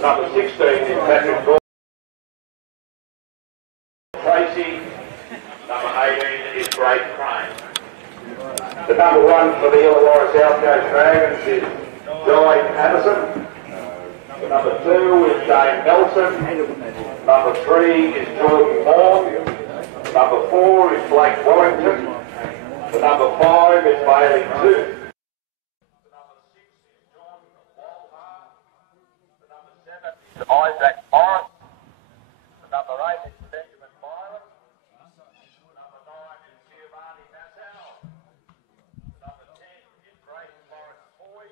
Number 16 is Patrick Gordon. Tracy. Number 18 is Grace Crane. The number 1 for the Illawarra South Coast Dragons is Joy Anderson. The number 2 is Dane Nelson. Number 3 is Jordan Moore. Number 4 is Blake Warrington. The number 5 is Bailey Tooth. The number 6 is John Walter. The number 7 is Isaac Morris. The number 8 is Benjamin Byron. Number 9 is Giovanni Nassau. The number 10 is Grace Morris Hoy.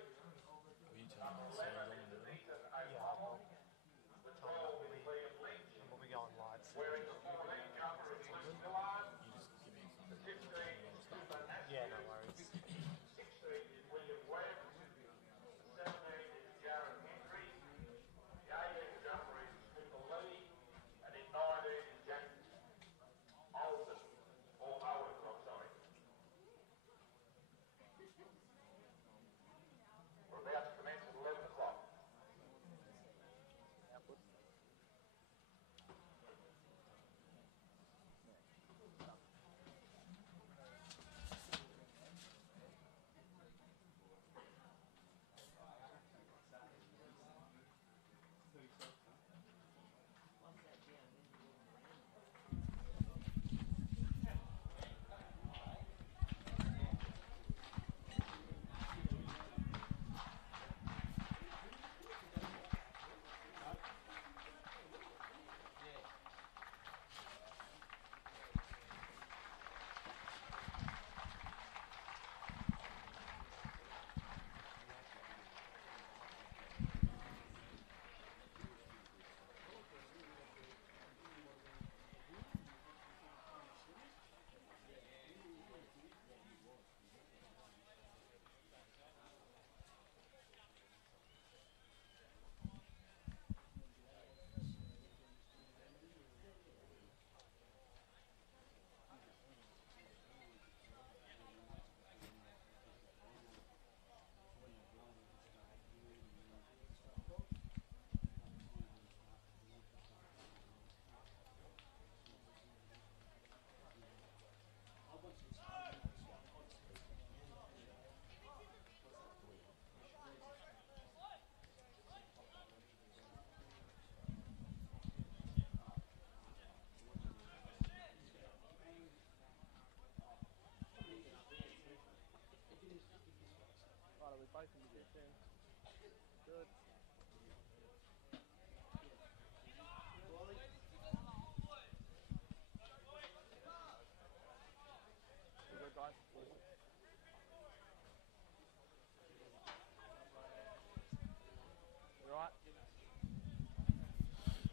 Number 11 is Ethan O'Connell. The 12 is Liam Lynch. Wearing the 14 jumper is Luke Millard. The 15 is Cooper Askew. Yeah, no worries. 16 is William Webb. The 17 is Jared Henry. The 18 jumper is Cooper Lee. And in 19 is Jack Olsen. Or Owens, I'm sorry. We're about to commence at 11 o'clock.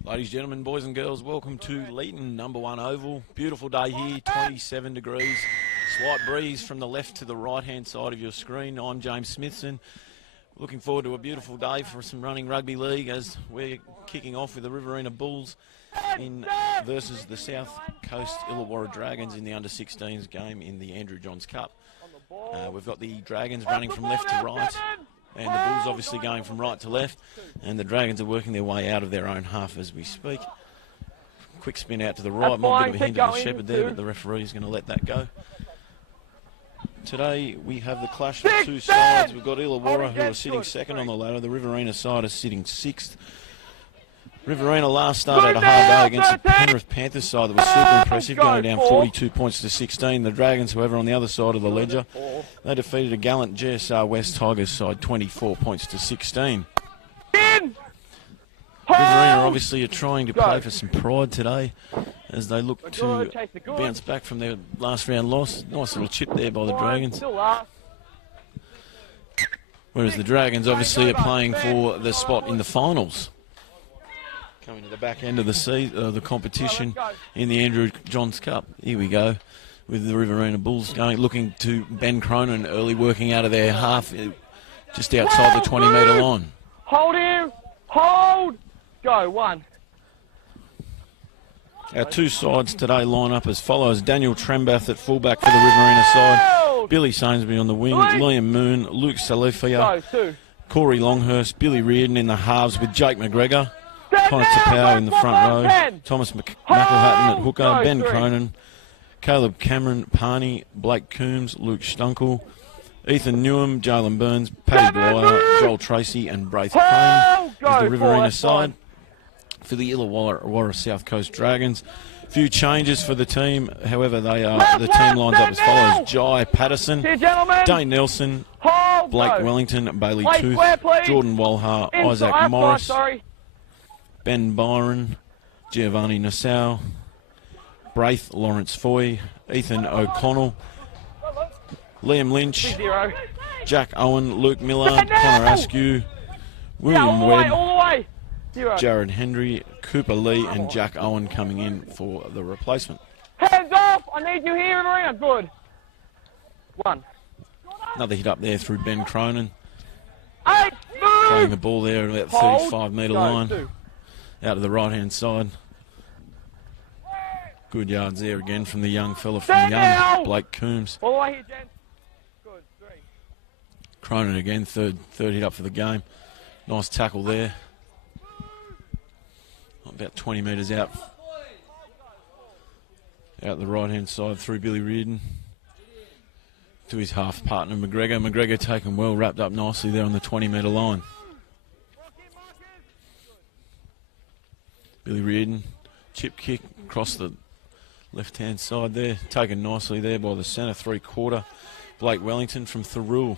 Ladies, gentlemen, boys and girls, welcome to Leeton, number 1 oval. Beautiful day here, 27 degrees. Slight breeze from the left to the right-hand side of your screen. I'm James Smithson. Looking forward to a beautiful day for some running rugby league as we're kicking off with the Riverina Bulls versus the South Coast Illawarra Dragons in the under-16s game in the Andrew Johns Cup. We've got the Dragons running from left to right, and the Bulls obviously going from right to left, and the Dragons are working their way out of their own half as we speak. Quick spin out to the right, might be a bit of a hint of the shepherd there, but the referee is going to let that go. Today we have the clash of two sides. We've got Illawarra, who are sitting second on the ladder. The Riverina side is sitting 6th. Riverina last started a hard day against the Penrith Panthers side that was super impressive, going down 42 points to 16. The Dragons, however, on the other side of the ledger, they defeated a gallant GSR West Tigers side 24 points to 16. Riverina obviously are trying to play for some pride today as they look to bounce back from their last round loss. Nice little chip there by the Dragons. Whereas the Dragons obviously are playing for the spot in the finals. Coming to the back end of the competition in the Andrew Johns Cup. Here we go with the Riverina Bulls looking to Ben Cronin early, working out of their half just outside the 20-metre line. Hold him! Hold! Go, 1. Our two sides today line up as follows. Daniel Trembath at fullback for the Riverina side. Billy Sainsbury on the wing. Liam Moon, Luke Salifia, Corey Longhurst, Billy Reardon in the halves with Jake McGregor. Connor Tapau in the front row. Thomas McElhatton at hooker. Ben Cronin. Caleb Cameron, Parney, Blake Coombs, Luke Stunkel, Ethan Newham, Jalen Burns, Paddy Dwyer, Joel Tracy and Braith Crane is the Riverina side. For the Illawarra South Coast Dragons, a few changes for the team. However, the team lines up as follows: Jai Patterson, Dane Nelson, Blake Wellington, Bailey Tooth, Jordan Walha, Isaac Morris, Ben Byron, Giovanni Nassau, Braith Lawrence Foy, Ethan O'Connell, Liam Lynch, Jack Owen, Luke Millard, Connor Askew, William Webb, Jared Hendry, Cooper Lee and Jack Owen coming in for the replacement. Hands off! I need you here, Riverina. Good. 1. Another hit up there through Ben Cronin. 8. Playing the ball there at about 35-metre line. 2. Out to the right-hand side. Good yards there again from the young fella from Young, Blake Coombs. All the way here, gents. Good. 3. Cronin again, third hit up for the game. Nice tackle there. About 20 metres out. Out the right-hand side through Billy Reardon. To his half partner, McGregor. McGregor taken well, wrapped up nicely there on the 20-metre line. Billy Reardon, chip kick across the left-hand side there. Taken nicely there by the centre, 3/4. Blake Wellington from Thurul.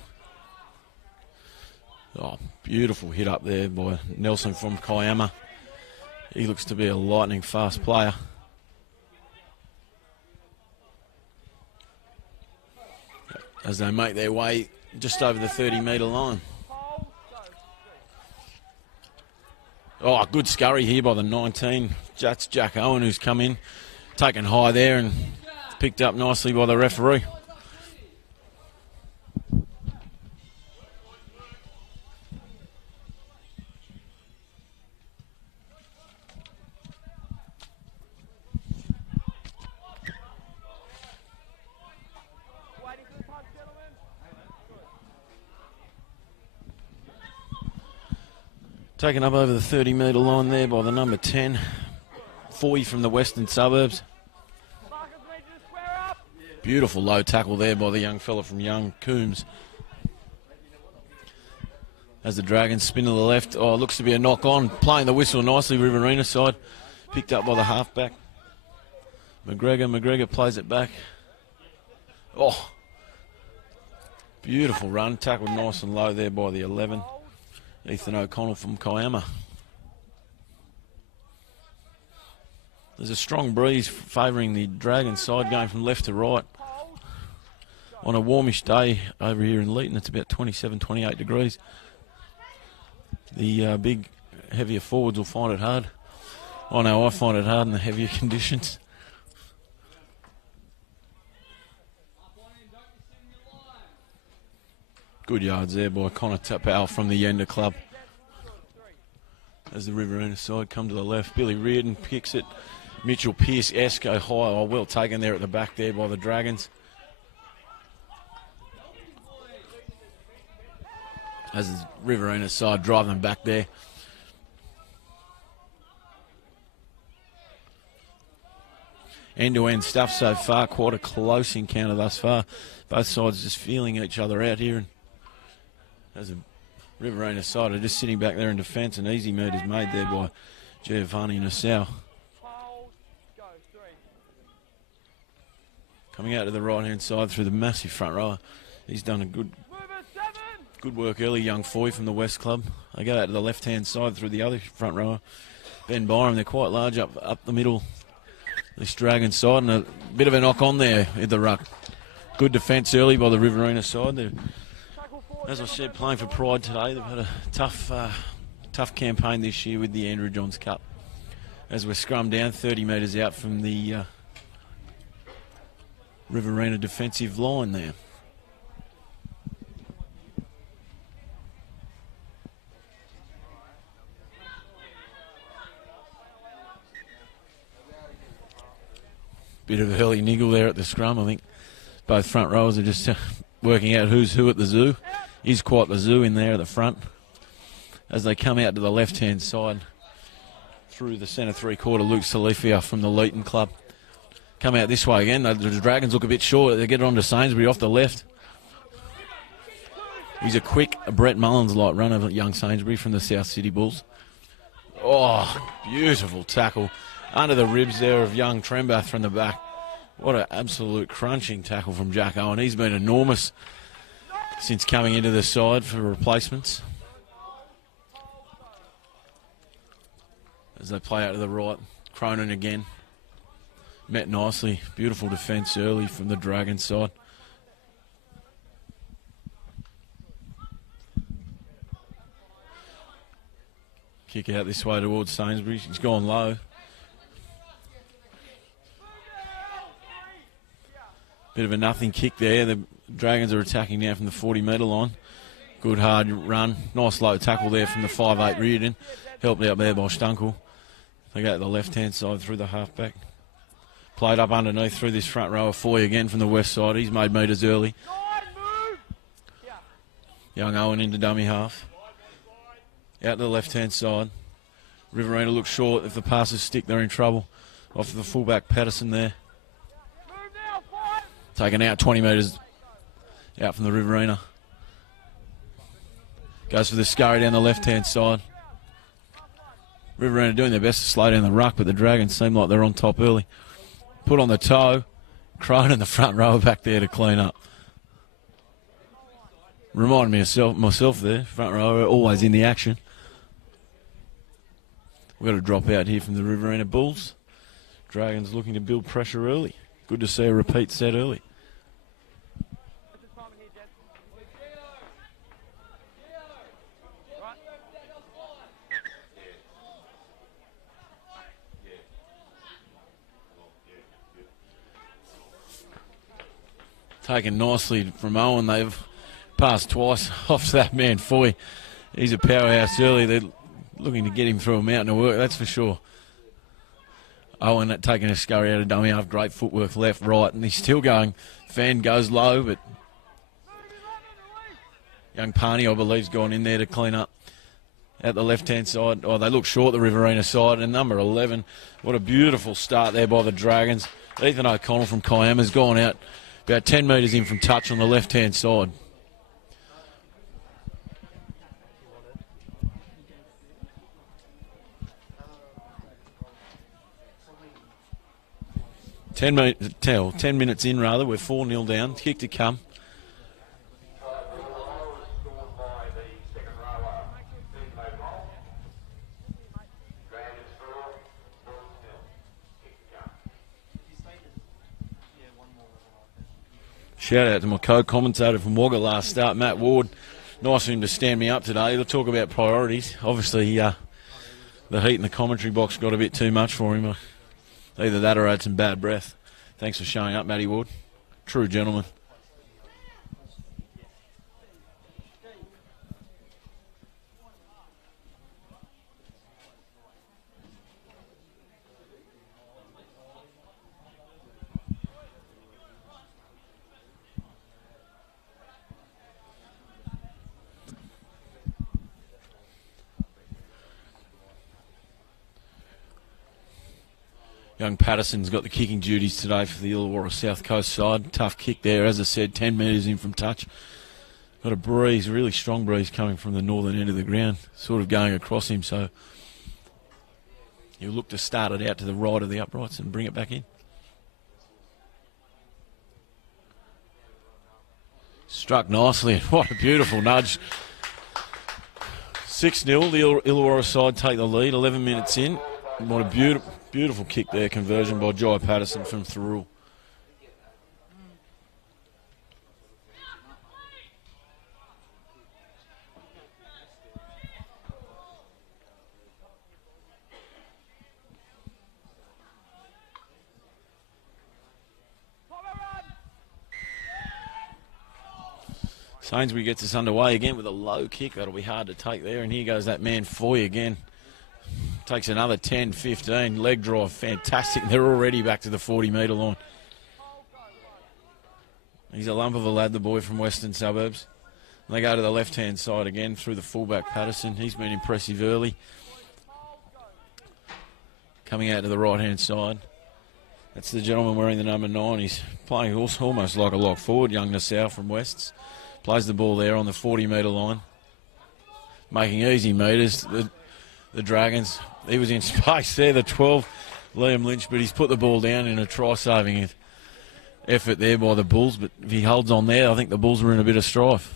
Oh, beautiful hit up there by Nelson from Kiama. He looks to be a lightning fast player. As they make their way just over the 30-metre line. Oh, a good scurry here by the 19. That's Jack Owen who's come in, taken high there and picked up nicely by the referee. Taken up over the 30-metre line there by the number 10. Foy from the western suburbs. Beautiful low tackle there by the young fella from Young, Coombs. As the Dragons spin to the left. Oh, it looks to be a knock on. Playing the whistle nicely, Riverina side. Picked up by the halfback. McGregor plays it back. Oh, beautiful run. Tackled nice and low there by the 11. Ethan O'Connell from Kiama. There's a strong breeze favouring the Dragons side going from left to right. On a warmish day over here in Leeton, it's about 27, 28 degrees. The big, heavier forwards will find it hard. I know I find it hard in the heavier conditions. Good yards there by Connor Tapau from the Yenda Club. As the Riverina side come to the left, Billy Reardon picks it. Mitchell Pearce-esque go high. Oh, well taken there at the back there by the Dragons. As the Riverina side drive them back there. End-to-end stuff so far. Quite a close encounter thus far. Both sides just feeling each other out here. And as the Riverina side are just sitting back there in defence. An easy move is made there by Giovanni Nassau. Coming out to the right-hand side through the massive front rower. He's done a good work early, young Foy from the West Club. They go out to the left-hand side through the other front rower. Ben Byram, they're quite large up the middle. This Dragon side, and a bit of a knock on there in the ruck. Good defence early by the Riverina side. They're, as I said, playing for pride today. They've had a tough campaign this year with the Andrew Johns Cup. As we're scrummed down 30 metres out from the Riverina defensive line there. Bit of early niggle there at the scrum. I think both front rowers are just working out who's who at the zoo. Is quite the zoo in there at the front. as they come out to the left-hand side through the centre three-quarter. Luke Salifia from the Leeton club. Come out this way again. The Dragons look a bit short. They get it on to Sainsbury off the left. He's a quick Brett Mullins-like runner, young Sainsbury from the South City Bulls. Oh, beautiful tackle. Under the ribs there of young Trembath from the back. What an absolute crunching tackle from Jack Owen. He's been enormous since coming into the side for replacements. As they play out to the right, Cronin again. Met nicely. Beautiful defence early from the Dragons side. Kick out this way towards Sainsbury. He's gone low. Bit of a nothing kick there. The Dragons are attacking now from the 40-metre line. Good hard run. Nice low tackle there from the 5'8" Reardon. Helped out there by Stunkel. They go to the left-hand side through the halfback. Played up underneath through this front row of Foy again from the west side. He's made metres early. Young Owen into dummy half. Out to the left-hand side. Riverina looks short. If the passes stick, they're in trouble. Off to the fullback, Patterson there. Taken out 20 metres out from the Riverina. Goes for the scurry down the left-hand side. Riverina doing their best to slow down the ruck, but the Dragons seem like they're on top early. Put on the toe. Cronin in the front row back there to clean up. Reminded me of myself there. Front row, always in the action. We've got a drop out here from the Riverina Bulls. Dragons looking to build pressure early. Good to see a repeat set early. Taken nicely from Owen. They've passed twice off to that man, Foy. He's a powerhouse early. They're looking to get him through a mountain of work, that's for sure. Owen taking a scurry out of dummy half. Great footwork left, right, and he's still going. Fan goes low, but young Parney, I believe, has gone in there to clean up. At the left-hand side, oh, they look short, the Riverina side, and number 11. What a beautiful start there by the Dragons. Ethan O'Connell from Kiama has gone out about 10 metres in from touch on the left-hand side. Ten minutes in, rather. We're 4-0 down. Kick to come. Shout out to my co-commentator from Wagga last start, Matt Ward. Nice of him to stand me up today. They'll talk about priorities. Obviously, the heat in the commentary box got a bit too much for him. Either that or I had some bad breath. Thanks for showing up, Matty Ward. True gentleman. Young Patterson's got the kicking duties today for the Illawarra South Coast side. Tough kick there, as I said, 10 metres in from touch. Got a breeze, a really strong breeze coming from the northern end of the ground, sort of going across him, so he'll look to start it out to the right of the uprights and bring it back in. Struck nicely. What a beautiful nudge. 6-0, the Illawarra side take the lead, 11 minutes in. What a beautiful kick there, conversion by Jai Patterson from Thurul. Sainsbury gets us underway again with a low kick. That'll be hard to take there. And here goes that man Foy again. Takes another 10, 15. Leg drive, fantastic. They're already back to the 40-metre line. He's a lump of a lad, the boy from Western Suburbs. They go to the left-hand side again through the fullback, Patterson. He's been impressive early. Coming out to the right-hand side. That's the gentleman wearing the number 9. He's playing also almost like a lock forward, young Nassau from Wests. Plays the ball there on the 40-metre line. Making easy metres. The Dragons, he was in space there, the 12, Liam Lynch, but he's put the ball down in a try-saving effort there by the Bulls. But if he holds on there, I think the Bulls are in a bit of strife.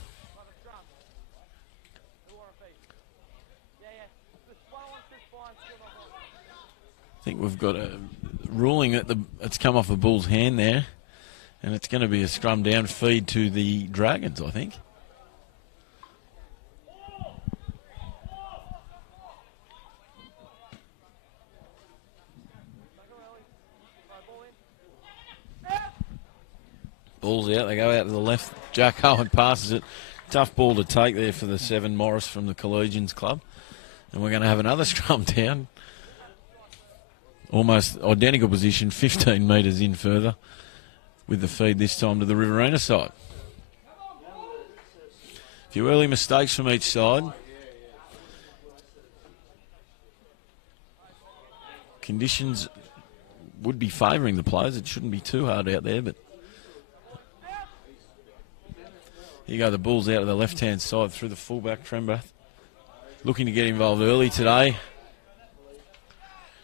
I think we've got a ruling that it's come off the Bulls' hand there, and it's going to be a scrum down feed to the Dragons, I think. Ball's out, they go out to the left. Jack Owen passes it. Tough ball to take there for the 7 Morris from the Collegians Club. And we're going to have another scrum down. Almost identical position, 15 metres in further, with the feed this time to the Riverina side. A few early mistakes from each side. Conditions would be favouring the players. It shouldn't be too hard out there, but here you go, the Bulls out of the left-hand side through the fullback, Trembath. Looking to get involved early today.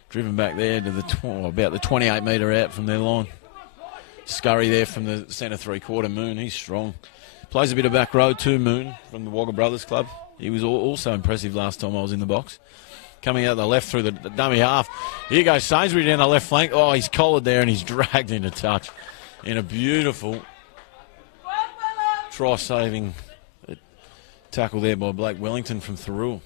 Driven back there to about the 28-metre out from their line. Scurry there from the centre three-quarter. Moon, he's strong. Plays a bit of back row too, Moon, from the Wagga Brothers Club. He was also impressive last time I was in the box. Coming out the left through the dummy half. Here goes Sainsbury down the left flank. Oh, he's collared there and he's dragged into touch in a beautiful try-saving tackle there by Blake Wellington from Thurrool.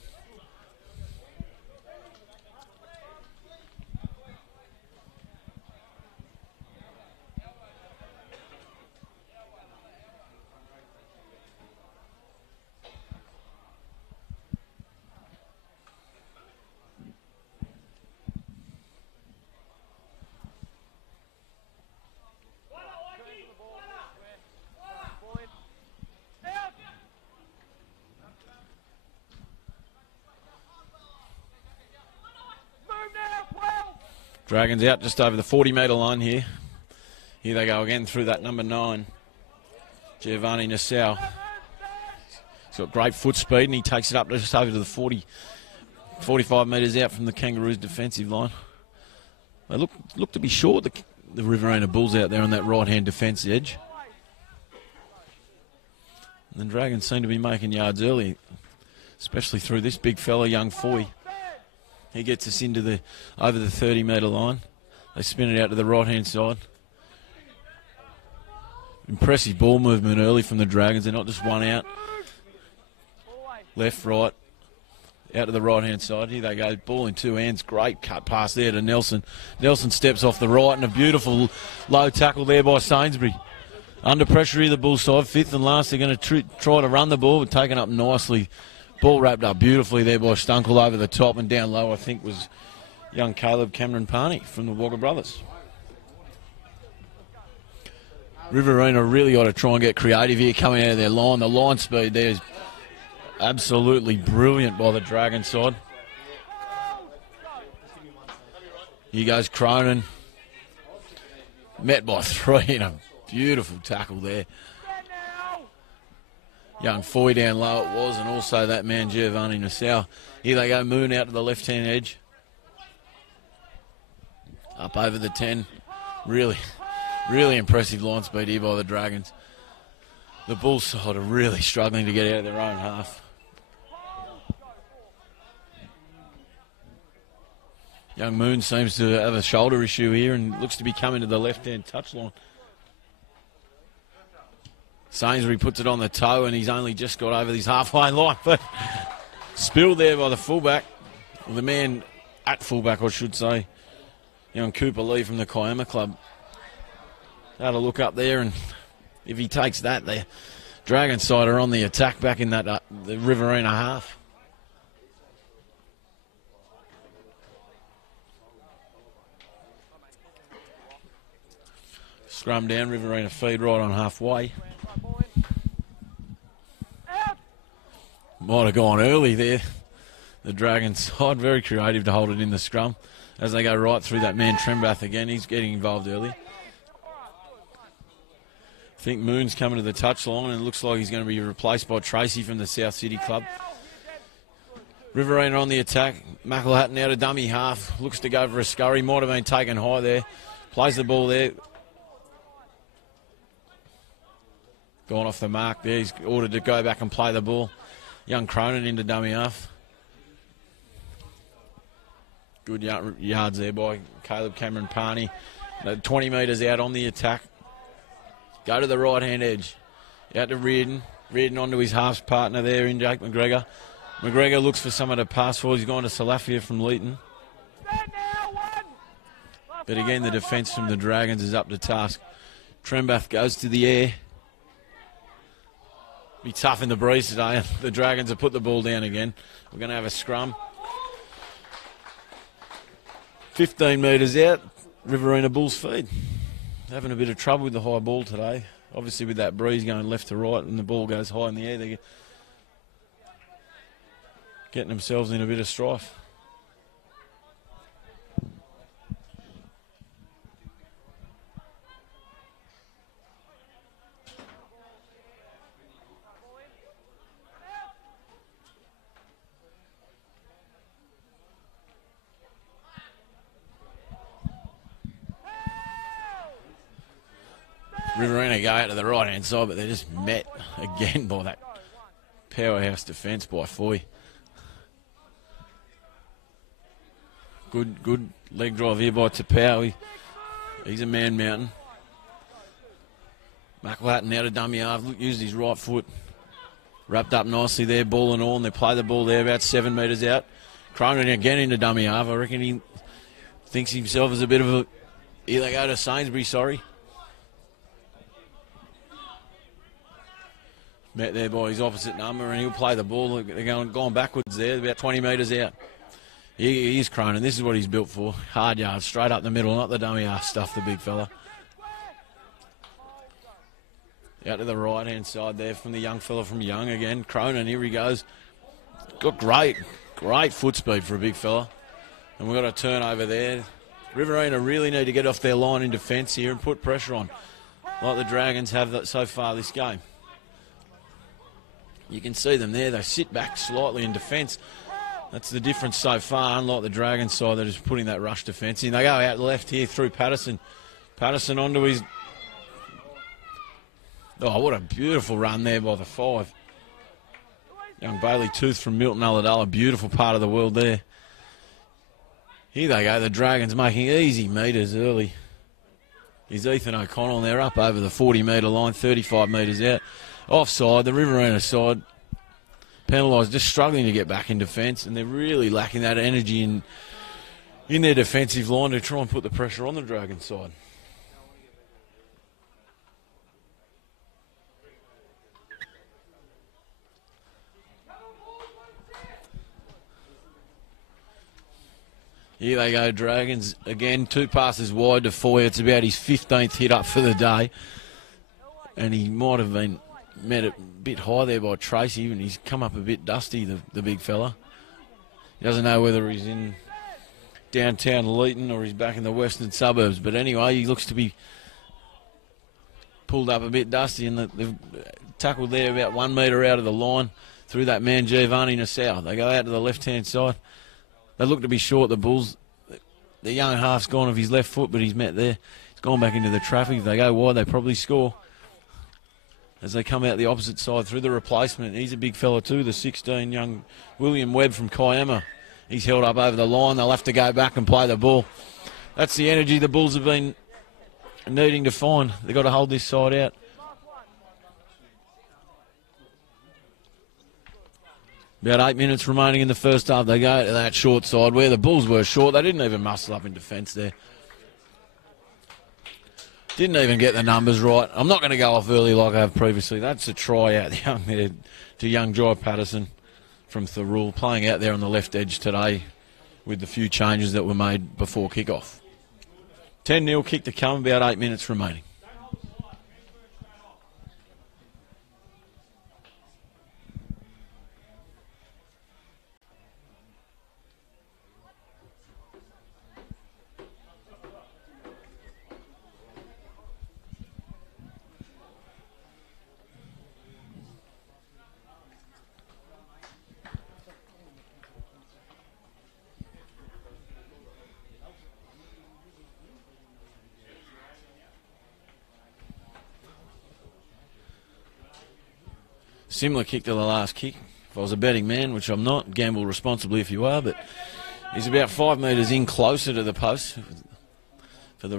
Dragons out just over the 40-metre line here. Here they go again through that number 9, Giovanni Nassau. He's got great foot speed and he takes it up just over to the 45 metres out from the Kangaroos' defensive line. They look to be short, the Riverina Bulls out there on that right-hand defence edge. And the Dragons seem to be making yards early, especially through this big fella, young Foy. He gets us into over the 30-metre line. They spin it out to the right-hand side. Impressive ball movement early from the Dragons. They're not just one out. Left, right, out to the right-hand side. Here they go. Ball in two hands. Great cut pass there to Nelson. Nelson steps off the right and a beautiful low tackle there by Sainsbury. Under pressure here, the Bulls side. Fifth and last, they're going to try to run the ball, but taken up nicely. Ball wrapped up beautifully there by Stunkel over the top, and down low I think was young Caleb Cameron Parney from the Wagga Brothers. Riverina really ought to try and get creative here coming out of their line. The line speed there is absolutely brilliant by the Dragon side. Here goes Cronin. Met by 3 in a beautiful tackle there. Young Foy down low it was, and also that man Giovanni Nassau. Here they go, Moon out to the left-hand edge. Up over the 10. Really impressive line speed here by the Dragons. The Bulls side are really struggling to get out of their own half. Young Moon seems to have a shoulder issue here and looks to be coming to the left-hand touchline. Sainsbury puts it on the toe and he's only just got over this halfway line, but spilled there by the fullback. Well, the man at fullback, I should say, young Cooper Lee from the Kiama Club. Had a look up there, and if he takes that, the Dragon side are on the attack back in that the Riverina half. Scrum down, Riverina feed right on halfway. Might have gone early there. The Dragons side, very creative to hold it in the scrum as they go right through that man Trembath again. He's getting involved early. I think Moon's coming to the touchline and it looks like he's going to be replaced by Tracy from the South City Club. Riverina on the attack. McElhatton out of dummy half. Looks to go for a scurry. Might have been taken high there. Plays the ball there. Gone off the mark there. He's ordered to go back and play the ball. Young Cronin into dummy half. Good yards there by Caleb Cameron Parney. 20 metres out on the attack. Go to the right-hand edge. Out to Reardon. Reardon onto his halves partner there in Jake McGregor. McGregor looks for someone to pass for. He's gone to Salafia from Leeton. But again, the defence from the Dragons is up to task. Trembath goes to the air. Be tough in the breeze today. The Dragons have put the ball down again. We're going to have a scrum. 15 metres out. Riverina Bulls feed. Having a bit of trouble with the high ball today. Obviously with that breeze going left to right and the ball goes high in the air, they're getting themselves in a bit of strife. Riverina go out to the right-hand side, but they're just met again by that powerhouse defence by Foy. Good leg drive here by Tapau. He's a man mountain. McElhatton out of dummy half, used his right foot. Wrapped up nicely there, ball and all, and they play the ball there about 7 metres out. Cronin again into dummy half. I reckon he thinks himself as a bit of a... Here they go to Sainsbury, sorry. Met there by his opposite number, and he'll play the ball. They're going backwards there, about 20 metres out. He is Cronin. This is what he's built for. Hard yards, straight up the middle, not the dummy ass stuff, the big fella. Out to the right-hand side there from the young fella from Young again. Cronin, here he goes. Got great foot speed for a big fella. And we've got a turnover there. Riverina really need to get off their line in defence here and put pressure on, like the Dragons have so far this game. You can see them there. They sit back slightly in defence. That's the difference so far, unlike the Dragons side that is putting that rush defence in. They go out left here through Patterson. Patterson onto his... Oh, what a beautiful run there by the 5. Young Bailey Tooth from Milton Ulladulla. Beautiful part of the world there. Here they go. The Dragons making easy metres early. Here's Ethan O'Connell. They're up over the 40-metre line, 35 metres out. Offside, the Riverina side penalised, just struggling to get back in defence, and they're really lacking that energy in their defensive line to try and put the pressure on the Dragons side. Here they go, Dragons. Again, 2 passes wide to Foy. It's about his 15th hit up for the day. And he might have been met a bit high there by Tracy, and he's come up a bit dusty, the big fella. He doesn't know whether he's in downtown Leeton or he's back in the western suburbs. But anyway, he looks to be pulled up a bit dusty, and they've tackled there about 1 metre out of the line through that man Giovanni Nassau. They go out to the left-hand side. They look to be short, the Bulls. The young half's gone off his left foot, but he's met there. He's gone back into the traffic. If they go wide, they probably score. As they come out the opposite side through the replacement. He's a big fella too, the 16, young William Webb from Kiama. He's held up over the line. They'll have to go back and play the ball. That's the energy the Bulls have been needing to find. They've got to hold this side out. About 8 minutes remaining in the first half. They go to that short side where the Bulls were short. They didn't even muscle up in defence there. Didn't even get the numbers right. I'm not going to go off early like I have previously. That's a try out there to young Jai Patterson from Thurul, playing out there on the left edge today with the few changes that were made before kick-off. 10-0 kick to come, about 8 minutes remaining. Similar kick to the last kick. If I was a betting man, which I'm not, gamble responsibly if you are, but he's about 5 metres in closer to the post for the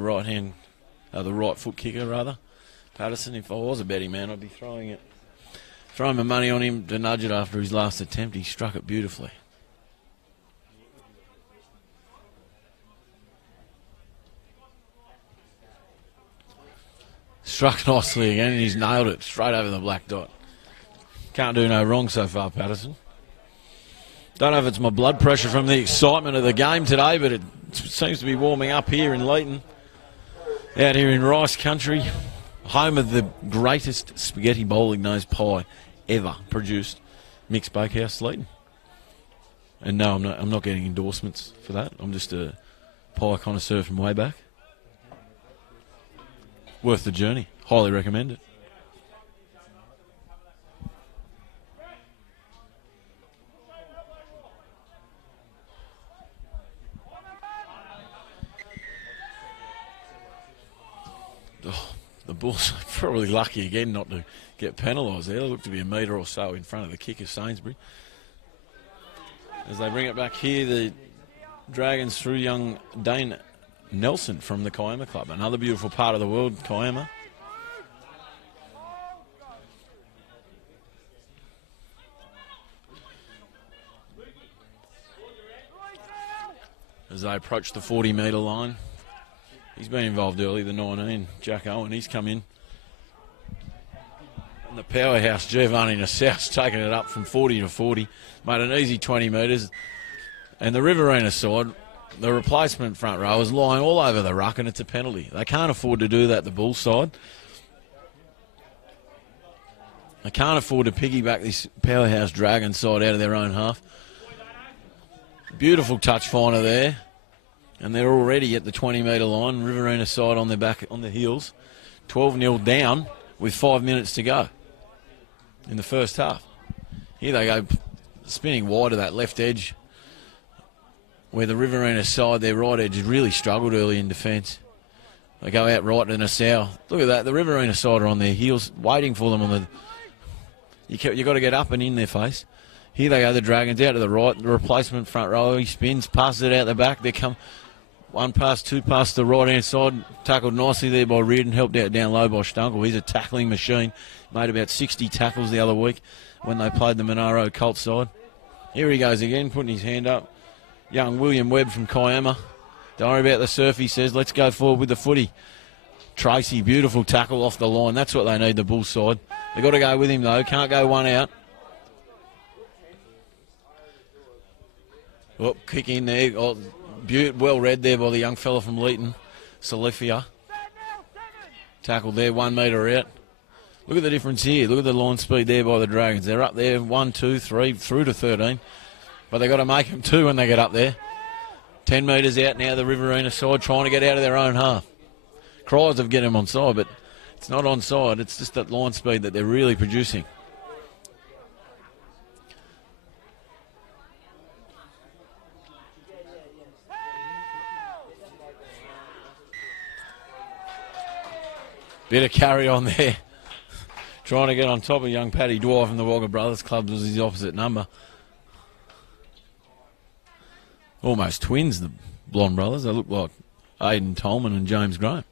the right foot kicker rather. Patterson, if I was a betting man, I'd be throwing my money on him to nudge it after his last attempt. He struck it beautifully. Struck nicely again, and he's nailed it straight over the black dot. Can't do no wrong so far, Patterson. Don't know if it's my blood pressure from the excitement of the game today, but it seems to be warming up here in Leighton. Out here in Rice Country, home of the greatest spaghetti bolognese pie ever produced, Mixed Bakehouse, Leighton. And no, I'm not getting endorsements for that. I'm just a pie connoisseur from way back. Worth the journey. Highly recommend it. Oh, the Bulls are probably lucky again not to get penalised there. They look to be a metre or so in front of the kick of Sainsbury. As they bring it back here, the Dragons through young Dane Nelson from the Kiama Club. Another beautiful part of the world, Kiama. As they approach the 40-metre line. He's been involved early, the 19, Jack Owen. He's come in. And the powerhouse, Giovanni Nassau's taken it up from 40 to 40. Made an easy 20 metres. And the Riverina side, the replacement front row is lying all over the ruck, and it's a penalty. They can't afford to do that, the Bulls side. They can't afford to piggyback this powerhouse Dragon side out of their own half. Beautiful touch finder there. And they're already at the 20-metre line. Riverina side on their back, on the heels. 12-0 down with 5 minutes to go in the first half. Here they go, spinning wide of that left edge, where the Riverina side, their right edge, really struggled early in defence. They go out right to Nassau. Look at that. The Riverina side are on their heels, waiting for them on the... You've got to get up and in their face. Here they go, the Dragons out to the right. The replacement front row, he spins, passes it out the back. They come... One pass, two pass to the right-hand side. Tackled nicely there by Reardon. Helped out down low by Stunkel. He's a tackling machine. Made about 60 tackles the other week when they played the Monaro Colts side. Here he goes again, putting his hand up. Young William Webb from Kiama. Don't worry about the surf, he says. Let's go forward with the footy. Tracy, beautiful tackle off the line. That's what they need, the Bulls side. They've got to go with him, though. Can't go one out. Oh, kick in there. Oh, well read there by the young fella from Leighton, Salifia. Tackled there, 1 metre out. Look at the difference here. Look at the line speed there by the Dragons. They're up there 1, 2, 3, through to 13. But they've got to make them 2 when they get up there. 10 metres out now, the Riverina side trying to get out of their own half. Cries of getting them on side, but it's not on side. It's just that line speed that they're really producing. Bit of carry on there. Trying to get on top of young Paddy Dwyer from the Wagga Brothers Club was his opposite number. Almost twins, the blonde brothers. They look like Aidan Tolman and James Graham.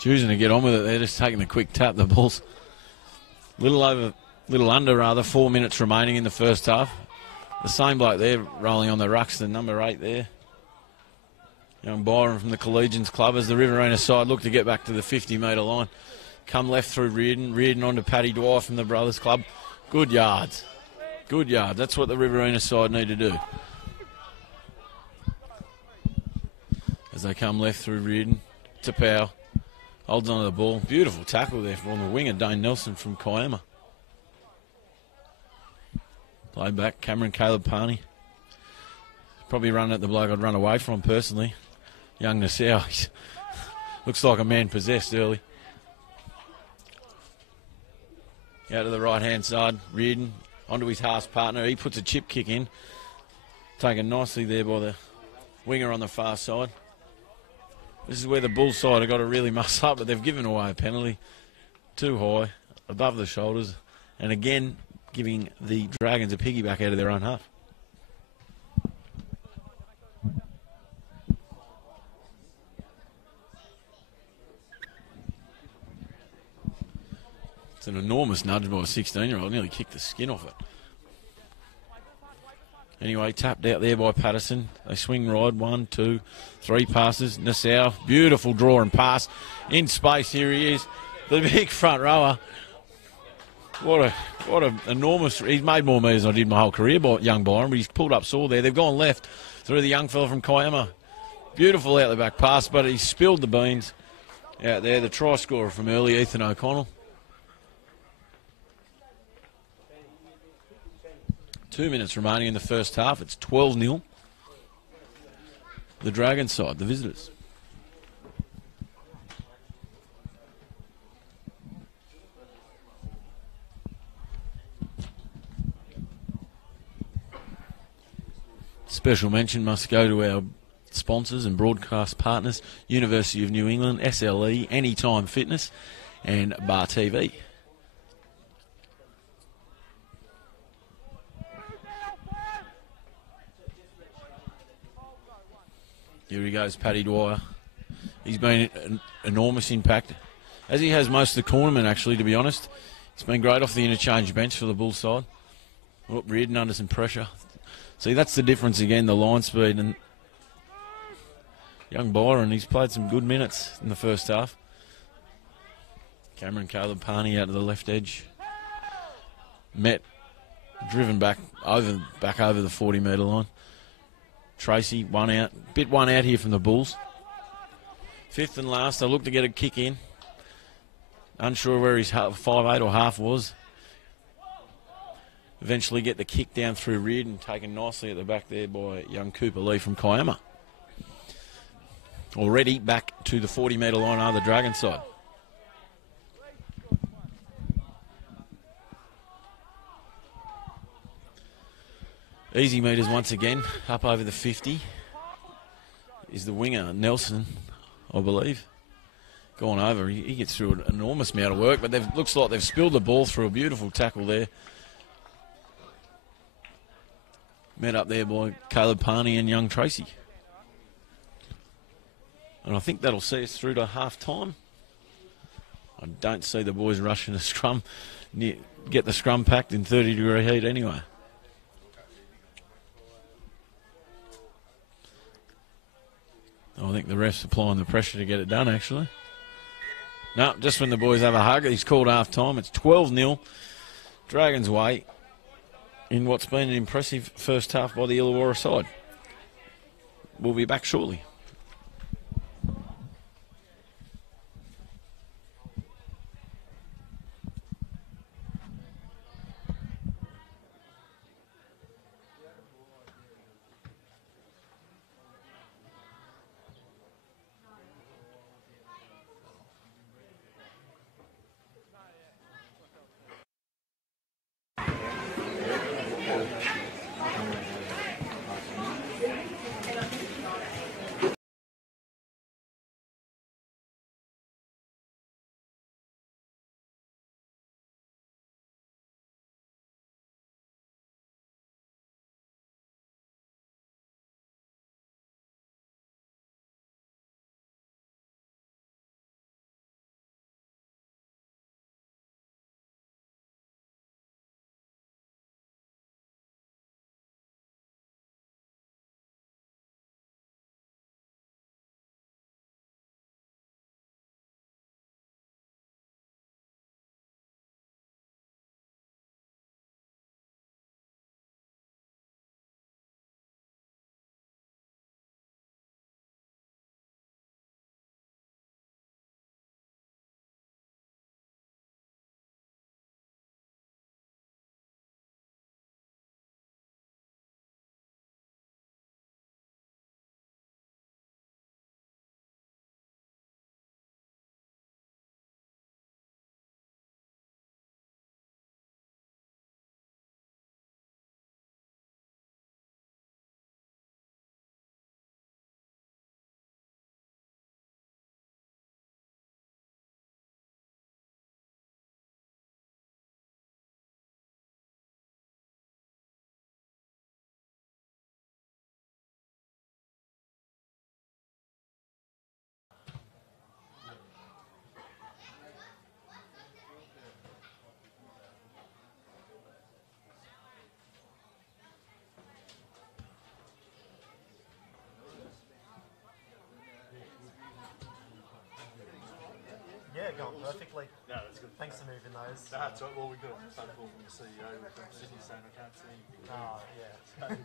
Choosing to get on with it. They're just taking a quick tap. The Bulls little under 4 minutes remaining in the first half. The same bloke there rolling on the rucks, the number 8 there. Young Byron from the Collegians Club as the Riverina side look to get back to the 50-metre line. Come left through Reardon. Reardon onto Paddy Dwyer from the Brothers Club. Good yards. Good yards. That's what the Riverina side need to do. As they come left through Reardon. Tapau holds onto the ball. Beautiful tackle there from the winger, Dane Nelson from Kiama. Played back, Cameron Caleb Parney. Probably running at the bloke I'd run away from personally. Young Nassau. Looks like a man possessed early. Out to the right-hand side, Reardon onto his half partner. He puts a chip kick in. Taken nicely there by the winger on the far side. This is where the Bulls side have got to really muss up, but they've given away a penalty. Too high, above the shoulders, and again giving the Dragons a piggyback out of their own half. It's an enormous nudge by a 16-year-old. Nearly kicked the skin off it. Anyway, tapped out there by Patterson. They swing right, 1, 2, 3 passes. Nassau, beautiful draw and pass. In space, here he is. The big front rower. What a enormous... He's made more metres than I did my whole career, young Byron, but he's pulled up sore there. They've gone left through the young fella from Kiama. Beautiful out the back pass, but he spilled the beans out there. The try scorer from early, Ethan O'Connell. 2 minutes remaining in the first half. It's 12-0. The Dragons side, the visitors. Special mention must go to our sponsors and broadcast partners, University of New England, SLE, Anytime Fitness, and Bar TV. Here he goes, Paddy Dwyer. He's been an enormous impact, as he has most of the tournament, actually, to be honest. He's been great off the interchange bench for the Bulls side. Oh, Reardon under some pressure. See, that's the difference again, the line speed. And young Byron, he's played some good minutes in the first half. Cameron Caleb Parney out to the left edge. Met, driven back over the 40-metre line. Tracy, one out. Bit one out here from the Bulls. Fifth and last, they look to get a kick in. Unsure where his 5'8" or half was. Eventually get the kick down through Reardon, taken nicely at the back there by young Cooper Lee from Kiama. Already back to the 40-metre line are the Dragon side. Easy meters once again, up over the 50 is the winger, Nelson, I believe. Gone over, he gets through an enormous amount of work, but looks like they've spilled the ball through a beautiful tackle there. Met up there by Caleb Parney and young Tracy. And I think that'll see us through to half-time. I don't see the boys rushing a scrum, get the scrum packed in 30-degree heat anyway. I think the ref's applying the pressure to get it done, actually. No, just when the boys have a hug, he's called half-time. It's 12-0. Dragons way in what's been an impressive first half by the Illawarra side. We'll be back shortly. going perfectly. No, that's good. Thanks for moving those. No, that's right. Well, we got a phone call from the CEO from Sydney saying I can't see anything. Oh, yeah.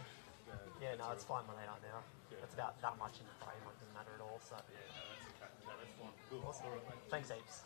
Yeah, no, it's fine when they aren't now. It's about that much in the frame, it doesn't matter at all. So. Yeah, no, that's fine. Cool. Awesome. All right, mate. Thanks heaps.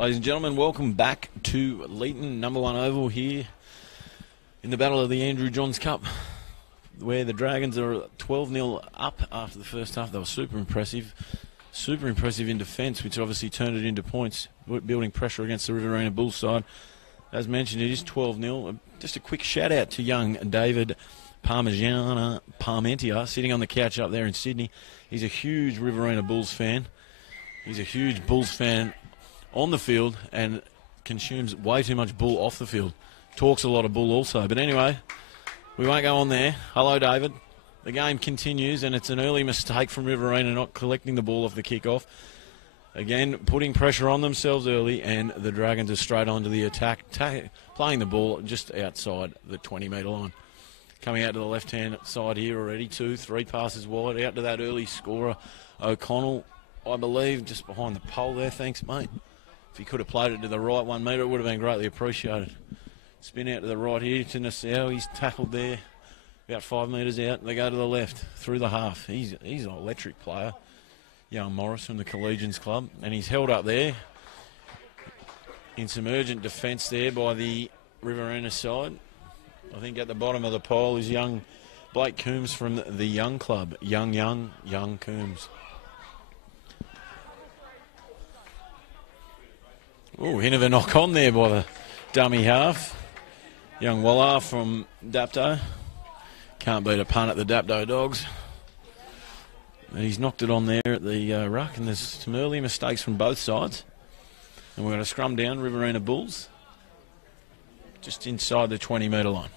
Ladies and gentlemen, welcome back to Leeton, number 1 oval here in the Battle of the Andrew Johns Cup, where the Dragons are 12-0 up after the first half. They were super impressive in defence, which obviously turned it into points, building pressure against the Riverina Bulls side. As mentioned, it is 12-0. Just a quick shout-out to young David Parmentia, sitting on the couch up there in Sydney. He's a huge Riverina Bulls fan. He's a huge Bulls fan on the field and consumes way too much bull off the field. Talks a lot of bull also. But anyway, we won't go on there. Hello, David. The game continues, and it's an early mistake from Riverina not collecting the ball off the kick-off. Again, putting pressure on themselves early, and the Dragons are straight onto the attack, playing the ball just outside the 20-metre line. Coming out to the left-hand side here already, 2-3 passes wide, out to that early scorer, O'Connell, I believe, just behind the pole there. Thanks, mate. If he could have played it to the right 1 metre, it would have been greatly appreciated. Spin out to the right here to Nassau. He's tackled there, about 5 metres out. They go to the left, through the half. He's an electric player. Young Morris from the Collegians Club. And he's held up there in some urgent defence there by the Riverina side. I think at the bottom of the pole is young Blake Coombs from the Young Club. Young Coombs. Oh, hint of a knock on there by the dummy half. Young Walla from Dapto. Can't beat a punt at the Dapto Dogs. And he's knocked it on there at the ruck, and there's some early mistakes from both sides. And we're going to scrum down Riverina Bulls just inside the 20-metre line.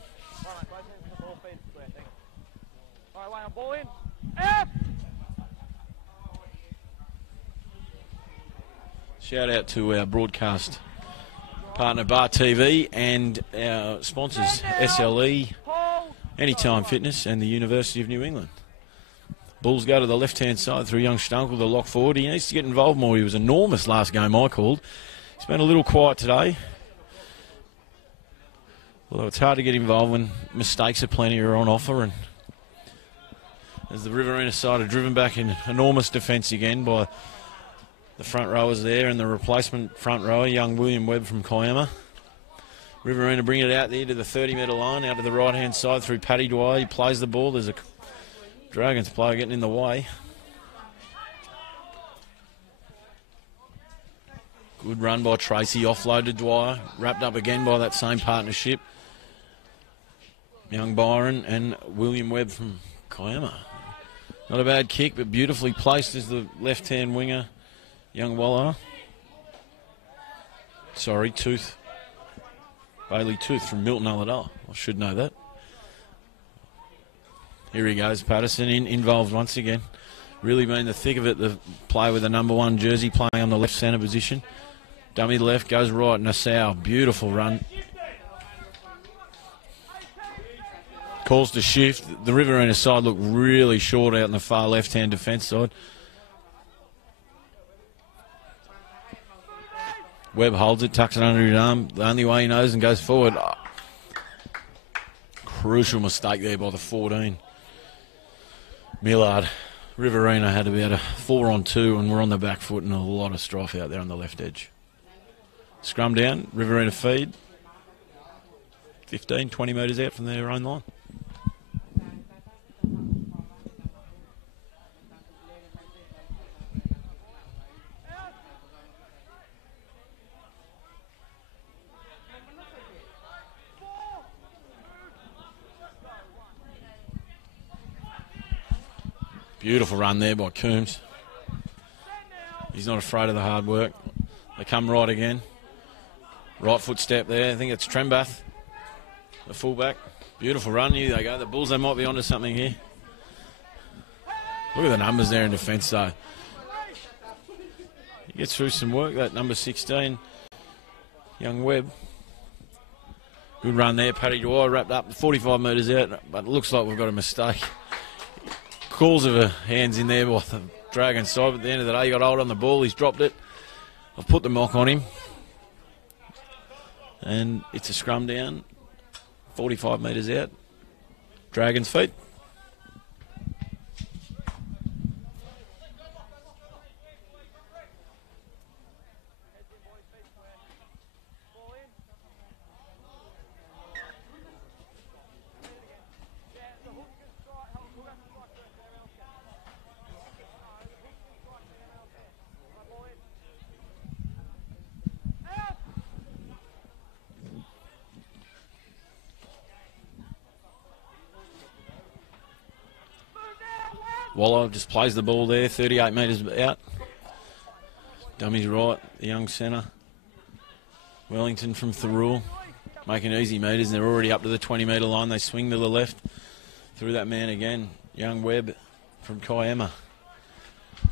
Shout out to our broadcast partner Bar TV and our sponsors SLE, Anytime Fitness and the University of New England. Bulls go to the left-hand side through young Stunkel, the lock forward. He needs to get involved more. He was enormous last game I called. He's been a little quiet today. Although it's hard to get involved when mistakes are plenty are on offer. And as the Riverina side are driven back in enormous defence again by the front rowers there and the replacement front rower, young William Webb from Kiama. Riverina bring it out there to the 30-metre line, out to the right-hand side through Paddy Dwyer. He plays the ball. There's a Dragons player getting in the way. Good run by Tracy, offloaded Dwyer, wrapped up again by that same partnership. Young Byron and William Webb from Kiama. Not a bad kick, but beautifully placed as the left-hand winger, young Walla. Sorry, Tooth. Bailey Tooth from Milton Ulladulla. I should know that. Here he goes, Patterson involved once again. Really been the thick of it, the play with the number 1 jersey, playing on the left centre position. Dummy left, goes right, Nassau, beautiful run. Calls to shift. The Riverina side look really short out in the far left-hand defence side. Webb holds it, tucks it under his arm, the only way he knows, and goes forward. Oh. Crucial mistake there by the 14. Millard. Riverina had about a 4-on-2 and we're on the back foot and a lot of strife out there on the left edge. Scrum down, Riverina feed. 15, 20 metres out from their own line. Beautiful run there by Coombs. He's not afraid of the hard work. They come right again. Right foot step there. I think it's Trembath, the fullback. Beautiful run. Here they go. The Bulls, they might be onto something here. Look at the numbers there in defence, though. He gets through some work, that number 16, young Webb. Good run there. Paddy Dwyer wrapped up 45 metres out, but it looks like we've got a mistake. Calls of a hands in there by the Dragon side, but at the end of the day, he got hold on the ball, he's dropped it. I've put the mock on him. And it's a scrum down, 45 metres out. Dragons feet. Waller just plays the ball there, 38 metres out. Dummy's right, the young centre. Wellington from Thurul, making easy metres. They're already up to the 20-metre line. They swing to the left. Through that man again, young Webb from Kiama.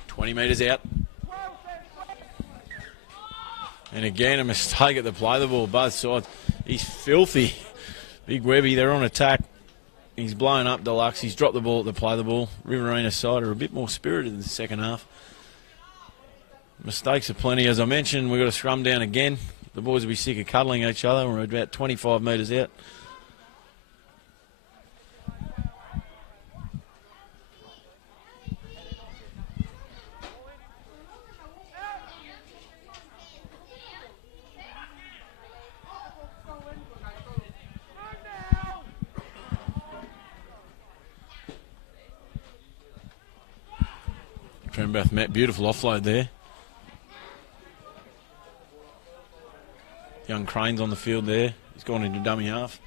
20 metres out. And again, a mistake at the play the ball, both sides. He's filthy. Big Webby, they're on attack. He's blown up Deluxe. He's dropped the ball at the play the ball. Riverina side are a bit more spirited in the second half. Mistakes are plenty. As I mentioned, we've got to scrum down again. The boys will be sick of cuddling each other. We're about 25 metres out. Trembath met, beautiful offload there. Young Crane's on the field there. He's gone into dummy half.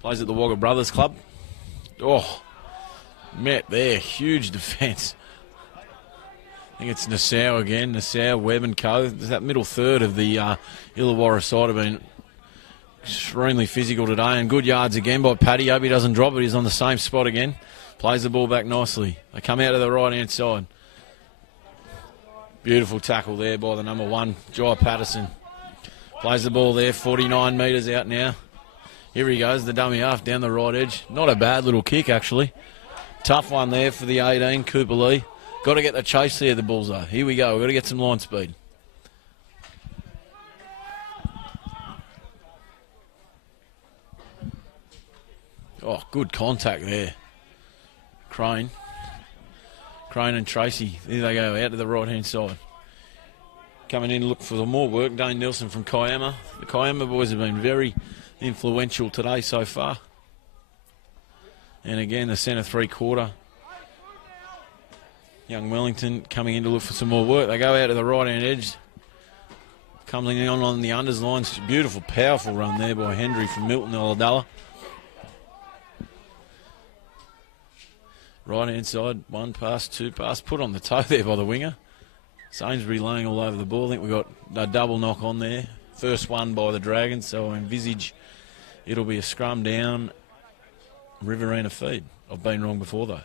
Plays at the Wagga Brothers Club. Oh, met there. Huge defence. I think it's Nassau again. Nassau, Webb and Co. That middle third of the Illawarra side have been extremely physical today. And good yards again by Paddy. Hope he doesn't drop it. He's on the same spot again. Plays the ball back nicely. They come out to the right-hand side. Beautiful tackle there by the number 1, Jai Patterson. Plays the ball there, 49 metres out now. Here he goes, the dummy half down the right edge. Not a bad little kick, actually. Tough one there for the 18, Cooper Lee. Got to get the chase there, the bullseye. Here we go, we've got to get some line speed. Oh, good contact there. Crane and Tracy, there they go, out to the right-hand side. Coming in to look for some more work, Dane Nelson from Kiama. The Kiama boys have been very influential today so far. And again, the centre three-quarter. Young Wellington coming in to look for some more work. They go out to the right-hand edge. Coming on the unders lines. Beautiful, powerful run there by Hendry from Milton Ulladulla. Right-hand side, 1 pass, 2 pass. Put on the toe there by the winger. Sainsbury laying all over the ball. I think we've got a double knock on there. First one by the Dragons, so I envisage it'll be a scrum down Riverina feed. I've been wrong before, though.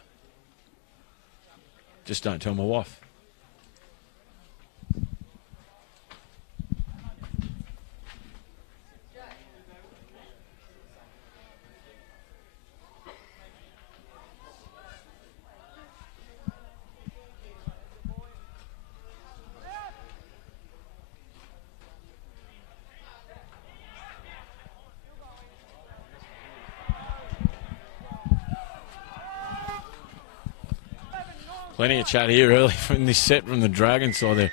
Just don't tell my wife. Plenty of chat here early from this set from the Dragons side. They're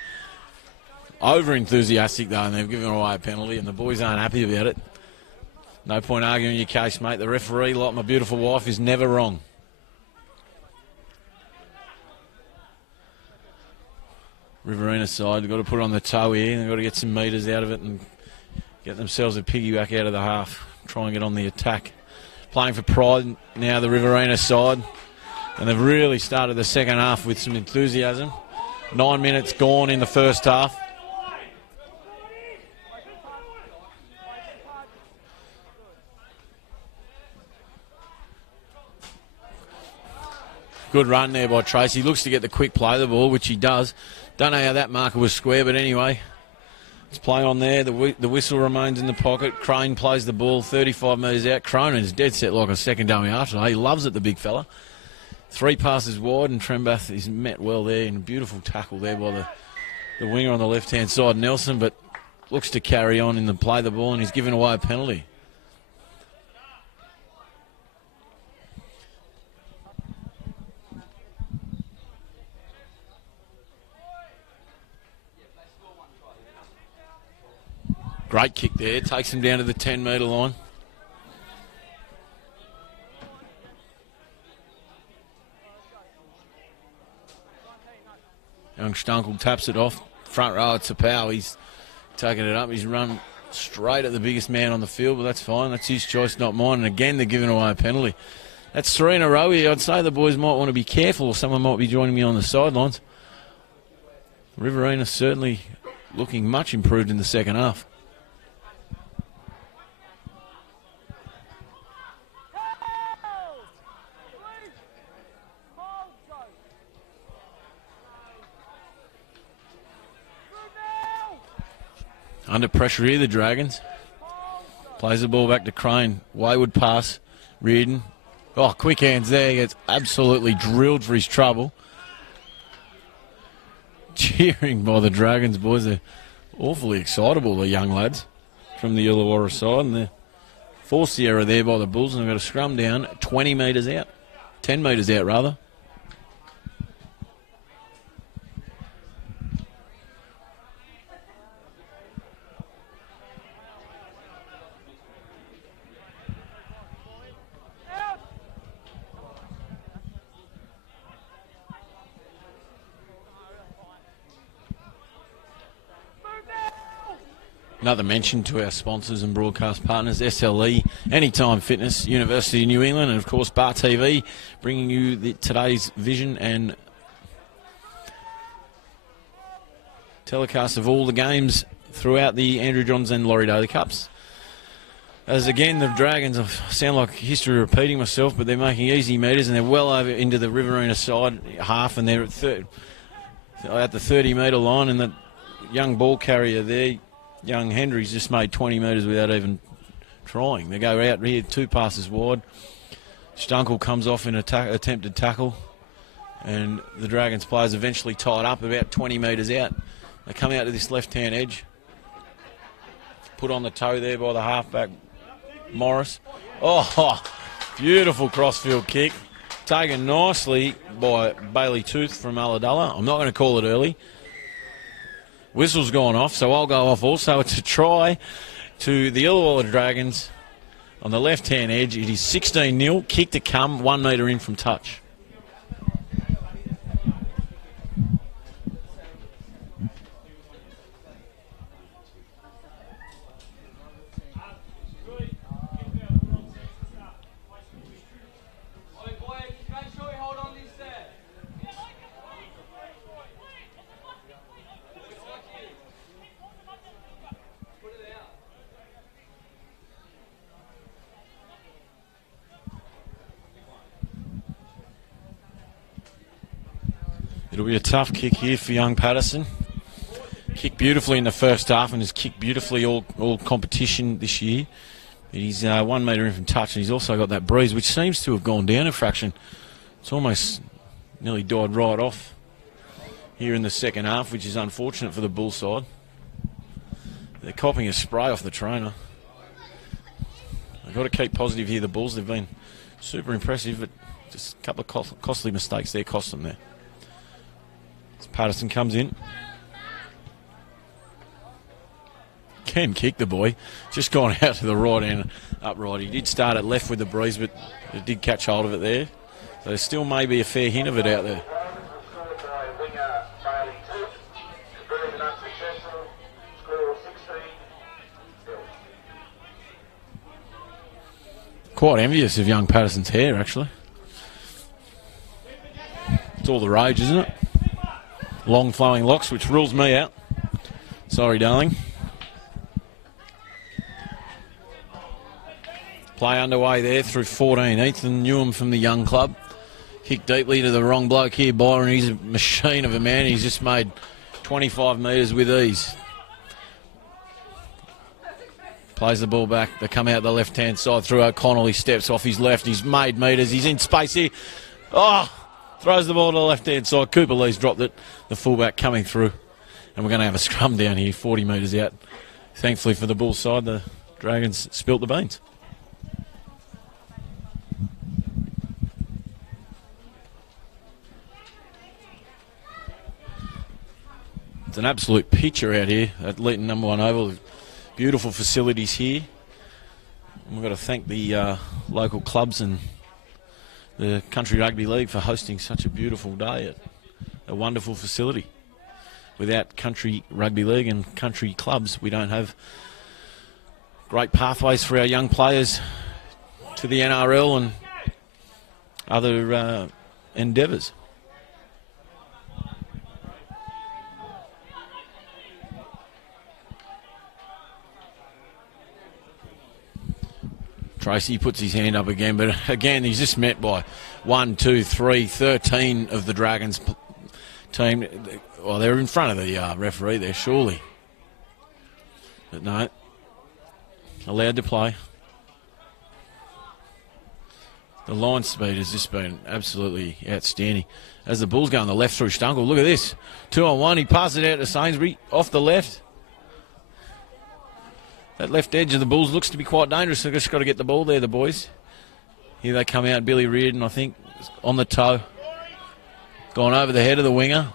over-enthusiastic, though, and they've given away a penalty, and the boys aren't happy about it. No point arguing your case, mate. The referee, like my beautiful wife, is never wrong. Riverina side, they've got to put it on the toe here. They've got to get some metres out of it and get themselves a piggyback out of the half. Try and get on the attack. Playing for pride now, the Riverina side. And they've really started the second half with some enthusiasm. 9 minutes gone in the first half. Good run there by Tracy. Looks to get the quick play of the ball, which he does. Don't know how that marker was square, but anyway. Let's play on there. The whistle remains in the pocket. Crane plays the ball 35 metres out. Cronin's dead set like a second dummy after. He loves it, the big fella. 3 passes wide, and Trembath is met well there, and a beautiful tackle there by the winger on the left-hand side, Nelson, but looks to carry on in the play the ball, and he's given away a penalty. Great kick there, takes him down to the 10-metre line. Young Stunkel taps it off. Front row, it's Tapau. He's taking it up. He's run straight at the biggest man on the field, but that's fine. That's his choice, not mine. And again, they're giving away a penalty. That's 3 in a row here. I'd say the boys might want to be careful, or someone might be joining me on the sidelines. Riverina certainly looking much improved in the second half. Under pressure here, the Dragons. Plays the ball back to Crane. Wayward pass. Reardon. Oh, quick hands there. Gets absolutely drilled for his trouble. Cheering by the Dragons, boys. They're awfully excitable, the young lads from the Illawarra side. And they forced the error there by the Bulls, and they've got a scrum down 20 metres out. 10 metres out, rather. Another mention to our sponsors and broadcast partners, SLE, Anytime Fitness, University of New England, and of course Bar TV, bringing you today's vision and telecast of all the games throughout the Andrew Johns and Laurie Daley Cups. As again, the Dragons, I sound like history repeating myself, but they're making easy metres, and they're well over into the Riverina side half, and they're at the 30-metre line, and the young ball carrier there, young Hendry's, just made 20 metres without even trying. They go out here 2 passes wide. Stunkel comes off in an attempted tackle, and the Dragons players eventually tied up about 20 metres out. They come out to this left-hand edge. Put on the toe there by the halfback, Morris. Oh, beautiful crossfield kick. Taken nicely by Bailey Tooth from Ulladulla. I'm not going to call it early. Whistle's gone off, so I'll go off also. It's a try to the Illawarra Dragons on the left-hand edge. It is 16-0, kick to come, 1 metre in from touch. It'll be a tough kick here for young Patterson. Kicked beautifully in the first half and has kicked beautifully all competition this year. He's 1 metre in from touch, and he's also got that breeze, which seems to have gone down a fraction. It's almost nearly died right off here in the second half, which is unfortunate for the Bull side. They're copping a spray off the trainer. They've got to keep positive here, the Bulls. They've been super impressive, but just a couple of costly mistakes there cost them there. As Patterson comes in. Can kick the boy. Just gone out to the right and upright. He did start at left with the breeze, but it did catch hold of it there. So there still may be a fair hint of it out there. Quite envious of young Patterson's hair, actually. It's all the rage, isn't it? Long flowing locks, which rules me out. Sorry, darling. Play underway there through 14. Ethan Newham from the young club. Kick deeply to the wrong bloke here, Byron. He's a machine of a man. He's just made 25 metres with ease. Plays the ball back. They come out the left-hand side through O'Connell. He steps off his left. He's made metres. He's in space here. Oh! Throws the ball to the left-hand side. Cooper Lee's dropped it. The fullback coming through. And we're going to have a scrum down here, 40 metres out. Thankfully for the Bulls side, the Dragons spilt the beans. It's an absolute picture out here at Leeton number 1 Oval. Beautiful facilities here. And we've got to thank the local clubs and the Country Rugby League for hosting such a beautiful day at a wonderful facility. Without Country Rugby League and country clubs, we don't have great pathways for our young players to the NRL and other endeavours. Tracy puts his hand up again, but again, he's just met by 1, 2, 3, 13 of the Dragons team. Well, they're in front of the referee there, surely. But no, allowed to play. The line speed has just been absolutely outstanding. As the Bulls go on the left through Stunkel, look at this. 2-on-1, he passes it out to Sainsbury, off the left. That left edge of the Bulls looks to be quite dangerous. They've just got to get the ball there, the boys. Here they come out. Billy Reardon, I think, on the toe. Gone over the head of the winger.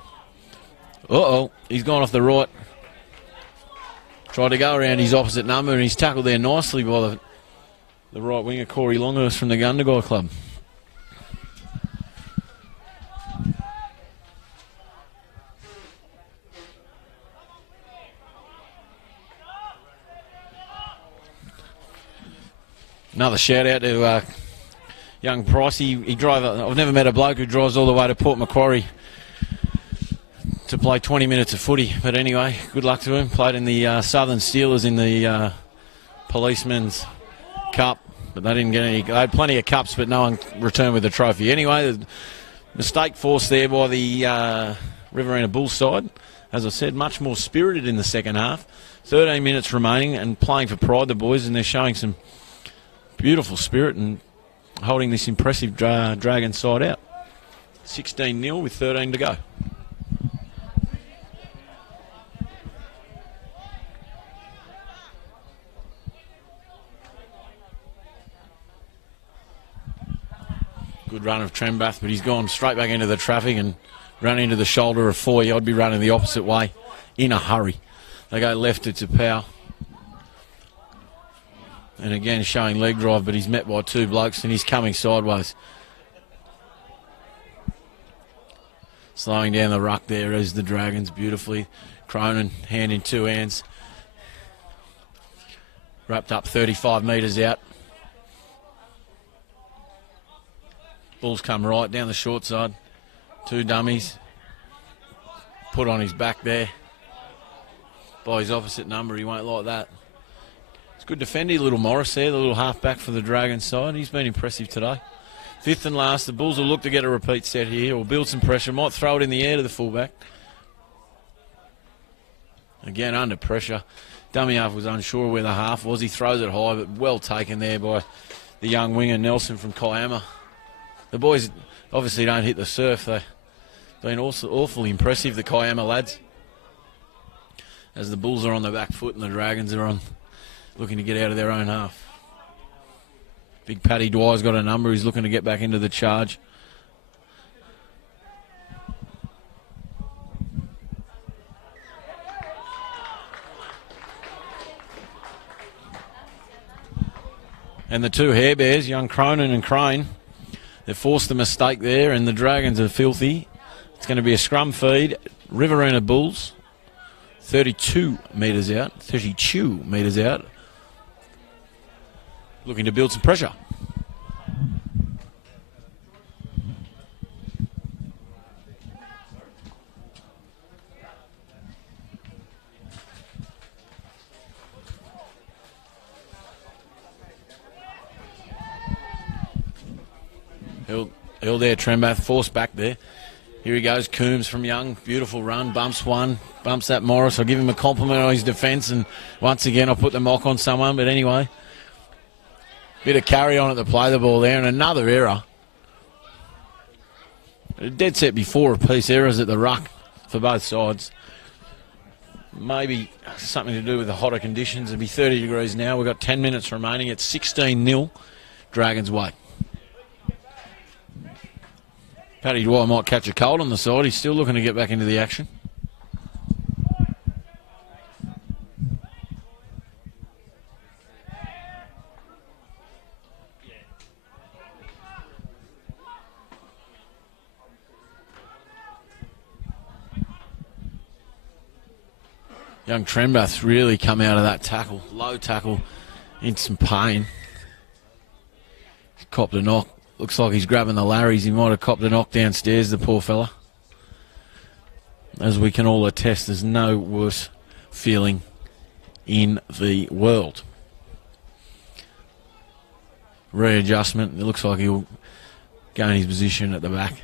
Uh-oh, he's gone off the right. Tried to go around his opposite number, and he's tackled there nicely by the right winger, Corey Longhurst from the Gundagai Club. Another shout out to young Pricey. I've never met a bloke who drives all the way to Port Macquarie to play 20 minutes of footy. But anyway, good luck to him. Played in the Southern Steelers in the Policeman's Cup, but they didn't get any. They had plenty of cups, but no one returned with a trophy. Anyway, the mistake forced there by the Riverina Bulls side. As I said, much more spirited in the second half. 13 minutes remaining and playing for pride, the boys, and they're showing some beautiful spirit and holding this impressive Dragon side out. 16-0 with 13 to go. Good run of Trembath, but he's gone straight back into the traffic and run into the shoulder of Foy. I'd be running the opposite way in a hurry. They go left to Tapau. And again, showing leg drive, but he's met by two blokes and he's coming sideways. Slowing down the ruck there as the Dragons beautifully. Cronin, hand in two hands. Wrapped up 35 metres out. Bulls come right down the short side. Two dummies. Put on his back there. By his opposite number, he won't like that. Good defender, little Morris there, the little half-back for the Dragons side. He's been impressive today. Fifth and last, the Bulls will look to get a repeat set here or build some pressure. Might throw it in the air to the fullback. Again, under pressure. Dummy half was unsure where the half was. He throws it high, but well taken there by the young winger, Nelson from Kiama. The boys obviously don't hit the surf. They've been also awfully impressive, the Kiama lads. As the Bulls are on the back foot and the Dragons are on looking to get out of their own half. Big Paddy Dwyer's got a number. He's looking to get back into the charge. And the two Hair Bears, young Cronin and Crane, they've forced a mistake there, and the Dragons are filthy. It's going to be a scrum feed. Riverina Bulls, 32 metres out. Looking to build some pressure. Held there, Trembath, forced back there. Here he goes, Coombs from Young. Beautiful run, bumps one, bumps that Morris. I'll give him a compliment on his defence, and once again I'll put the mock on someone, but anyway. Bit of carry on at the play the ball there, and another error. A dead set before a piece, errors at the ruck for both sides. Maybe something to do with the hotter conditions. It'll be 30 degrees now. We've got 10 minutes remaining. It's 16-0, Dragons way. Paddy Dwyer might catch a cold on the side. He's still looking to get back into the action. Young Trembath's really come out of that tackle. Low tackle, in some pain. Copped a knock. Looks like he's grabbing the Larrys. He might have copped a knock downstairs, the poor fella. As we can all attest, there's no worse feeling in the world. Readjustment. It looks like he'll gain his position at the back.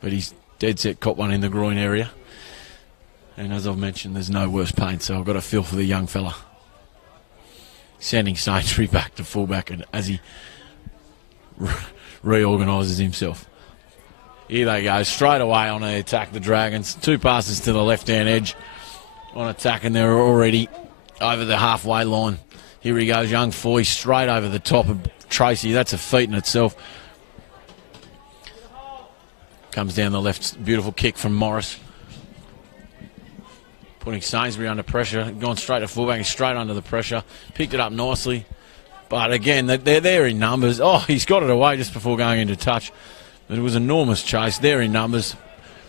But he's dead set caught one in the groin area. And as I've mentioned, there's no worse pain, so I've got a feel for the young fella. Sending Sainsbury back to fullback and as he reorganises himself. Here they go, straight away on the attack, the Dragons. 2 passes to the left-hand edge on attack, and they're already over the halfway line. Here he goes, young Foy, straight over the top of Tracy. That's a feat in itself. Comes down the left, beautiful kick from Morris. Putting Sainsbury under pressure, gone straight to fullback, he's straight under the pressure. Picked it up nicely. But again, they're there in numbers. Oh, he's got it away just before going into touch. But it was an enormous chase. There in numbers.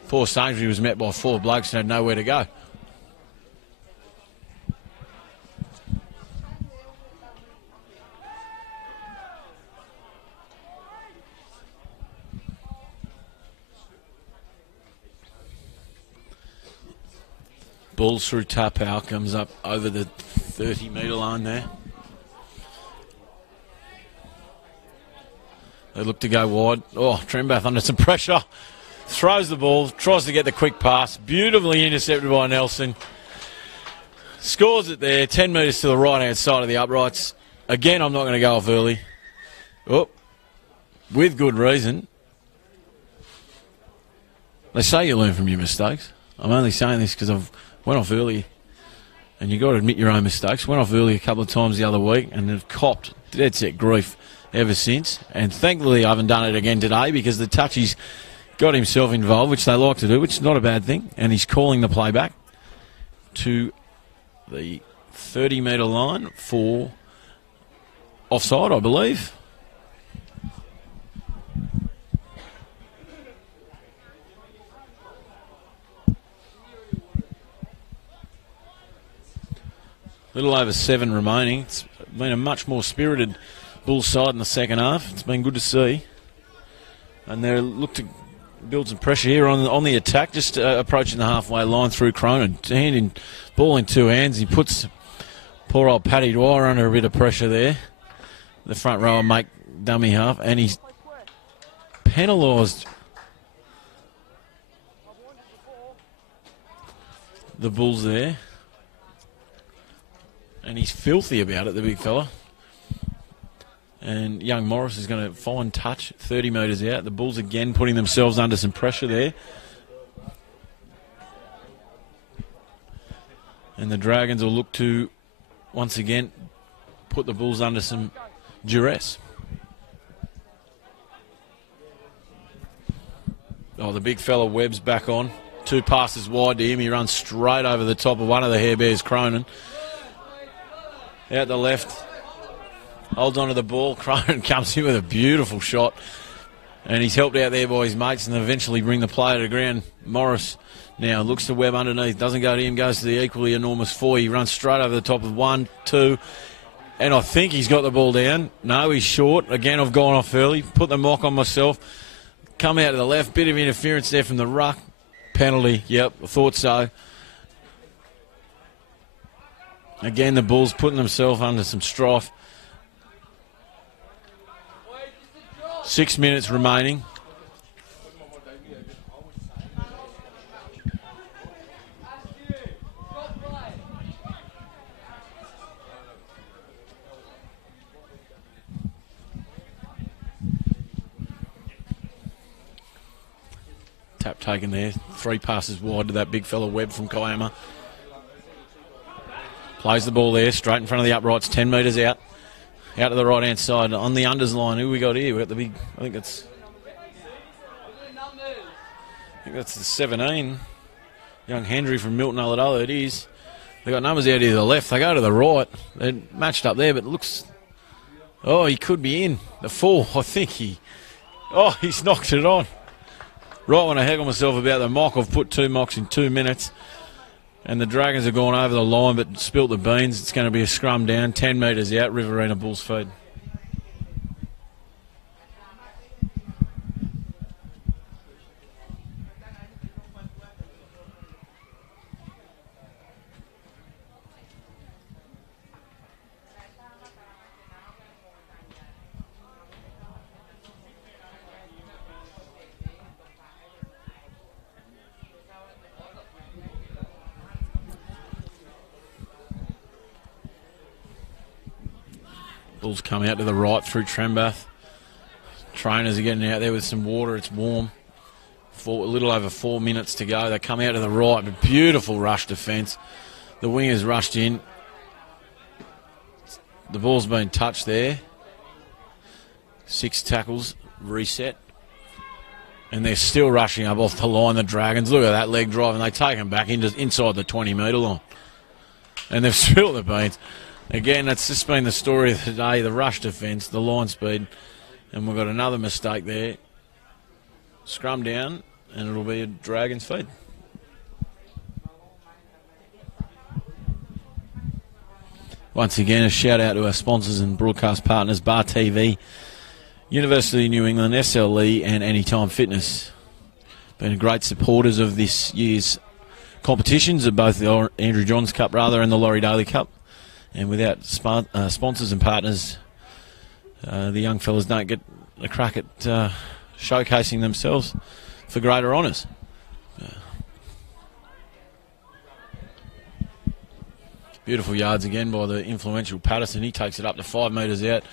Poor Sainsbury was met by 4 blokes and had nowhere to go. Balls through Tapau, comes up over the 30-metre line there. They look to go wide. Oh, Trembath under some pressure. Throws the ball, tries to get the quick pass. Beautifully intercepted by Nelson. Scores it there, 10 metres to the right-hand side of the uprights. Again, I'm not going to go off early. Oh, with good reason. They say you learn from your mistakes. I'm only saying this because I've went off early, and you've got to admit your own mistakes. Went off early a couple of times the other week and have copped dead set grief ever since. And thankfully I haven't done it again today because the touchy's got himself involved, which they like to do, which is not a bad thing. And he's calling the play back to the 30-metre line for offside, I believe. Little over 7 remaining. It's been a much more spirited Bulls side in the second half. It's been good to see. And they look to build some pressure here on the attack, just approaching the halfway line through Cronin. Ball in 2 hands. He puts poor old Paddy Dwyer under a bit of pressure there. The front rower make dummy half, and he's penalised the Bulls there. And he's filthy about it, the big fella. And young Morris is going to find touch 30 metres out. The Bulls again putting themselves under some pressure there. And the Dragons will look to, once again, put the Bulls under some duress. Oh, the big fella Webb's back on. 2 passes wide to him. He runs straight over the top of one of the Hair Bears, Cronin. Out the left, holds onto the ball. Cronin comes in with a beautiful shot, and he's helped out there by his mates, and eventually bring the player to the ground. Morris now looks to Webb underneath, doesn't go to him, goes to the equally enormous 4. He runs straight over the top of 1, 2, and I think he's got the ball down. No, he's short. Again, I've gone off early, put the mock on myself. Come out to the left, bit of interference there from the ruck. Penalty, yep, I thought so. Again, the Bulls putting themselves under some strife. 6 minutes remaining. Tap taken there. 3 passes wide to that big fella Webb from Kiama. Plays the ball there, straight in front of the uprights, 10 metres out. Out to the right-hand side, on the unders line. Who we got here? We got the big, I think that's the 17. Young Hendry from Milton Ulladulla, it is. They got numbers out here to the left. They go to the right. They're matched up there, but it looks... Oh, he could be in. The 4, I think he... Oh, he's knocked it on. Right when I haggle myself about the mock, I've put 2 mocks in 2 minutes. And the Dragons have gone over the line but spilt the beans. It's going to be a scrum down, 10 metres out, Riverina Bulls feed. Bulls come out to the right through Trembath. Trainers are getting out there with some water. It's warm. A little over 4 minutes to go. They come out to the right. But beautiful rush defence. The wingers rushed in. The ball's been touched there. 6 tackles, reset. And they're still rushing up off the line, the Dragons. Look at that leg drive, and they take them back inside the 20-metre line. And they've spilled the beans. Again, that's just been the story of the day, the rush defence, the line speed. And we've got another mistake there. Scrum down, and it'll be a Dragons feed. Once again, a shout out to our sponsors and broadcast partners, Bar TV, University of New England, SLE, and Anytime Fitness. Been great supporters of this year's competitions, of both the Andrew Johns Cup and the Laurie Daley Cup. And without sponsors and partners, the young fellas don't get a crack at showcasing themselves for greater honours. Beautiful yards again by the influential Patterson. He takes it up to 5 metres out.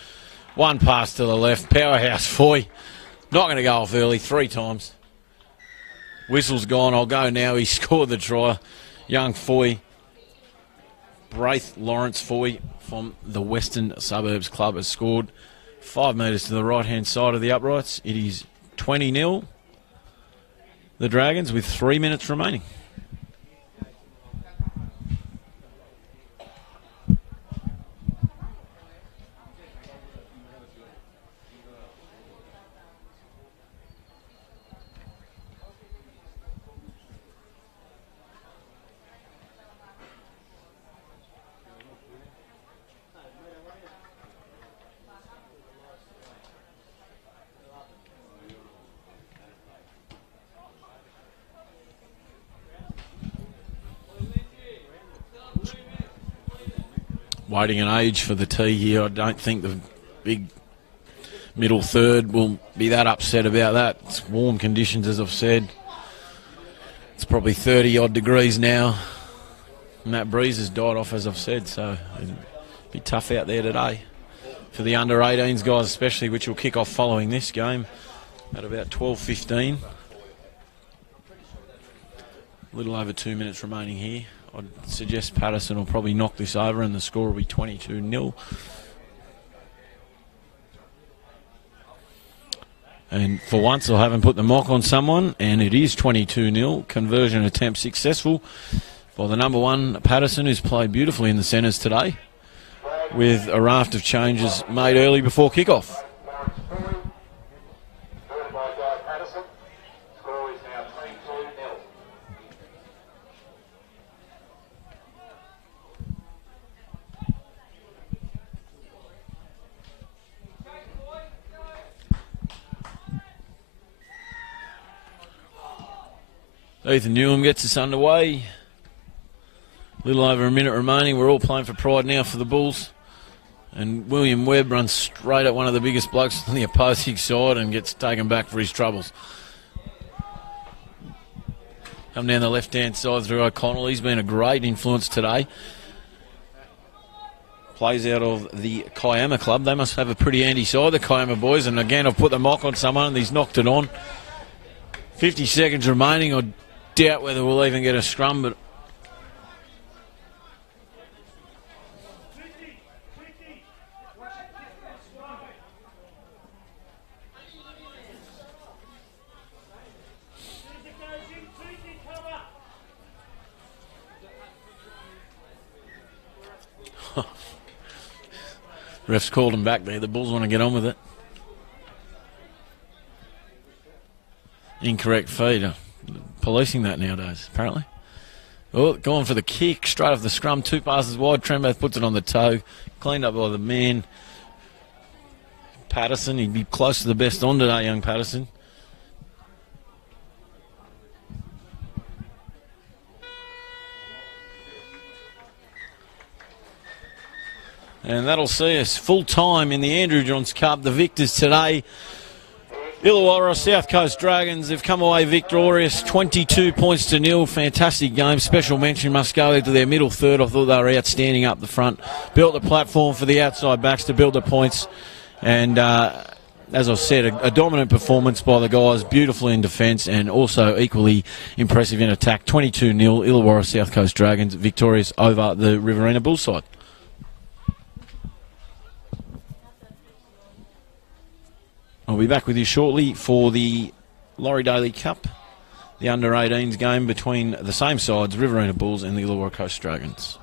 One pass to the left. Powerhouse Foy. Not going to go off early 3 times. Whistle's gone. I'll go now. He scored the try. Young Foy. Braith Lawrence Foy from the Western Suburbs Club has scored. 5 metres to the right-hand side of the uprights. It is 20-0. The Dragons with 3 minutes remaining. Waiting an age for the tee here. I don't think the big middle third will be that upset about that. It's warm conditions, as I've said. It's probably 30-odd degrees now. And that breeze has died off, as I've said, so it'll be tough out there today. For the under-18s guys especially, which will kick off following this game at about 12:15. A little over 2 minutes remaining here. I'd suggest Patterson will probably knock this over and the score will be 22-0. And for once, I haven't put the mock on someone, and it is 22-0. Conversion attempt successful by the number 1, Patterson, who's played beautifully in the centres today, with a raft of changes made early before kickoff. Ethan Newham gets us underway. A little over a minute remaining. We're all playing for pride now for the Bulls. And William Webb runs straight at one of the biggest blokes on the opposing side and gets taken back for his troubles. Come down the left-hand side through O'Connell. He's been a great influence today. Plays out of the Kiama club. They must have a pretty handy side, the Kiama boys. And again, I've put the mock on someone and he's knocked it on. 50 seconds remaining. I doubt whether we'll even get a scrum, but ref's called him back there. The Bulls want to get on with it. Incorrect feed. Policing that nowadays, apparently. Oh, going for the kick, straight off the scrum, 2 passes wide. Trembath puts it on the toe, cleaned up by the man. Patterson, he'd be close to the best on today, young Patterson. And that'll see us full time in the Andrew Johns Cup. The victors today, Illawarra, South Coast Dragons, have come away victorious, 22 points to 0. Fantastic game. Special mention must go to their middle third. I thought they were outstanding up the front. Built the platform for the outside backs to build the points. And as I said, a dominant performance by the guys, beautiful in defence and also equally impressive in attack. 22-0, Illawarra, South Coast Dragons victorious over the Riverina Bulls side. I'll be back with you shortly for the Laurie Daley Cup, the under-18s game between the same sides, Riverina Bulls and the Illawarra Coast Dragons.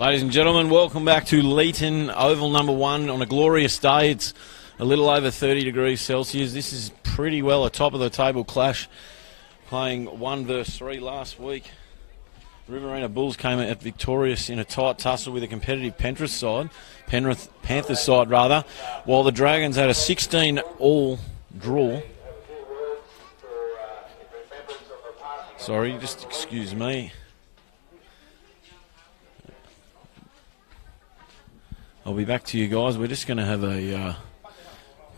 Ladies and gentlemen, welcome back to Leeton Oval number 1 on a glorious day. It's a little over 30 degrees Celsius. This is pretty well a top-of-the-table clash, playing 1 versus 3 last week. Riverina Bulls came out victorious in a tight tussle with a competitive Penrith Panthers side, while the Dragons had a 16-all draw. Sorry, just excuse me. I'll be back to you guys. We're just going to have a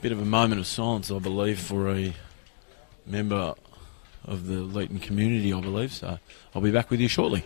bit of a moment of silence, I believe, for a member of the Leeton community, I believe. So I'll be back with you shortly.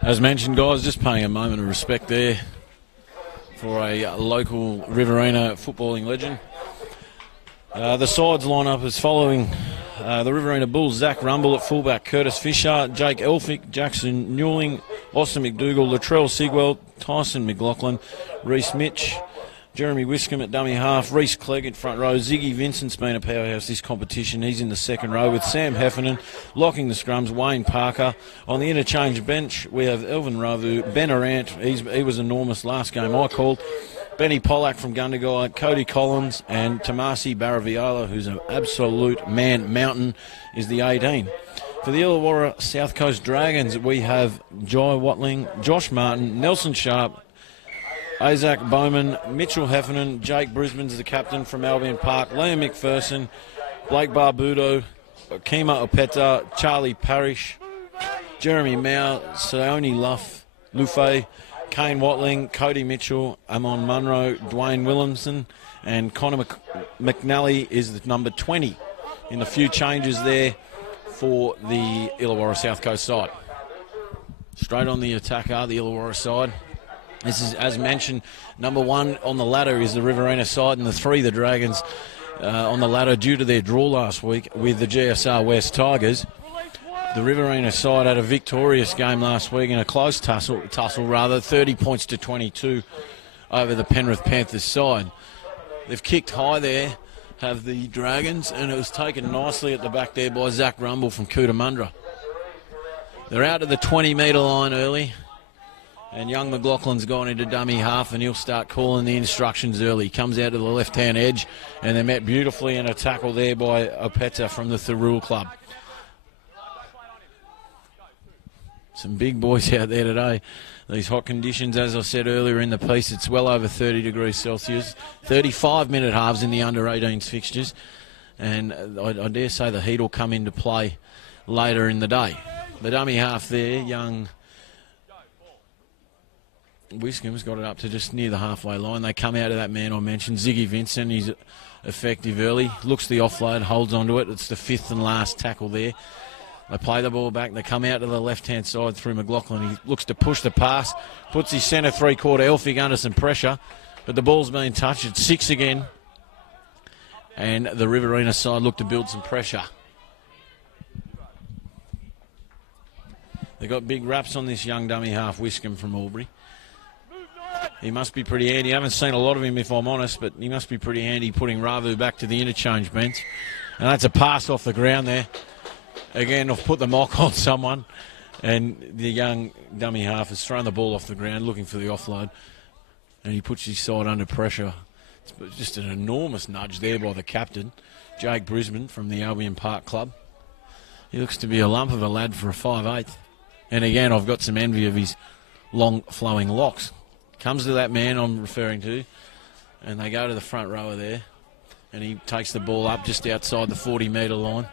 As mentioned, guys, just paying a moment of respect there for a local Riverina footballing legend. The sides line up as following. The Riverina Bulls, Zach Rumble at fullback, Curtis Fisher, Jake Elphick, Jackson Newling, Austin McDougall, Latrell Sigwell, Tyson McLaughlin, Reese Mitch, Jeremy Wiscombe at dummy half, Reese Clegg in front row. Ziggy Vincent's been a powerhouse this competition. He's in the second row with Sam Heffernan locking the scrums, Wayne Parker. On the interchange bench, we have Elvin Ravu, Ben Arant, he was enormous last game I called, Benny Pollack from Gundagai, Cody Collins, and Tomasi Baraviola, who's an absolute man mountain, is the 18. For the Illawarra South Coast Dragons, we have Jai Watling, Josh Martin, Nelson Sharp, Isaac Bowman, Mitchell Heffernan, Jake Brisbane's the captain from Albion Park, Liam McPherson, Blake Barbudo, Kima Opeta, Charlie Parrish, Jeremy Mao, Sione Luffey, Kane Watling, Cody Mitchell, Amon Munro, Dwayne Williamson, and Connor McNally is the number 20 in the few changes there for the Illawarra South Coast side. Straight on the attack are the Illawarra side. This is, as mentioned, number 1 on the ladder is the Riverina side, and the 3, the Dragons, on the ladder due to their draw last week with the GSR West Tigers. The Riverina side had a victorious game last week in a close tussle, 30 points to 22 over the Penrith Panthers side. They've kicked high there, have the Dragons, and it was taken nicely at the back there by Zach Rumble from Cootamundra. They're out to the 20-metre line early, and young McLaughlin's gone into dummy half, and he'll start calling the instructions early. He comes out to the left-hand edge, and they're met beautifully in a tackle there by Opeta from the Thurul Club. Some big boys out there today. These hot conditions, as I said earlier in the piece, it's well over 30 degrees Celsius. 35-minute halves in the under-18s fixtures. And I dare say the heat will come into play later in the day. The dummy half there, young Wiscombe's got it up to just near the halfway line. They come out of that man I mentioned, Ziggy Vincent. He's effective early. Looks the offload, holds onto it. It's the fifth and last tackle there. They play the ball back. They come out to the left-hand side through McLaughlin. He looks to push the pass, puts his centre three-quarter Elphick under some pressure, but the ball's been touched. It's 6 again, and the Riverina side look to build some pressure. They've got big raps on this young dummy half, Wiscombe from Albury. He must be pretty handy. I haven't seen a lot of him, if I'm honest, but he must be pretty handy putting Ravu back to the interchange bench. And that's a pass off the ground there. Again, I've put the mock on someone, and the young dummy half has thrown the ball off the ground looking for the offload, and he puts his side under pressure. It's just an enormous nudge there by the captain, Jake Brisbane from the Albion Park Club. He looks to be a lump of a lad for a 5'8". And again, I've got some envy of his long flowing locks. Comes to that man I'm referring to, and they go to the front rower there, and he takes the ball up just outside the 40-metre line.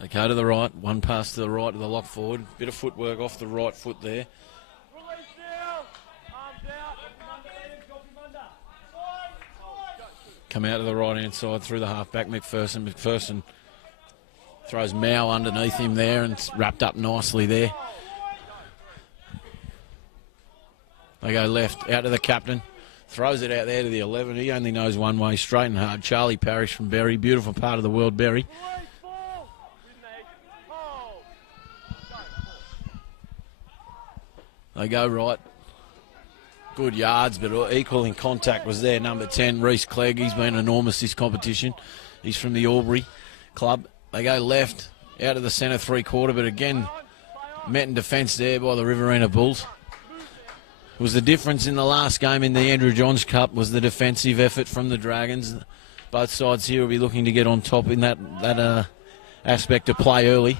They go to the right, one pass to the right of the lock forward. Bit of footwork off the right foot there. Come out to the right-hand side through the half-back, McPherson. McPherson throws Mao underneath him there, and it's wrapped up nicely there. They go left, out to the captain. Throws it out there to the 11. He only knows one way, straight and hard. Charlie Parrish from Berry. Beautiful part of the world, Berry. They go right. Good yards, but equal in contact was there. Number 10, Reece Clegg. He's been enormous this competition. He's from the Albury Club. They go left, out of the centre three-quarter, but again, met in defence there by the Riverina Bulls. It was the difference in the last game in the Andrew Johns Cup was the defensive effort from the Dragons. Both sides here will be looking to get on top in that aspect of play early.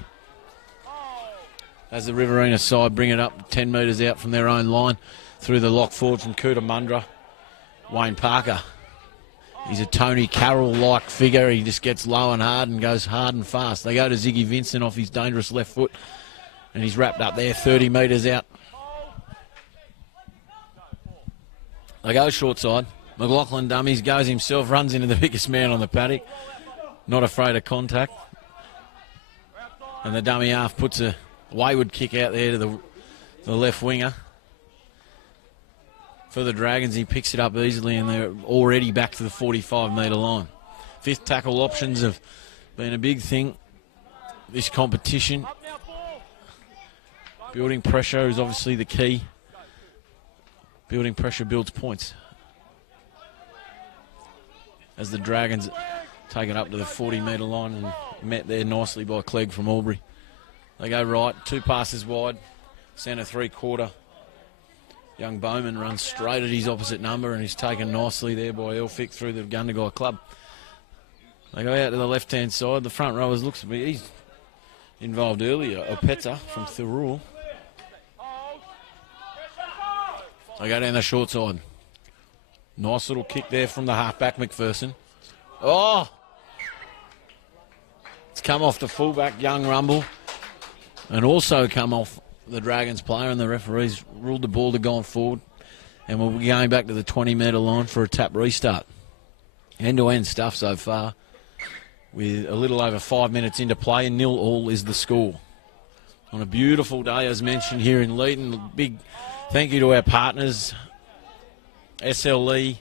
As the Riverina side bring it up 10 metres out from their own line through the lock forward from Cootamundra, Wayne Parker. He's a Tony Carroll-like figure. He just gets low and hard and goes hard and fast. They go to Ziggy Vincent off his dangerous left foot, and he's wrapped up there 30 metres out. They go short side. McLaughlin dummies, goes himself, runs into the biggest man on the paddock. Not afraid of contact. And the dummy half puts a wayward kick out there to the left winger. For the Dragons, he picks it up easily, and they're already back to the 45-metre line. Fifth tackle options have been a big thing this competition. Building pressure is obviously the key. Building pressure builds points. As the Dragons take it up to the 40-metre line and met there nicely by Clegg from Albury. They go right, two passes wide, centre three-quarter. Young Bowman runs straight at his opposite number, and he's taken nicely there by Elphick through the Gundagai Club. They go out to the left-hand side. The front rowers looks to be, he's involved earlier, Opeta from Thurul. They go down the short side. Nice little kick there from the halfback, McPherson. Oh! It's come off the fullback, young Rumble, and also come off the Dragons player, and the referees ruled the ball to go on forward, and we'll be going back to the 20-metre line for a tap restart. End-to-end stuff so far, with a little over 5 minutes into play, and 0-0 is the score. On a beautiful day, as mentioned, here in Leeton. Big thank you to our partners, SLE,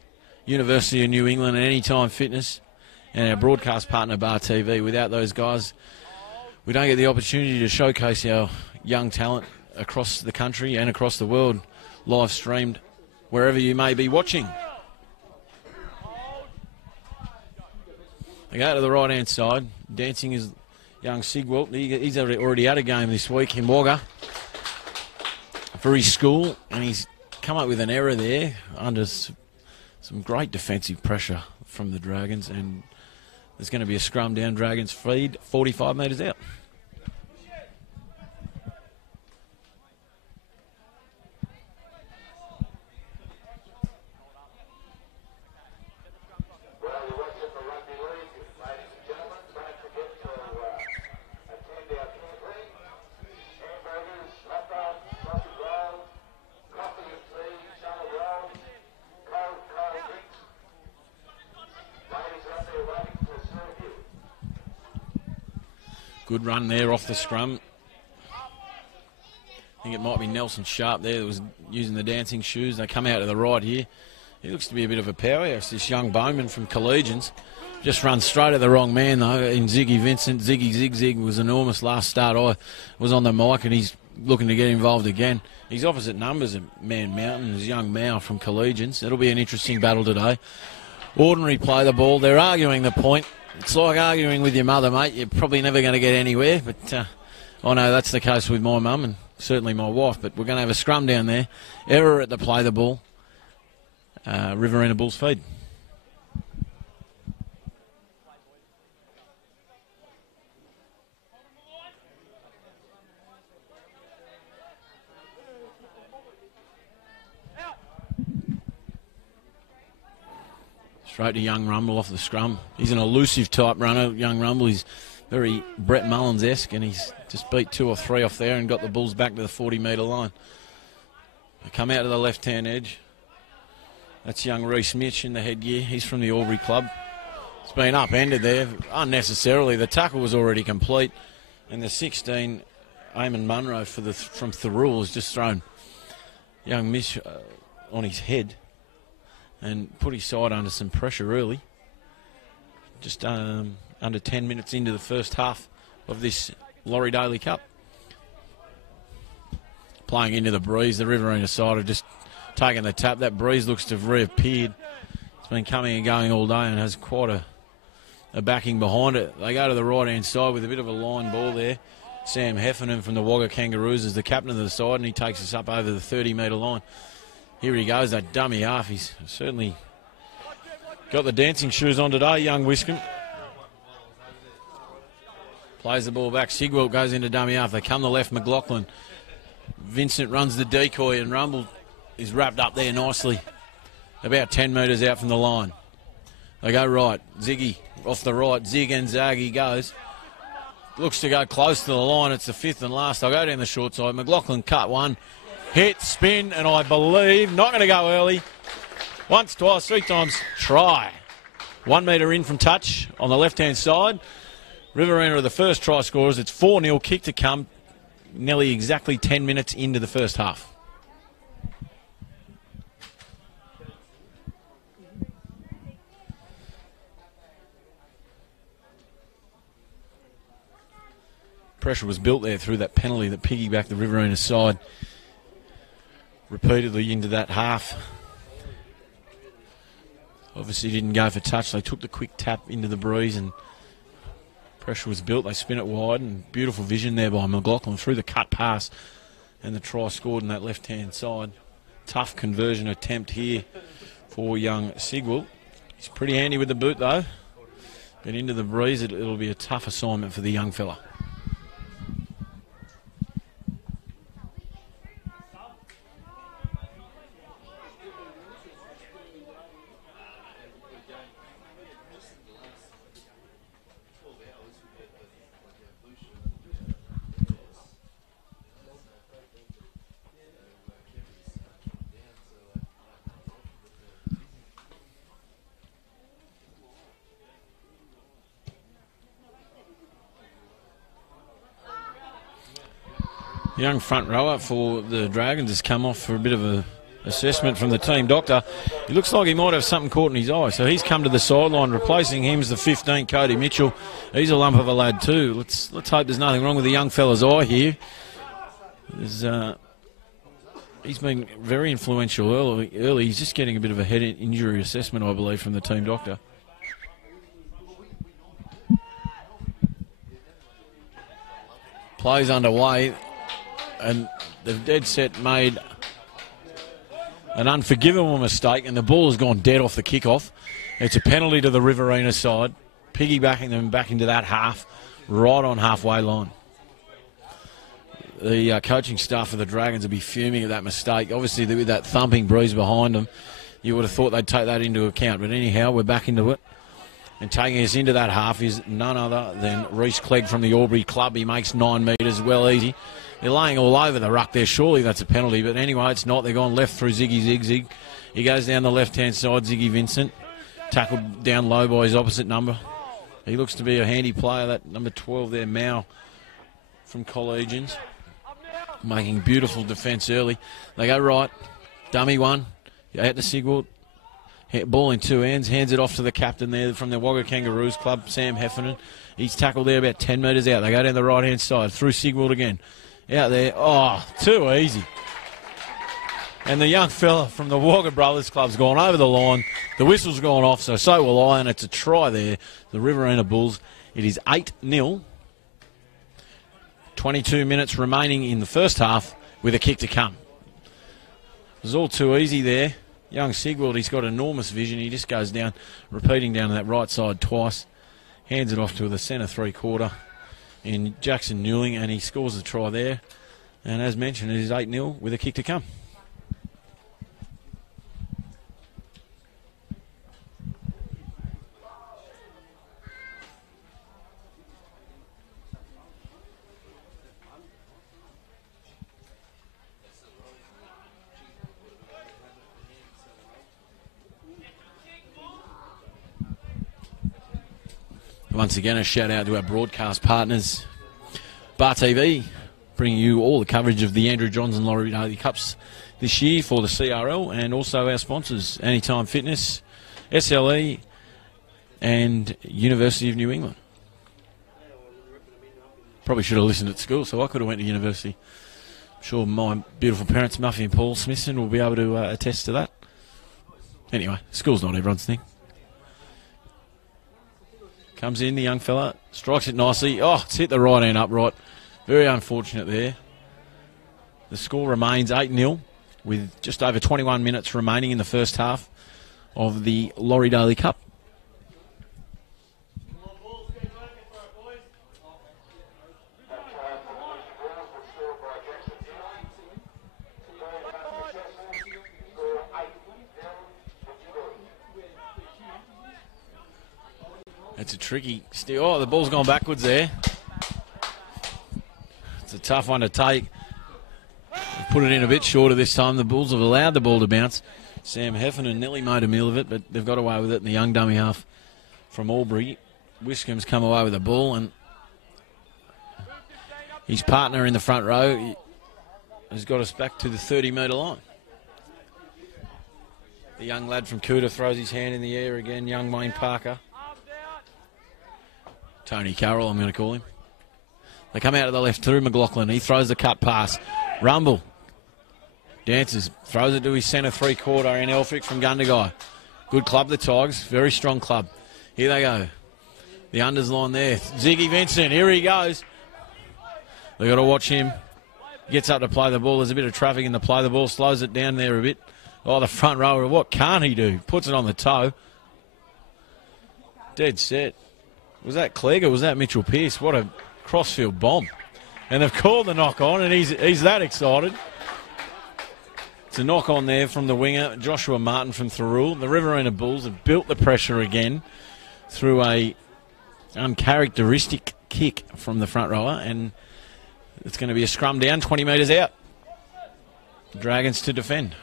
University of New England, and Anytime Fitness, and our broadcast partner, Bar TV. Without those guys, we don't get the opportunity to showcase our young talent across the country and across the world, live streamed wherever you may be watching. They go to the right-hand side. Dancing is young Sigwalt. He's already had a game this week in Wagga for his school, and he's come up with an error there under some great defensive pressure from the Dragons, and there's going to be a scrum down Dragons feed, 45 metres out. Good run there off the scrum. I think it might be Nelson Sharp there that was using the dancing shoes. They come out to the right here. He looks to be a bit of a powerhouse, this young bowman from Collegians. Just runs straight at the wrong man, though, in Ziggy Vincent. Ziggy Zig was enormous last start. I was on the mic, and he's looking to get involved again. He's opposite numbers at Man Mountain, his young Mao from Collegians. It'll be an interesting battle today. Ordinary play the ball. They're arguing the point. It's like arguing with your mother, mate. You're probably never going to get anywhere, but I know that's the case with my mum and certainly my wife, but we're going to have a scrum down there. Error at the play the ball. Riverina Bulls feed. Straight to young Rumble off the scrum. He's an elusive type runner, young Rumble. He's very Brett Mullins-esque, and he's just beat 2 or 3 off there and got the Bulls back to the 40-metre line. They come out to the left-hand edge. That's young Reece Mitch in the headgear. He's from the Albury club. It's been upended there unnecessarily. The tackle was already complete, and the 16, Eamon Munro from Thirroul, has just thrown young Mitch on his head and put his side under some pressure early. Just under 10 minutes into the first half of this Laurie Daley Cup. Playing into the breeze, the Riverina side have just taken the tap. That breeze looks to have reappeared. It's been coming and going all day and has quite a backing behind it. They go to the right-hand side with a bit of a line ball there. Sam Heffernan from the Wagga Kangaroos is the captain of the side, and he takes us up over the 30-metre line. Here he goes, that dummy half. He's certainly got the dancing shoes on today, young Wiscombe. Plays the ball back. Sigwell goes into dummy half. They come the left, McLaughlin. Vincent runs the decoy, and Rumble is wrapped up there nicely. About 10 metres out from the line. They go right. Ziggy off the right. Zig and Zag he goes. Looks to go close to the line. It's the 5th and last. They'll go down the short side. McLaughlin cut one. Hit, spin, and I believe not going to go early. Once, twice, 3 times, try. 1 metre in from touch on the left-hand side. Riverina are the first try scorers. It's 4-0, kick to come, nearly exactly 10 minutes into the first half. Pressure was built there through that penalty that piggybacked the Riverina side repeatedly into that half. Obviously didn't go for touch. They took the quick tap into the breeze and pressure was built. They spin it wide, and beautiful vision there by McLaughlin through the cut pass, and the try scored on that left-hand side. Tough conversion attempt here for young Sigwell. He's pretty handy with the boot though. But into the breeze, it'll be a tough assignment for the young fella. Young front rower for the Dragons has come off for a bit of a assessment from the team doctor. He looks like he might have something caught in his eye, so he's come to the sideline. Replacing him is the 15, Cody Mitchell. He's a lump of a lad too. Let's hope there's nothing wrong with the young fella's eye here. He's been very influential early. He's just getting a bit of a head injury assessment, I believe, from the team doctor. Play's underway, and they've dead set made an unforgivable mistake, and the ball has gone dead off the kickoff. It's a penalty to the Riverina side, piggybacking them back into that half, right on halfway line. The coaching staff of the Dragons will be fuming at that mistake. Obviously, with that thumping breeze behind them, you would have thought they'd take that into account. But anyhow, we're back into it. And taking us into that half is none other than Reece Clegg from the Albury club. He makes 9 metres well easy. They're laying all over the ruck there. Surely that's a penalty. But anyway, it's not. They're going left through Ziggy Zig. He goes down the left-hand side, Ziggy Vincent. Tackled down low by his opposite number. He looks to be a handy player, that number 12 there, Mao from Collegians. Making beautiful defence early. They go right. Dummy one. Out to Sigwald. Ball in 2 hands. Hands it off to the captain there from the Wagga Kangaroos club, Sam Heffernan. He's tackled there about 10 metres out. They go down the right-hand side. Through Sigwald again. Out there. Oh, too easy. And the young fella from the Wagga Brothers Club's gone over the line. The whistle's gone off, so will I, and it's a try there. The Riverina Bulls. It is 8-0. 22 minutes remaining in the first half with a kick to come. It was all too easy there. Young Sigwald, he's got enormous vision. He just goes down, repeating down to that right side twice. Hands it off to the centre three-quarter in Jackson Newling, and he scores the try there. And as mentioned, it is 8-0 with a kick to come. Once again, a shout out to our broadcast partners, Bar TV, bringing you all the coverage of the Andrew Johns and Laurie Daley Cups this year for the CRL, and also our sponsors, Anytime Fitness, SLE, and University of New England. Probably should have listened at school, so I could have went to university. I'm sure my beautiful parents, Muffy and Paul Smithson, will be able to attest to that. Anyway, school's not everyone's thing. Comes in, the young fella, strikes it nicely. Oh, it's hit the right hand upright. Very unfortunate there. The score remains 8-0 with just over 21 minutes remaining in the first half of the Laurie Daley Cup. It's a tricky steal. Oh, the ball's gone backwards there. It's a tough one to take. Put it in a bit shorter this time. The Bulls have allowed the ball to bounce. Sam Heffernan nearly made a meal of it, but they've got away with it. And the young dummy half from Albury, Wiscombe's come away with the ball, and his partner in the front row has got us back to the 30-metre line. The young lad from Cooter throws his hand in the air again, young Wayne Parker. Tony Carroll, I'm going to call him. They come out to the left through McLaughlin. He throws the cut pass. Rumble dances, throws it to his centre three-quarter in Elphick from Gundagai. Good club, the Tigers. Very strong club. Here they go. The unders line there. Ziggy Vincent, here he goes. They've got to watch him. Gets up to play the ball. There's a bit of traffic in the play. The ball slows it down there a bit. Oh, the front rower, what can't he do? Puts it on the toe. Dead set. Was that Clegg or was that Mitchell Pearce? What a crossfield bomb. And they've called the knock on, and he's that excited. It's a knock on there from the winger, Joshua Martin from Thurul. The Riverina Bulls have built the pressure again through a uncharacteristic kick from the front rower, and it's going to be a scrum down, 20 metres out. Dragons to defend.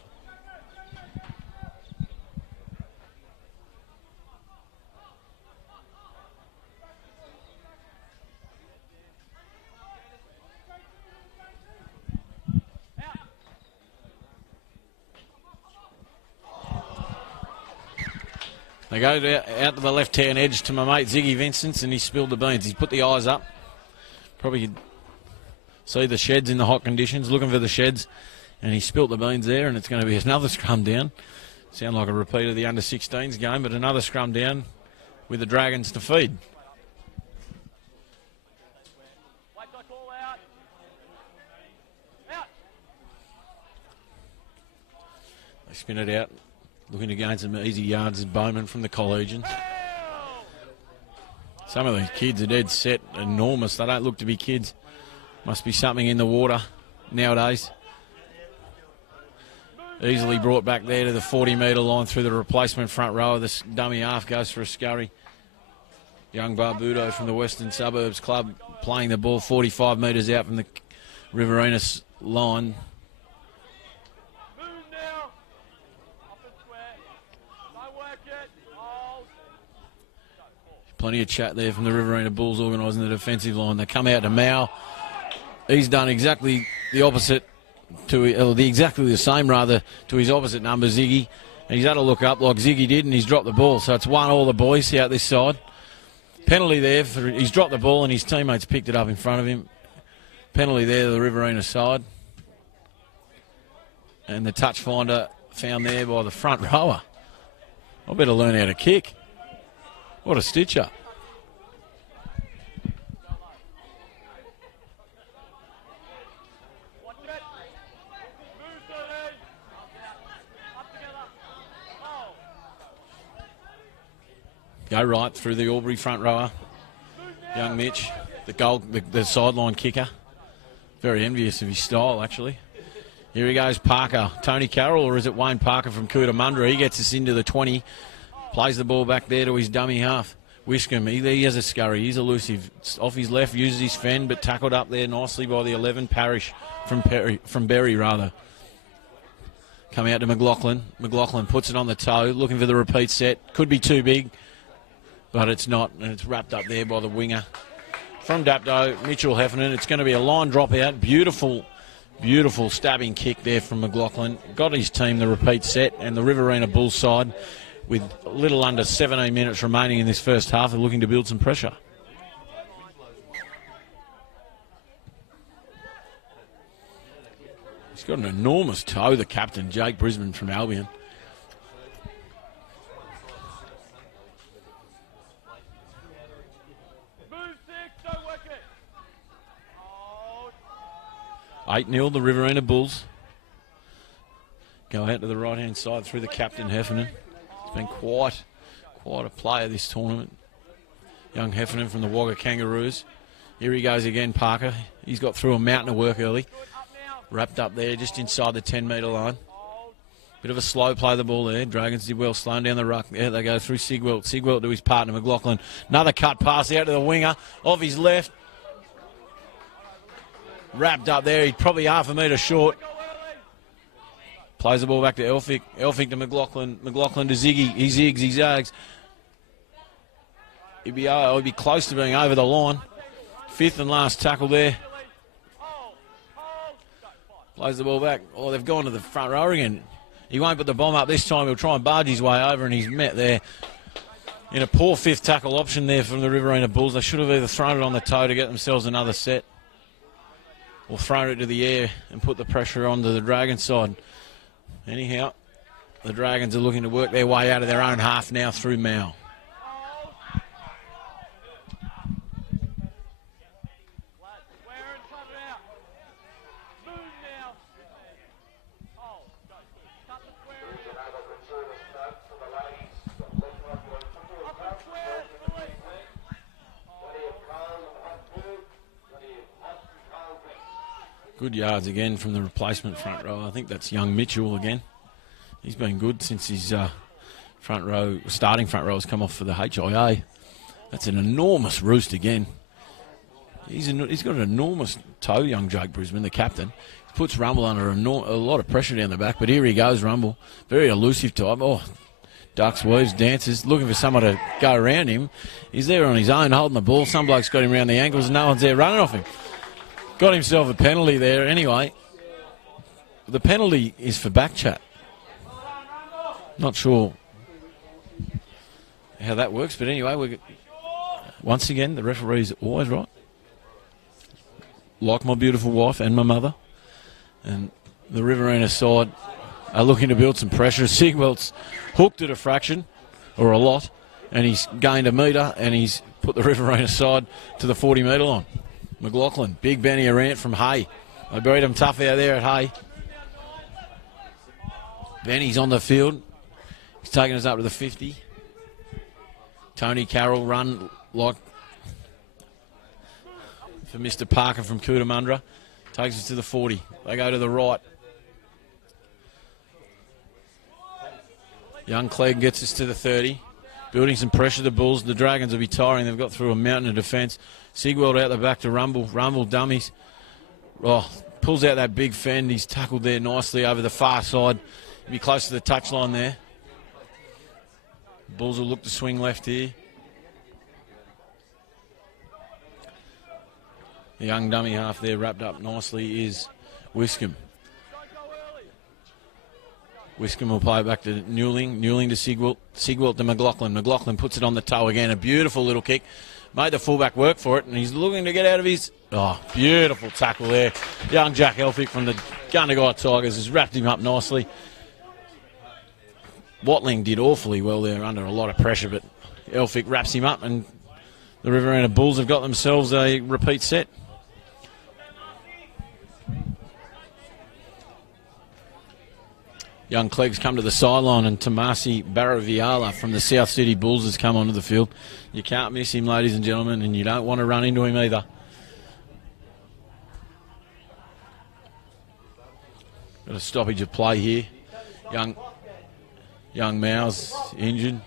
They go out to the left-hand edge to my mate Ziggy Vincent, and he spilled the beans. He's put the eyes up. Probably could see the sheds in the hot conditions, looking for the sheds, and he spilt the beans there, and it's going to be another scrum down. Sound like a repeat of the under-16s game, but another scrum down with the Dragons to feed. Spin it out. Looking to gain some easy yards as Bowman from the Collegians. Some of these kids are dead set, enormous. They don't look to be kids. Must be something in the water nowadays. Easily brought back there to the 40-metre line through the replacement front row. This dummy half goes for a scurry. Young Barbudo from the Western Suburbs Club playing the ball 45 metres out from the Riverina line. Plenty of chat there from the Riverina Bulls organising the defensive line. They come out to Mao. He's done exactly the opposite to exactly the same rather to his opposite number, Ziggy. And he's had to look up like Ziggy did, and he's dropped the ball. So it's 1-all the boys out this side. Penalty there for he's dropped the ball and his teammates picked it up in front of him. Penalty there to the Riverina side. And the touch finder found there by the front rower. I better learn how to kick. What a stitch up. Go right through the Albury front rower. Young Mitch, the sideline kicker. Very envious of his style, actually. Here he goes, Parker. Tony Carroll, or is it Wayne Parker from Cootamundra? He gets us into the 20. Plays the ball back there to his dummy half. Wishcombe, he has a scurry. He's elusive. Off his left, uses his fend, but tackled up there nicely by the 11, Parrish from Berry, rather. Come out to McLaughlin. McLaughlin puts it on the toe, looking for the repeat set. Could be too big, but it's not, and it's wrapped up there by the winger. From Dapto, Mitchell Heffernan. It's going to be a line drop out. Beautiful stabbing kick there from McLaughlin. Got his team the repeat set, and the Riverina Bulls side, with a little under 17 minutes remaining in this first half, are looking to build some pressure. He's got an enormous toe, the captain, Jake Brisbane from Albion. Move 6, don't work it. 8-0, the Riverina Bulls. Go out to the right-hand side through the captain, Heffernan. He's been quite a player this tournament. Young Heffernan from the Wagga Kangaroos. Here he goes again, Parker. He's got through a mountain of work early. Wrapped up there just inside the 10-metre line. Bit of a slow play the ball there. Dragons did well slowing down the ruck. There they go through Sigwelt. Sigwelt to his partner, McLaughlin. Another cut pass out to the winger. Off his left. Wrapped up there. He's probably half a metre short. Plays the ball back to Elphick. Elphick to McLaughlin. McLaughlin to Ziggy. He zigs, he zags. He'd be close to being over the line. Fifth and last tackle there. Plays the ball back. Oh, they've gone to the front row again. He won't put the bomb up this time. He'll try and barge his way over, and he's met there in a poor fifth tackle option there from the Riverina Bulls. They should have either thrown it on the toe to get themselves another set, or thrown it to the air and put the pressure onto the Dragons side. Anyhow, the Dragons are looking to work their way out of their own half now through Mao. Good yards again from the replacement front row. I think that's young Mitchell again. He's been good since his starting front row has come off for the HIA. That's an enormous roost again. He's got an enormous toe, young Jake Brisbane, the captain. He puts Rumble under a lot of pressure down the back, but here he goes, Rumble. Very elusive type. Oh, ducks, weaves, dances, looking for someone to go around him. He's there on his own, holding the ball. Some bloke's got him around the ankles, and no one's there running off him. Got himself a penalty there. Anyway, the penalty is for back chat. Not sure how that works, but anyway, once again, the referee's always right. Like my beautiful wife and my mother. And the Riverina side are looking to build some pressure. Sigwelt's hooked at a fraction, or a lot, and he's gained a metre, and he's put the Riverina side to the 40-metre line. McLaughlin, big Benny Arant from Hay. They beat him tough out there at Hay. Benny's on the field. He's taking us up to the 50. Tony Carroll run like for Mr. Parker from Cootamundra. Takes us to the 40. They go to the right. Young Clegg gets us to the 30. Building some pressure, the Bulls. The Dragons will be tiring. They've got through a mountain of defence. Sigweld out the back to Rumble. Rumble dummies. Oh, pulls out that big fend. He's tackled there nicely over the far side. He'll be close to the touchline there. Bulls will look to swing left here. The young dummy half there wrapped up nicely is Wiscombe. Wiscombe will play it back to Newling. Newling to Sigwelt. Sigwelt to McLaughlin. McLaughlin puts it on the toe again. A beautiful little kick. Made the fullback work for it, and he's looking to get out of his... Oh, beautiful tackle there. Young Jack Elphick from the Gundagai Tigers has wrapped him up nicely. Watling did awfully well there under a lot of pressure, but Elphick wraps him up, and the Riverina Bulls have got themselves a repeat set. Young Clegg's come to the sideline, and Tomasi Barraviala from the South City Bulls has come onto the field. You can't miss him, ladies and gentlemen, and you don't want to run into him either. Got a stoppage of play here. Young Mau's injured.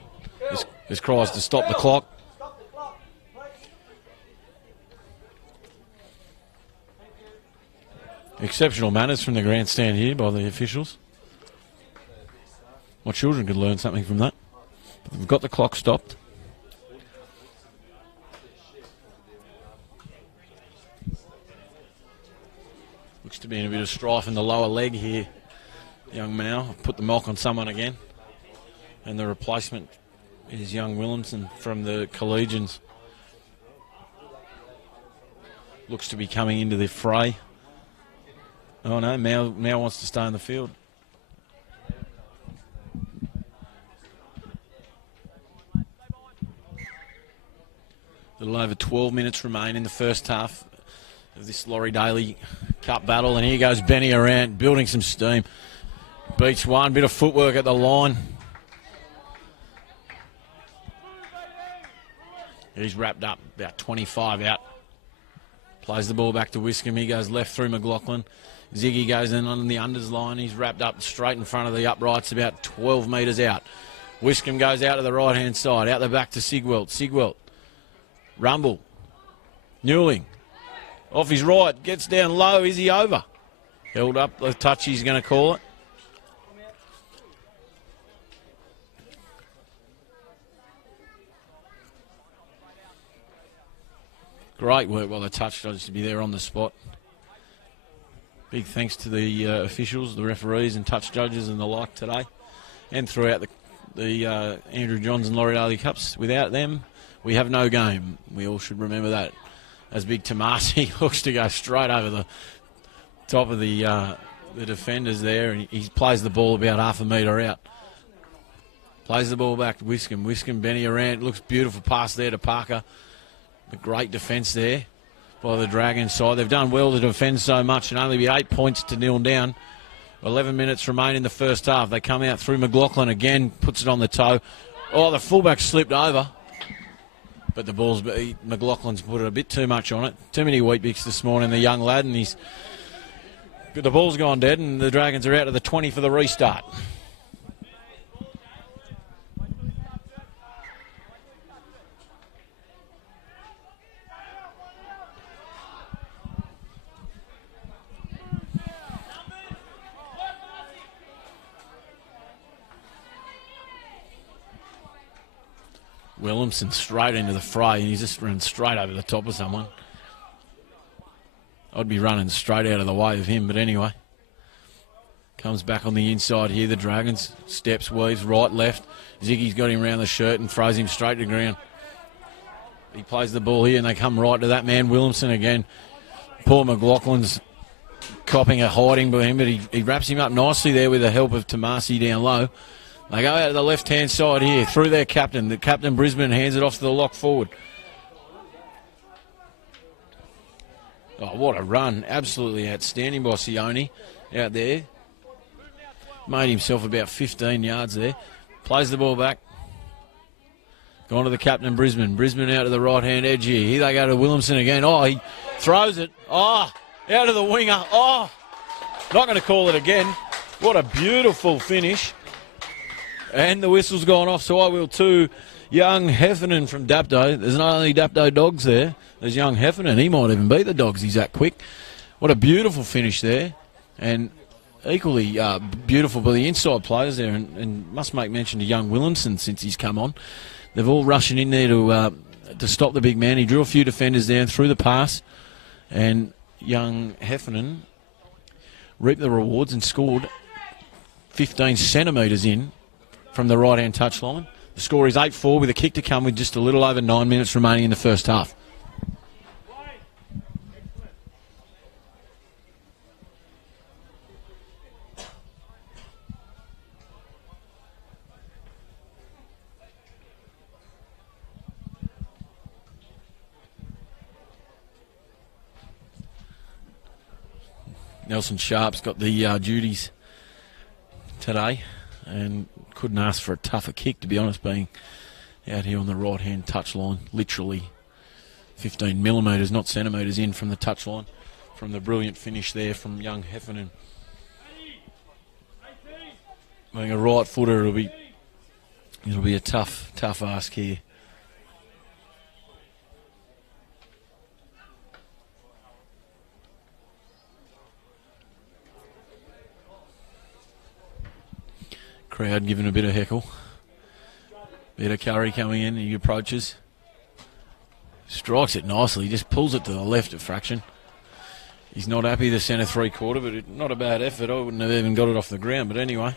Just cries to stop the clock. Exceptional manners from the grandstand here by the officials. My children could learn something from that. But we've got the clock stopped. Looks to be in a bit of strife in the lower leg here. Young Mao put the mock on someone again. And the replacement is young Williamson from the Collegians. Looks to be coming into the fray. Oh no, Mao wants to stay in the field. A little over 12 minutes remain in the first half of this Laurie Daley Cup battle. And here goes Benny around, building some steam. Beats one, bit of footwork at the line. He's wrapped up, about 25 out. Plays the ball back to Wiscombe. He goes left through McLaughlin. Ziggy goes in on the unders line. He's wrapped up straight in front of the uprights, about 12 metres out. Wiscombe goes out to the right-hand side, out the back to Sigwelt. Sigwelt. Rumble. Newling. Off his right. Gets down low. Is he over? Held up the touch. He's going to call it. Great work by the touch judge to be there on the spot. Big thanks to the officials, the referees and touch judges and the like today. And throughout the Andrew Johns and Laurie Daley Cups. Without them, we have no game. We all should remember that. As big Tomasi looks to go straight over the top of the defenders there, and he plays the ball about half a metre out. Plays the ball back to Wiscombe. Wiscombe, Benny around. Looks beautiful pass there to Parker. A great defence there by the Dragons side. They've done well to defend so much and only be 8 points to 0 down. 11 minutes remain in the first half. They come out through McLaughlin again, puts it on the toe. Oh, the fullback slipped over. But the ball's, McLaughlin's put a bit too much on it. Too many Weet-Bix this morning, the young lad, and the ball's gone dead, and the Dragons are out to the 20 for the restart. Williamson straight into the fray, and he's just run straight over the top of someone. I'd be running straight out of the way of him, but anyway. Comes back on the inside here, the Dragons. Steps, weaves, right, left. Ziggy's got him around the shirt and throws him straight to the ground. He plays the ball here, and they come right to that man, Williamson again. Poor McLaughlin's copping a hiding by him, but he wraps him up nicely there with the help of Tomasi down low. They go out to the left-hand side here, through their captain. The captain, Brisbane, hands it off to the lock forward. Oh, what a run. Absolutely outstanding by Sione out there. Made himself about 15 yards there. Plays the ball back. Gone to the captain, Brisbane. Brisbane out to the right-hand edge here. Here they go to Williamson again. Oh, he throws it. Oh, out of the winger. Oh, not going to call it again. What a beautiful finish. And the whistle's gone off, so I will too. Young Heffernan from Dapto. There's not only Dapto dogs there. There's young Heffernan. He might even beat the dogs. He's that quick. What a beautiful finish there. And equally beautiful by the inside players there. And must make mention to young Williamson since he's come on. They've all rushing in there to stop the big man. He drew a few defenders down through the pass. And young Heffernan reaped the rewards and scored 15 centimetres in from the right-hand touchline. The score is 8-4 with a kick to come with just a little over 9 minutes remaining in the first half. Nelson Sharp's got the duties today and couldn't ask for a tougher kick, to be honest, being out here on the right-hand touchline, literally 15 millimetres, not centimetres in from the touchline, from the brilliant finish there from young Heffernan. Being a right footer, it'll be a tough ask here. Crowd giving a bit of heckle. Bit of Curry coming in. He approaches. Strikes it nicely. Just pulls it to the left a fraction. He's not happy, the centre three-quarter, but not a bad effort. I wouldn't have even got it off the ground. But anyway,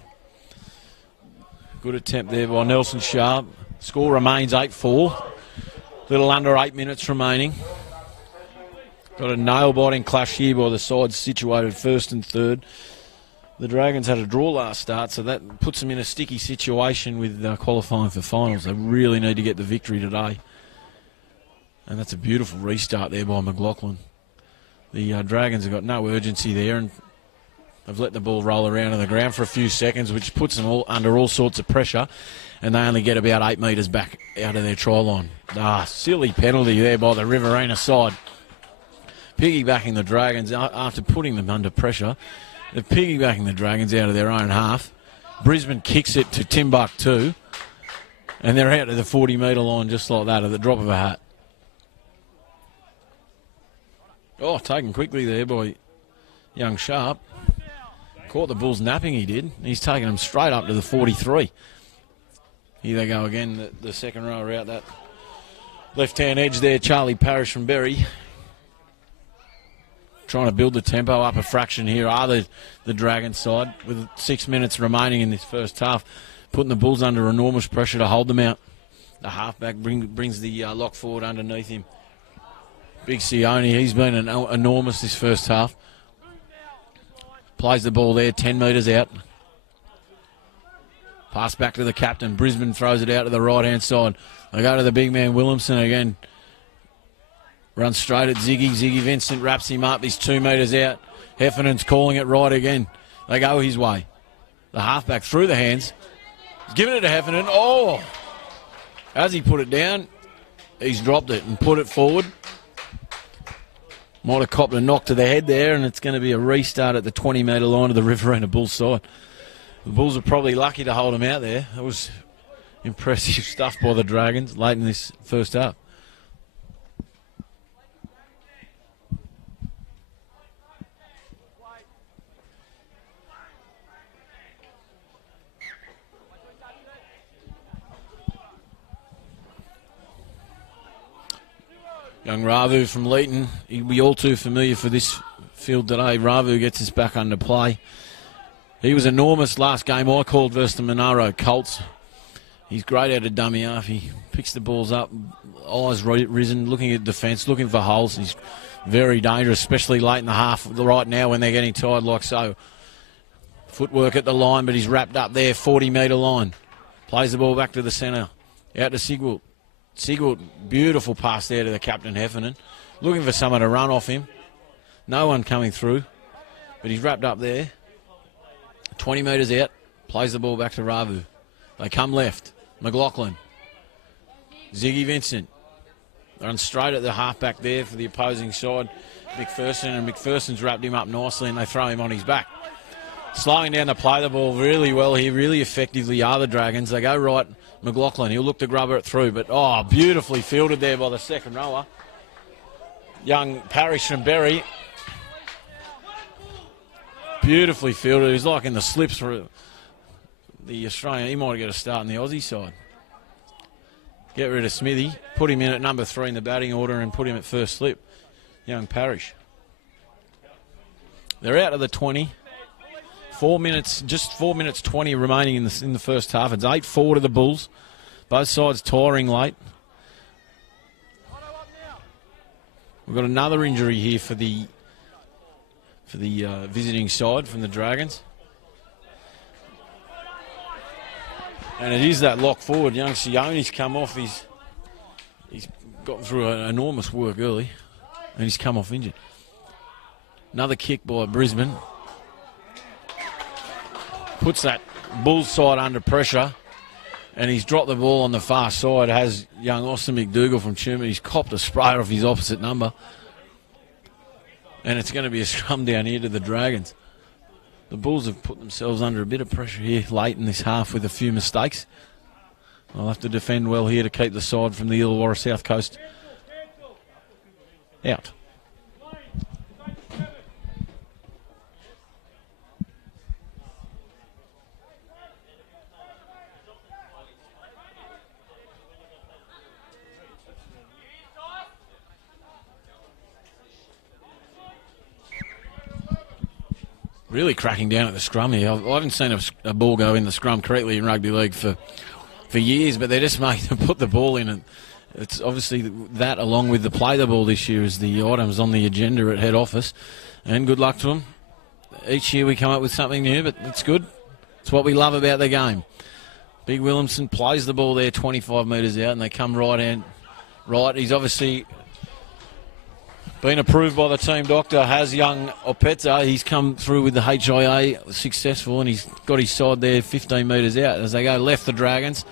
good attempt there by Nelson Sharp. Score remains 8-4. Little under 8 minutes remaining. Got a nail-biting clash here by the sides situated first and third. The Dragons had a draw last start, so that puts them in a sticky situation with qualifying for finals. They really need to get the victory today. And that's a beautiful restart there by McLaughlin. The Dragons have got no urgency there, and they've let the ball roll around on the ground for a few seconds, which puts them all under all sorts of pressure, and they only get about 8 metres back out of their try line. Silly penalty there by the Riverina side. Piggybacking the Dragons after putting them under pressure. They're piggybacking the Dragons out of their own half. Brisbane kicks it to Timbuktu, and they're out to the 40-metre line just like that at the drop of a hat. Oh, taken quickly there by young Sharp. Caught the Bulls napping, he did. He's taken them straight up to the 43. Here they go again, the second rower out that left-hand edge there, Charlie Parrish from Berry. Trying to build the tempo up a fraction here are the Dragons side with 6 minutes remaining in this first half, putting the Bulls under enormous pressure to hold them out. The halfback brings the lock forward underneath him. Big Sione, he's been enormous this first half. Plays the ball there, 10 metres out. Pass back to the captain. Brisbane throws it out to the right-hand side. They go to the big man, Williamson again. Runs straight at Ziggy. Ziggy Vincent wraps him up. He's 2 metres out. Heffernan's calling it right again. They go his way. The halfback through the hands. He's giving it to Heffernan. Oh! As he put it down, he's dropped it and put it forward. Might have copped a knock to the head there, and it's going to be a restart at the 20-metre line of the Riverina Bulls side. The Bulls are probably lucky to hold him out there. That was impressive stuff by the Dragons late in this first half. Young Ravu from Leeton. He'll be all too familiar for this field today. Ravu gets us back under play. He was enormous last game I called versus the Monaro Colts. He's great out of dummy half. He picks the balls up, eyes risen, looking at defence, looking for holes. He's very dangerous, especially late in the half right now when they're getting tired like so. Footwork at the line, but he's wrapped up there, 40-metre line. Plays the ball back to the centre, out to Sigwell. Sigwell, beautiful pass there to the captain, Heffernan. Looking for someone to run off him. No one coming through, but he's wrapped up there. 20 metres out. Plays the ball back to Ravu. They come left. McLaughlin. Ziggy Vincent. Run straight at the halfback there for the opposing side, McPherson, and McPherson's wrapped him up nicely and they throw him on his back. Slowing down to play the ball really well here, really effectively are the Dragons. They go right, McLaughlin, he'll look to grubber it through, but beautifully fielded there by the second rower. Young Parrish from Berry. Beautifully fielded. He's like in the slips for the Australian. He might get a start on the Aussie side. Get rid of Smithy, put him in at number 3 in the batting order and put him at first slip. Young Parrish. They're out of the 20. 4 minutes, just 4 minutes 20 remaining in the first half. It's 8-4 to the Bulls. Both sides tiring late. We've got another injury here for the visiting side from the Dragons. And it is that lock forward. Young Sione's come off. He's got through an enormous work early, and he's come off injured. Another kick by Brisbane. Puts that Bulls side under pressure, and he's dropped the ball on the far side. Has young Austin McDougall from Truman. He's copped a sprayer off his opposite number. And it's going to be a scrum down here to the Dragons. The Bulls have put themselves under a bit of pressure here late in this half with a few mistakes. They'll have to defend well here to keep the side from the Illawarra South Coast out. Really cracking down at the scrum here. I haven't seen a ball go in the scrum correctly in rugby league for years, but they just make them put the ball in. And it's obviously that, along with the play the ball this year, is the items on the agenda at head office. And good luck to them. Each year we come up with something new, but it's good. It's what we love about the game. Big Williamson plays the ball there 25 metres out, and they come right. He's obviously been approved by the team doctor. Has young Opeta. He's come through with the HIA successful, and he's got his side there 15 metres out as they go left the Dragons.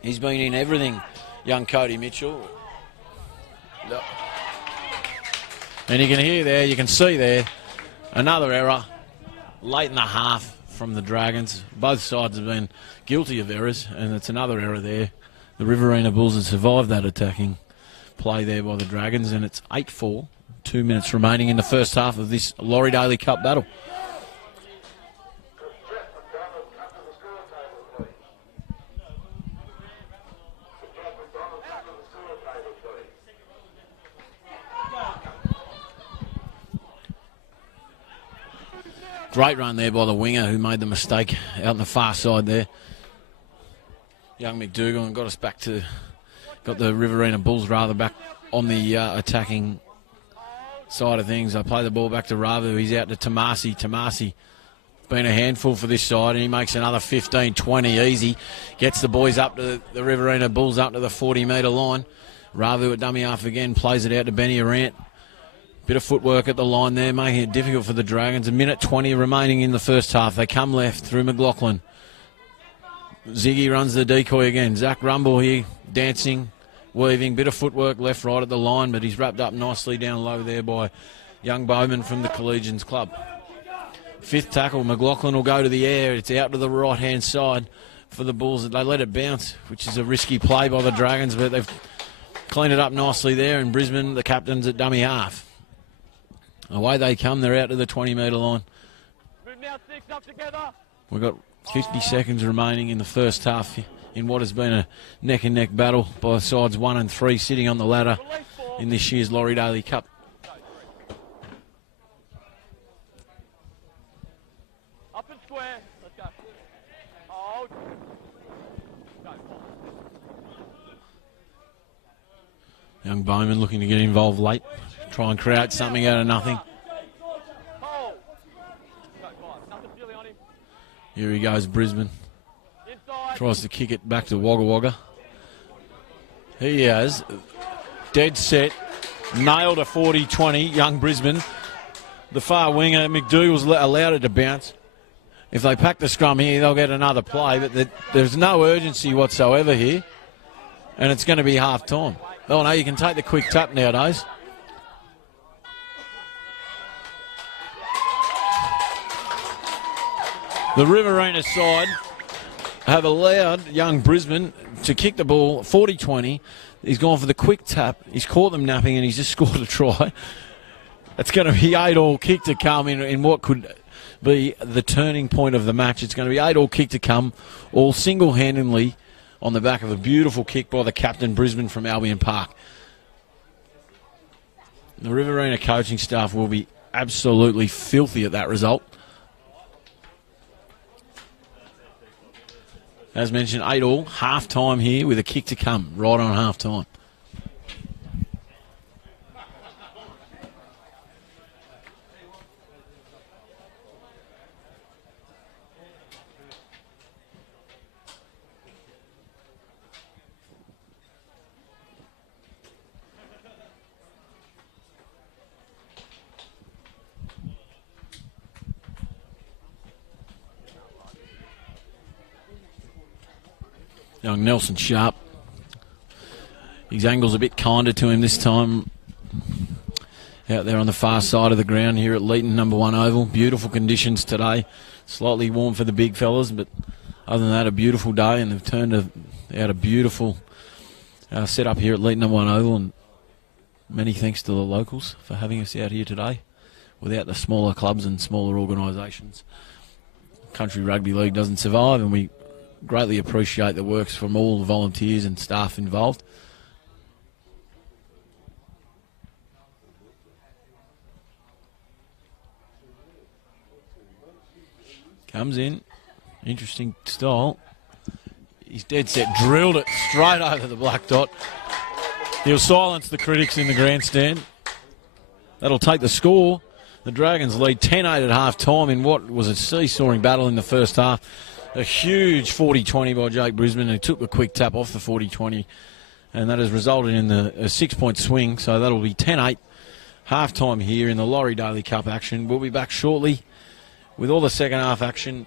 He's been in everything, young Cody Mitchell. And you can hear there, you can see there, another error late in the half from the Dragons. Both sides have been guilty of errors, and it's another error there. The Riverina Bulls have survived that attacking play there by the Dragons, and it's 8-4. 2 minutes remaining in the first half of this Laurie Daley Cup battle. Great run there by the winger who made the mistake out on the far side there. Young McDougall, and got us back to... Got the Riverina Bulls rather back on the attacking side of things. They play the ball back to Ravu. He's out to Tamasi. Tamasi been a handful for this side, and he makes another 15-20 easy. Gets the boys up to the Riverina Bulls up to the 40-metre line. Ravu at dummy half again, plays it out to Benny Arant. Bit of footwork at the line there, making it difficult for the Dragons. A minute 20 remaining in the first half. They come left through McLaughlin. Ziggy runs the decoy again. Zach Rumble here, dancing, weaving. Bit of footwork left, right at the line, but he's wrapped up nicely down low there by young Bowman from the Collegians Club. Fifth tackle, McLaughlin will go to the air. It's out to the right-hand side for the Bulls. They let it bounce, which is a risky play by the Dragons, but they've cleaned it up nicely there. And Brisbane, the captains at dummy half. Away they come. They're out to the 20-metre line. We've got 50 seconds remaining in the first half in what has been a neck-and-neck battle by sides 1 and 3 sitting on the ladder in this year's Laurie Daley Cup. Up and square. Let's go. Oh. Go. Young Bowman looking to get involved late. Try and create something out of nothing. Here he goes, Brisbane. Tries to kick it back to Wagga Wagga. He has. Dead set. Nailed a 40-20, young Brisbane. The far winger, McDougall's allowed it to bounce. If they pack the scrum here, they'll get another play, but there's no urgency whatsoever here, and it's going to be half-time. Oh, no, you can take the quick tap nowadays. The Riverina side have allowed young Brisbane to kick the ball 40-20. He's gone for the quick tap. He's caught them napping, and he's just scored a try. It's going to be 8-all kick to come in what could be the turning point of the match. It's going to be 8-all kick to come, all single-handedly on the back of a beautiful kick by the captain, Brisbane, from Albion Park. The Riverina coaching staff will be absolutely filthy at that result. As mentioned, 8-all, half-time here with a kick to come, right on half-time. Young Nelson Sharp. His angle's a bit kinder to him this time. Out there on the far side of the ground here at Leeton, number 1 oval. Beautiful conditions today. Slightly warm for the big fellas, but other than that, a beautiful day, and they've turned out a beautiful setup here at Leeton, number 1 oval. And many thanks to the locals for having us out here today. Without the smaller clubs and smaller organisations, Country Rugby League doesn't survive, and we greatly appreciate the works from all the volunteers and staff involved. Comes in. Interesting style. He's dead set. Drilled it straight over the black dot. He'll silence the critics in the grandstand. That'll take the score. The Dragons lead 10-8 at half-time in what was a seesawing battle in the first half. A huge 40-20 by Jake Brisbane, who took the quick tap off the 40-20, and that has resulted in a 6-point swing. So that'll be 10-8, half-time here in the Laurie Daley Cup action. We'll be back shortly with all the second half action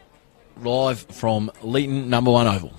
live from Leeton, number 1 oval.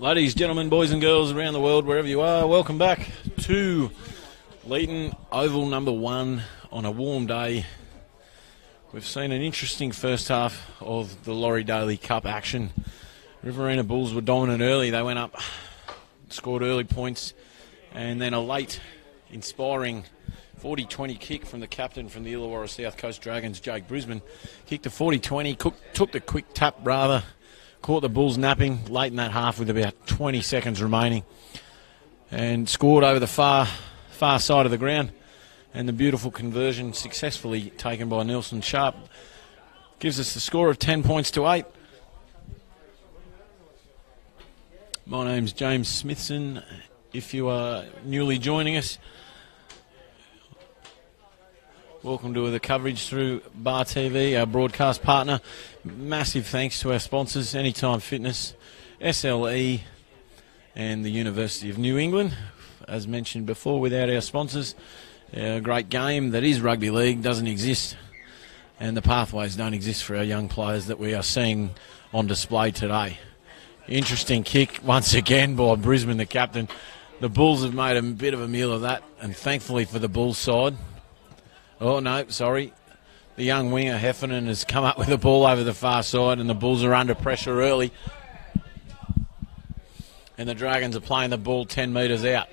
Ladies, gentlemen, boys and girls around the world, wherever you are, welcome back to Leighton Oval number 1 on a warm day. We've seen an interesting first half of the Laurie Daley Cup action. Riverina Bulls were dominant early. They went up, scored early points, and then a late, inspiring 40-20 kick from the captain from the Illawarra South Coast Dragons, Jake Brisbane. Kicked a 40-20, took the quick tap rather, caught the Bulls napping late in that half with about 20 seconds remaining, and scored over the far side of the ground. And the beautiful conversion successfully taken by Nelson Sharp gives us the score of 10 points to 8. My name's James Smithson. If you are newly joining us, welcome to the coverage through Bar TV, our broadcast partner. Massive thanks to our sponsors, Anytime Fitness, SLE, and the University of New England. As mentioned before, without our sponsors, a great game that is rugby league doesn't exist, and the pathways don't exist for our young players that we are seeing on display today. Interesting kick once again by Brisbane, the captain. The Bulls have made a bit of a meal of that, and thankfully for the Bulls side. Oh, no, sorry. The young winger, Heffernan, has come up with the ball over the far side, and the Bulls are under pressure early. And the Dragons are playing the ball 10 metres out.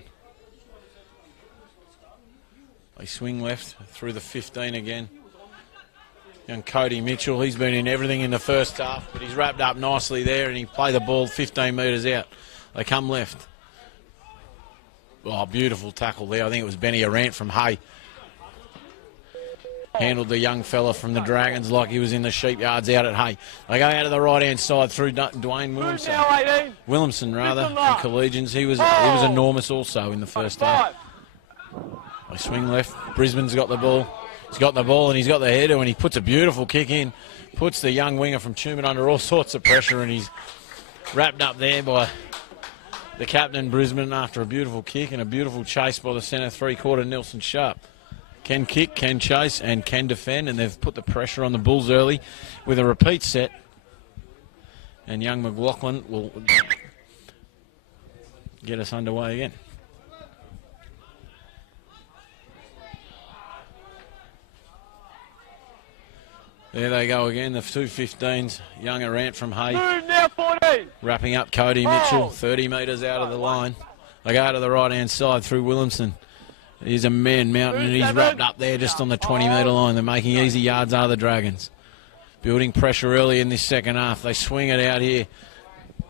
They swing left through the 15 again. Young Cody Mitchell, he's been in everything in the first half, but he's wrapped up nicely there, and he played the ball 15 metres out. They come left. Oh, beautiful tackle there. I think it was Benny Arant from Hay. Handled the young fella from the Dragons like he was in the sheep yards out at Hay. They go out of the right-hand side through Dwayne Williamson, from Collegians. He was enormous also in the first half. They swing left. Brisbane's got the ball. He's got the ball and he's got the header, and he puts a beautiful kick in. Puts the young winger from Tumut under all sorts of pressure, and he's wrapped up there by the captain, Brisbane, after a beautiful kick and a beautiful chase by the centre three-quarter, Nelson Sharp. Can kick, can chase, and can defend, and they've put the pressure on the Bulls early with a repeat set. And young McLaughlin will get us underway again. There they go again, the two 15s. Young Arant from Hay. Move now, 14. Wrapping up Cody Mitchell, 30 metres out of the line. They go to the right-hand side through Williamson. He's a man mountain, and he's wrapped up there just on the 20-metre line. They're making easy yards, are the Dragons. Building pressure early in this second half. They swing it out here.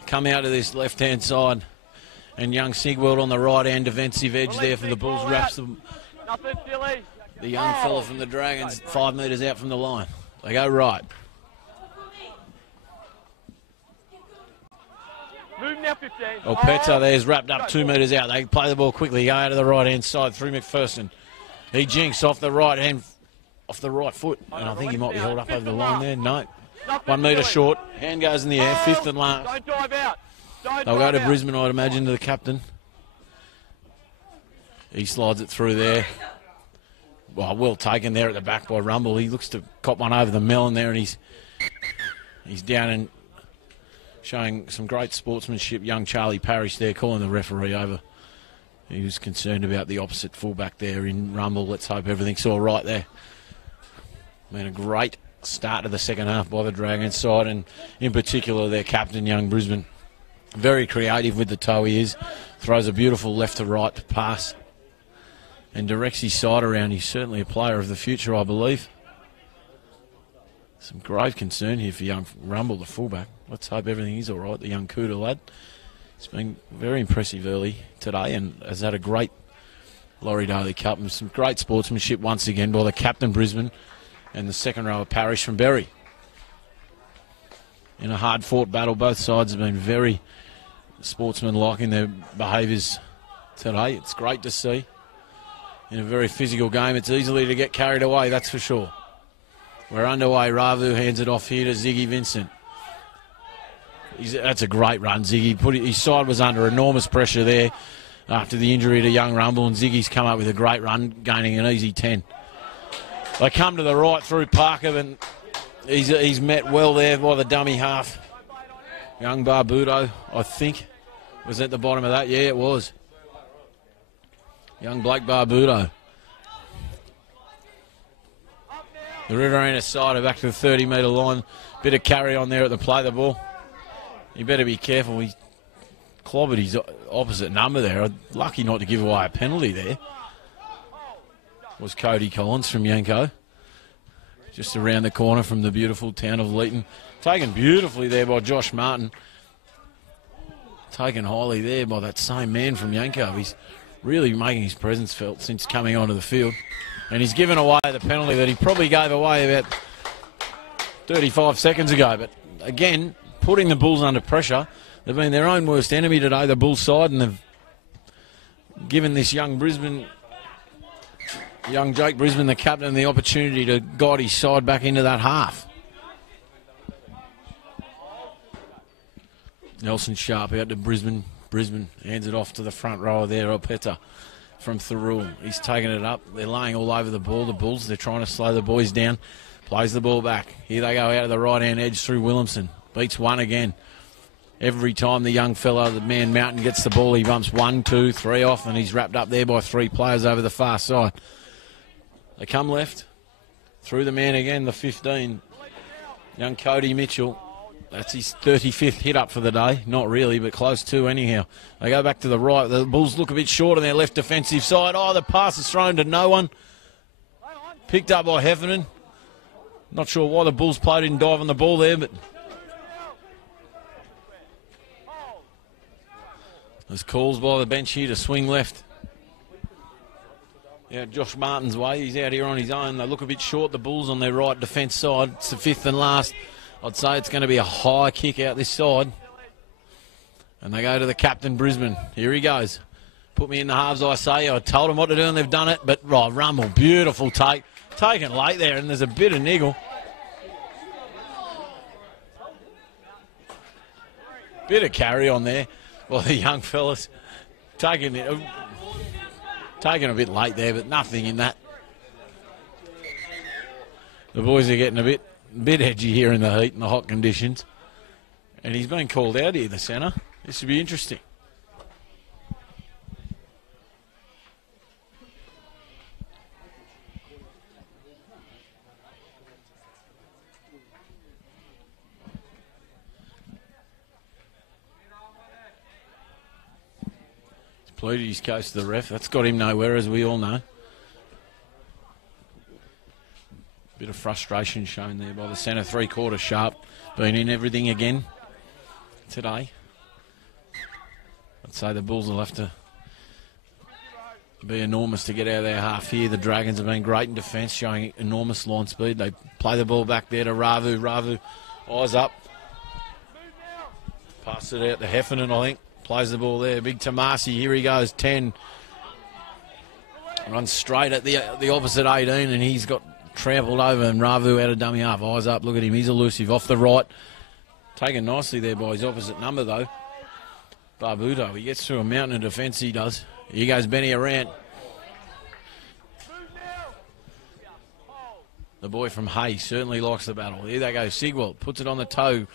Come out to this left-hand side. And young Sigweld on the right-hand defensive edge there for the Bulls. Wraps them. The young fella from the Dragons 5 metres out from the line. They go right. Move now, 15. Well, Petzer there's wrapped up 2 metres out. They play the ball quickly, go out to the right-hand side through McPherson. He jinks off the right foot, and I think he might be held up over the line there. No. 1 metre short. Hand goes in the air, fifth and last. Don't dive out. They'll go to Brisbane, I'd imagine, to the captain. He slides it through there. Well taken there at the back by Rumble. He looks to cop one over the melon there, and he's down and showing some great sportsmanship. Young Charlie Parrish there calling the referee over. He was concerned about the opposite fullback there in Rumble. Let's hope everything's all right there. Been a great start to the second half by the Dragons side, and in particular their captain, young Brisbane. Very creative with the toe he is. Throws a beautiful left to right pass and directs his side around. He's certainly a player of the future, I believe. Some grave concern here for young Rumble, the fullback. Let's hope everything is all right, the young Cooter lad. He's been very impressive early today and has had a great Laurie Daley Cup and some great sportsmanship once again by the captain, Brisbane, and the second rower, Parrish from Berry. In a hard-fought battle, both sides have been very sportsmanlike in their behaviours today. It's great to see. In a very physical game, it's easily to get carried away, that's for sure. We're underway. Ravu hands it off here to Ziggy Vincent. That's a great run, Ziggy. His side was under enormous pressure there after the injury to young Rumble, and Ziggy's come up with a great run, gaining an easy 10. They come to the right through Parker, and he's met well there by the dummy half. Young Barbudo, I think. Was at the bottom of that? Yeah, it was. Young Blake Barbudo. The Riverina side are back to the 30-metre line. Bit of carry on there at the play of the ball. You better be careful. He clobbered his opposite number there. Lucky not to give away a penalty there. Was Cody Collins from Yanko. Just around the corner from the beautiful town of Leeton. Taken beautifully there by Josh Martin. Taken highly there by that same man from Yanko. He's really making his presence felt since coming onto the field. And he's given away the penalty that he probably gave away about 35 seconds ago. But again, putting the Bulls under pressure. They've been their own worst enemy today, the Bulls side, and they've given this young Jake Brisbane, the captain, the opportunity to guide his side back into that half. Nelson Sharp out to Brisbane. Brisbane hands it off to the front rower there, Opeta from Thurul. He's taking it up. They're laying all over the ball, the Bulls. They're trying to slow the boys down. Plays the ball back. Here they go out of the right-hand edge through Williamson. Beats one again. Every time the young fella, the man Mountain, gets the ball, he bumps 1, 2, 3 off, and he's wrapped up there by 3 players over the far side. They come left. Through the man again, the 15. Young Cody Mitchell. That's his 35th hit up for the day. Not really, but close to anyhow. They go back to the right. The Bulls look a bit short on their left defensive side. Oh, the pass is thrown to no one. Picked up by Heffernan. Not sure why the Bulls player didn't dive on the ball there, but there's calls by the bench here to swing left. Yeah, Josh Martin's way. He's out here on his own. They look a bit short, the Bulls, on their right defence side. It's the 5th and last. I'd say it's going to be a high kick out this side. And they go to the captain, Brisbane. Here he goes. Put me in the halves, I say. I told them what to do and they've done it. But, right, Rumble, beautiful take. Taken late there, and there's a bit of niggle. Bit of carry on there. Well, the young fellas taking a bit late there, but nothing in that. The boys are getting a bit edgy here in the heat and the hot conditions. And he's been called out here, the centre. This should be interesting. Pleaded his case to the ref. That's got him nowhere, as we all know. Bit of frustration shown there by the centre, 3/4 Sharp. Been in everything again today. I'd say the Bulls will have to be enormous to get out of their half here. The Dragons have been great in defence, showing enormous line speed. They play the ball back there to Ravu. Ravu, eyes up. Pass it out to Heffernan, I think. Plays the ball there. Big Tomasi. Here he goes. 10. Runs straight at the opposite 18, and he's got trampled over, and Ravu out of dummy half. Eyes up. Look at him. He's elusive. Off the right. Taken nicely there by his opposite number, though. Barbudo. He gets through a mountain of defence, he does. Here goes Benny Arant. The boy from Hay certainly likes the battle. Here they go. Sigwell puts it on the toe.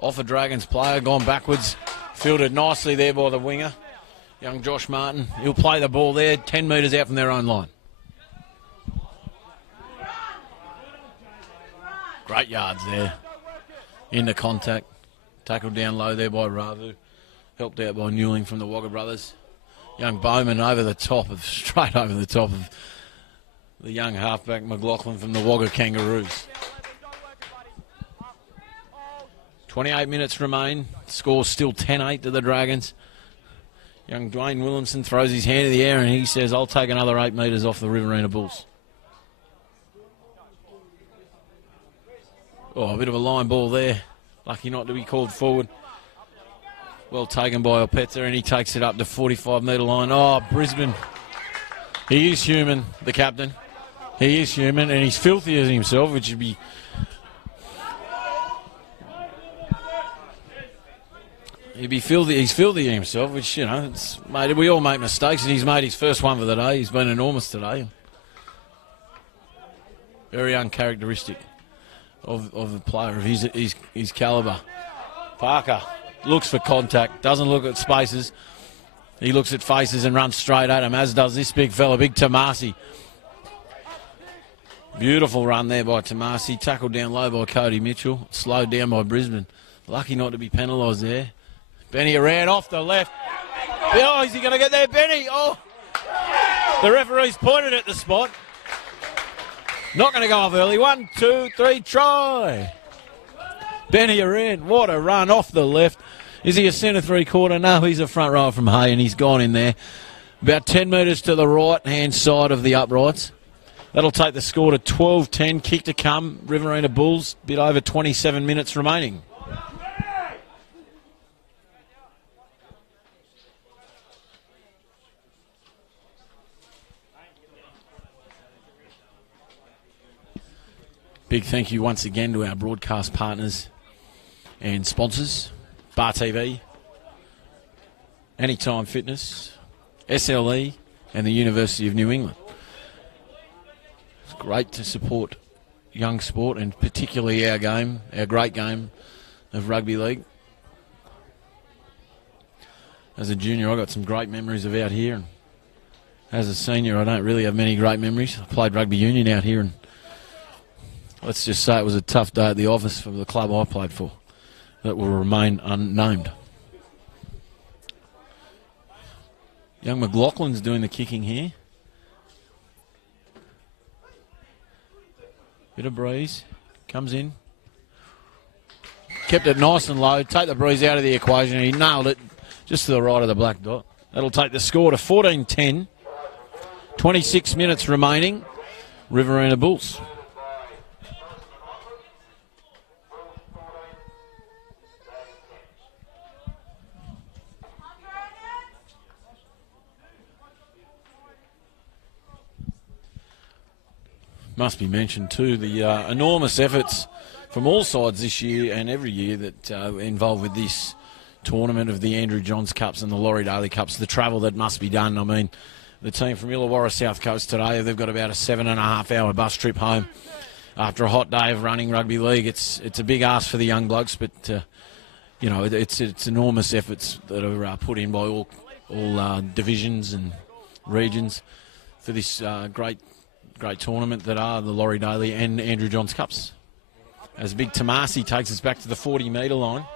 Off a Dragons player. Gone backwards. Fielded nicely there by the winger, young Josh Martin. He'll play the ball there, 10 metres out from their own line. Great yards there. Into contact. Tackled down low there by Ravu. Helped out by Newling from the Wagga brothers. Young Bowman straight over the top of the young halfback McLaughlin from the Wagga Kangaroos. 28 minutes remain. Score's still 10-8 to the Dragons. Young Dwayne Williamson throws his hand in the air and he says, I'll take another 8 metres off the Riverina Bulls. Oh, a bit of a line ball there. Lucky not to be called forward. Well taken by Opeta, and he takes it up to 45-metre line. Oh, Brisbane. He is human, the captain. He is human, and he's filthy as himself, which would be... He'd be filthy. He's filthy himself, which, you know, we all make mistakes, and he's made his first one for the day. He's been enormous today. Very uncharacteristic of the player of his calibre. Parker looks for contact, doesn't look at spaces. He looks at faces and runs straight at him, as does this big fella, big Tomasi. Beautiful run there by Tomasi. Tackled down low by Cody Mitchell. Slowed down by Brisbane. Lucky not to be penalised there. Benny ran off the left. Oh, is he going to get there, Benny? Oh, the referee's pointed at the spot. Not going to go off early. 1, 2, 3, try. Benny ran. What a run off the left. Is he a centre three-quarter? No, he's a front rower from Hay, and he's gone in there. About 10 metres to the right-hand side of the uprights. That'll take the score to 12-10. Kick to come. Riverina Bulls, bit over 27 minutes remaining. Big thank you once again to our broadcast partners and sponsors. Bar TV, Anytime Fitness, SLE, and the University of New England. It's great to support young sport, and particularly our game, our great game of rugby league. As a junior, I got some great memories of out here, and as a senior, I don't really have many great memories. I played rugby union out here, and let's just say it was a tough day at the office for the club I played for. That will remain unnamed. Young McLaughlin's doing the kicking here. Bit of breeze. Comes in. Kept it nice and low. Take the breeze out of the equation. He nailed it just to the right of the black dot. That'll take the score to 14-10. 26 minutes remaining. Riverina Bulls. Must be mentioned too the enormous efforts from all sides this year and every year that involved with this tournament of the Andrew Johns Cups and the Laurie Daley Cups. The travel that must be done. I mean, the team from Illawarra South Coast today, they've got about a 7.5-hour bus trip home after a hot day of running rugby league. It's a big ask for the young blokes, but you know, it's enormous efforts that are put in by all divisions and regions for this great tournament that are the Laurie Daley and Andrew Johns Cups. As Big Tomasi takes us back to the 40-metre line.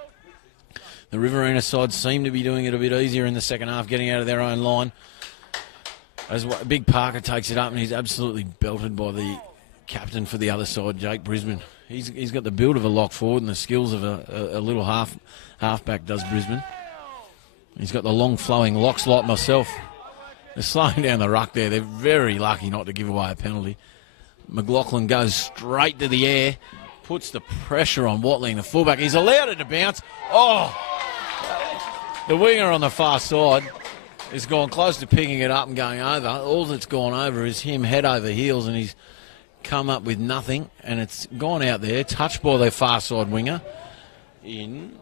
The Riverina side seem to be doing it a bit easier in the second half, getting out of their own line. As Big Parker takes it up, and he's absolutely belted by the captain for the other side, Jake Brisbane. He's got the build of a lock forward and the skills of a little halfback does Brisbane. He's got the long flowing locks like myself. They're slowing down the ruck there. They're very lucky not to give away a penalty. McLaughlin goes straight to the air, puts the pressure on Watling, the fullback. He's allowed it to bounce. Oh! The winger on the far side has gone close to picking it up and going over. All that's gone over is him head over heels, and he's come up with nothing, and it's gone out there, touched by the far side winger in,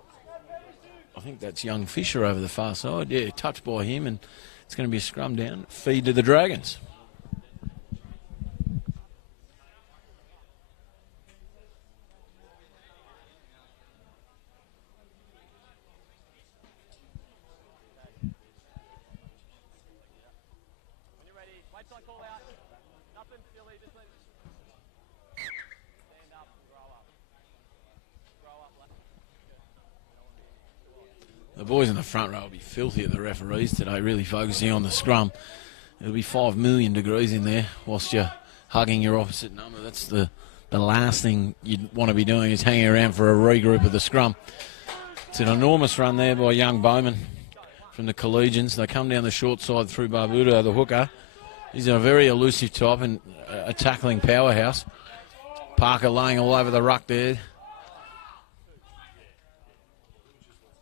I think that's young Fisher over the far side. Yeah, touched by him, and it's going to be a scrum down, feed to the Dragons. When you're ready, wait till I call out. Nothing silly, just let it stand up and grow up. Grow up, lad. The boys in the front row will be filthy at the referees today, really focusing on the scrum. It'll be 5 million degrees in there whilst you're hugging your opposite number. That's the last thing you'd want to be doing, is hanging around for a regroup of the scrum. It's an enormous run there by young Bowman from the Collegians. They come down the short side through Barbudo, the hooker. He's a very elusive type and a tackling powerhouse. Parker laying all over the ruck there.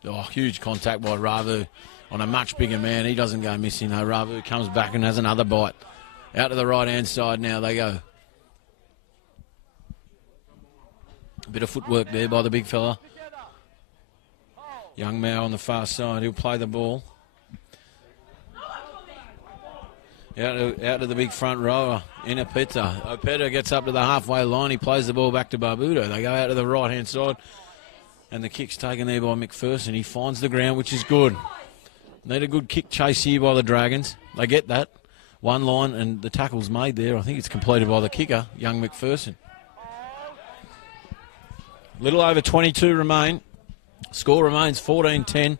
Oh, huge contact by Ravu on a much bigger man. He doesn't go missing though. Ravu comes back and has another bite. Out to the right-hand side now they go. A bit of footwork there by the big fella. Young Mao on the far side. He'll play the ball. Out to the big front rower, Inapeta. Opeta gets up to the halfway line. He plays the ball back to Barbudo. They go out to the right-hand side. And the kick's taken there by McPherson. He finds the ground, which is good. Need a good kick chase here by the Dragons. They get that. One line, and the tackle's made there. I think it's completed by the kicker, young McPherson. Little over 22 remain. Score remains 14-10.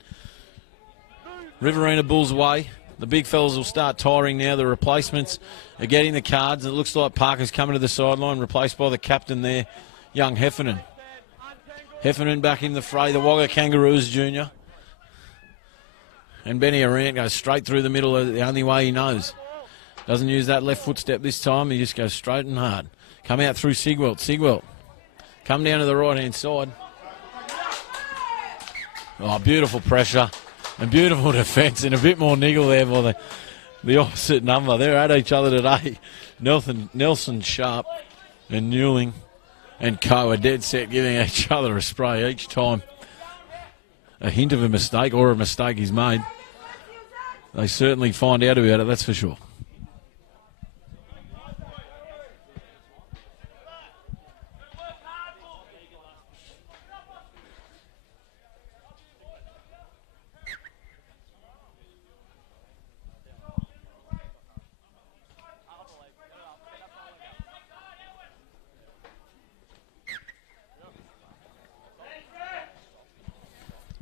Riverina Bulls away. The big fellas will start tiring now. The replacements are getting the cards. It looks like Parker's coming to the sideline, replaced by the captain there, young Heffernan. Heffernan back in the fray, the Wagga Kangaroos junior. And Benny Arant goes straight through the middle, the only way he knows. Doesn't use that left footstep this time. He just goes straight and hard. Come out through Sigwelt. Sigwelt. Come down to the right-hand side. Oh, beautiful pressure and beautiful defence and a bit more niggle there by the opposite number. They're at each other today. Nelson Sharp and Newling and Co are dead set giving each other a spray each time. A hint of a mistake or a mistake is made. They certainly find out about it, that's for sure.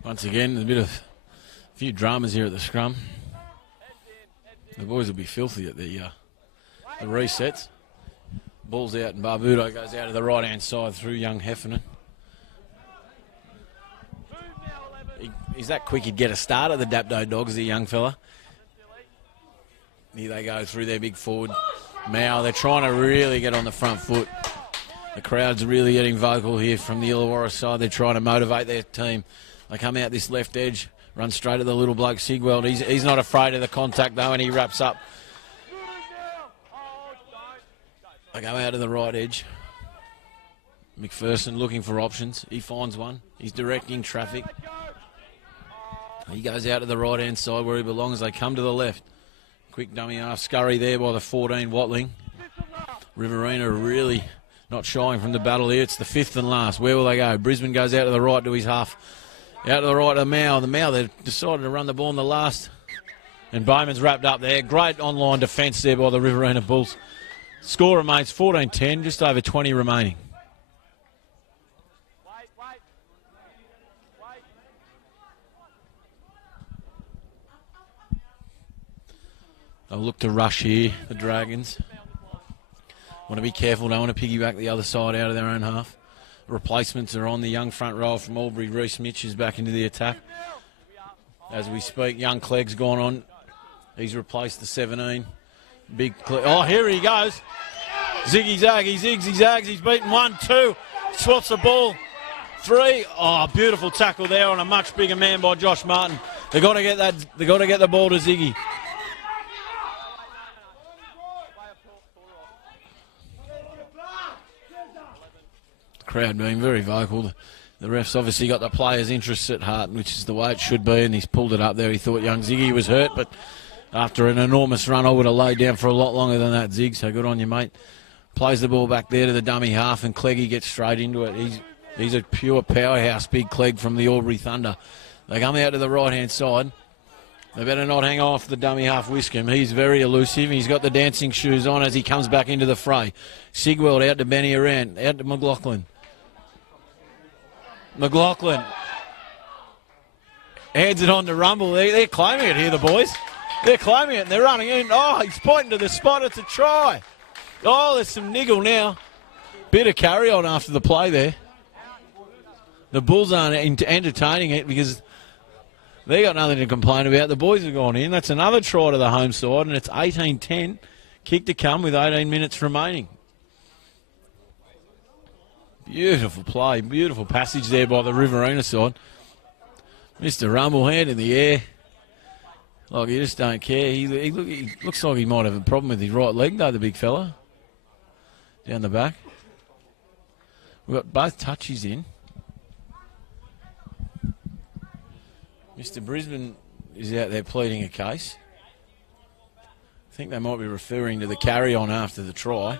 Once again, a few dramas here at the scrum. The boys will be filthy at the resets. Ball's out and Barbudo goes out to the right-hand side through young Heffernan. He's that quick he'd get a start at the Dapto Dogs, the young fella. Here they go through their big forward. Mao, they're trying to really get on the front foot. The crowd's really getting vocal here from the Illawarra side. They're trying to motivate their team. They come out this left edge, run straight at the little bloke Sigweld. He's not afraid of the contact though, and he wraps up. They go out to the right edge. McPherson looking for options. He finds one. He's directing traffic. He goes out to the right-hand side where he belongs. They come to the left. Quick dummy half scurry there by the 14 Watling. Riverina really not shying from the battle here. It's the fifth and last. Where will they go? Brisbane goes out to the right to his half. Out to the right of Mao. The Mao, they've decided to run the ball in the last. And Bowman's wrapped up there. Great online defence there by the Riverina Bulls. Score remains 14-10, just over 20 remaining. They'll look to rush here, the Dragons. Want to be careful, don't want to piggyback the other side out of their own half. Replacements are on. The young front row from Albury. Reece Mitch is back into the attack. As we speak, young Clegg's gone on. He's replaced the 17. Big Clegg. Oh, here he goes. Ziggy zag, he zigs, he zags. He's beaten 1, 2. Swats the ball. 3. Oh, beautiful tackle there on a much bigger man by Josh Martin. They've got to get that. They've got to get the ball to Ziggy. Crowd being very vocal. The ref's obviously got the players' interests at heart, which is the way it should be, and he's pulled it up there. He thought young Ziggy was hurt, but after an enormous run, I would have laid down for a lot longer than that, Zig, so good on you, mate. Plays the ball back there to the dummy half, and Cleggy gets straight into it. He's a pure powerhouse, big Clegg from the Albury Thunder. They come out to the right-hand side. They better not hang off the dummy half Wiscombe. He's very elusive. He's got the dancing shoes on as he comes back into the fray. Sigweld out to Benny Arant, out to McLaughlin. McLaughlin hands it on to Rumble. They're claiming it here, the boys. They're claiming it and they're running in. Oh, he's pointing to the spot. It's a try. Oh, there's some niggle now. Bit of carry on after the play there. The Bulls aren't entertaining it because they got nothing to complain about. The boys have gone in. That's another try to the home side, and it's 18-10. Kick to come with 18 minutes remaining. Beautiful play, beautiful passage there by the Riverina side. Mr. Rumble, hand in the air. Like, he just don't care. He looks like he might have a problem with his right leg, though, the big fella. Down the back. We've got both touches in. Mr. Brisbane is out there pleading a case. I think they might be referring to the carry-on after the try.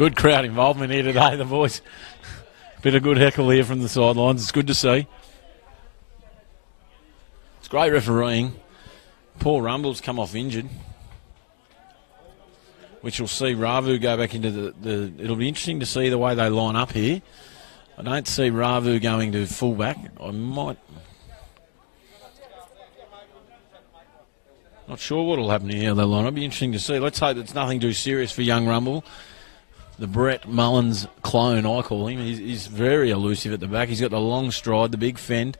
Good crowd involvement here today, the boys. Bit of good heckle here from the sidelines. It's good to see. It's great refereeing. Paul Rumble's come off injured, which will see Ravu go back into the... It'll be interesting to see the way they line up here. I don't see Ravu going to fullback. I might... Not sure what will happen here, they line up. It'll be interesting to see. Let's hope it's nothing too serious for young Rumble. The Brett Mullins clone, I call him. He's very elusive at the back. He's got the long stride, the big fend.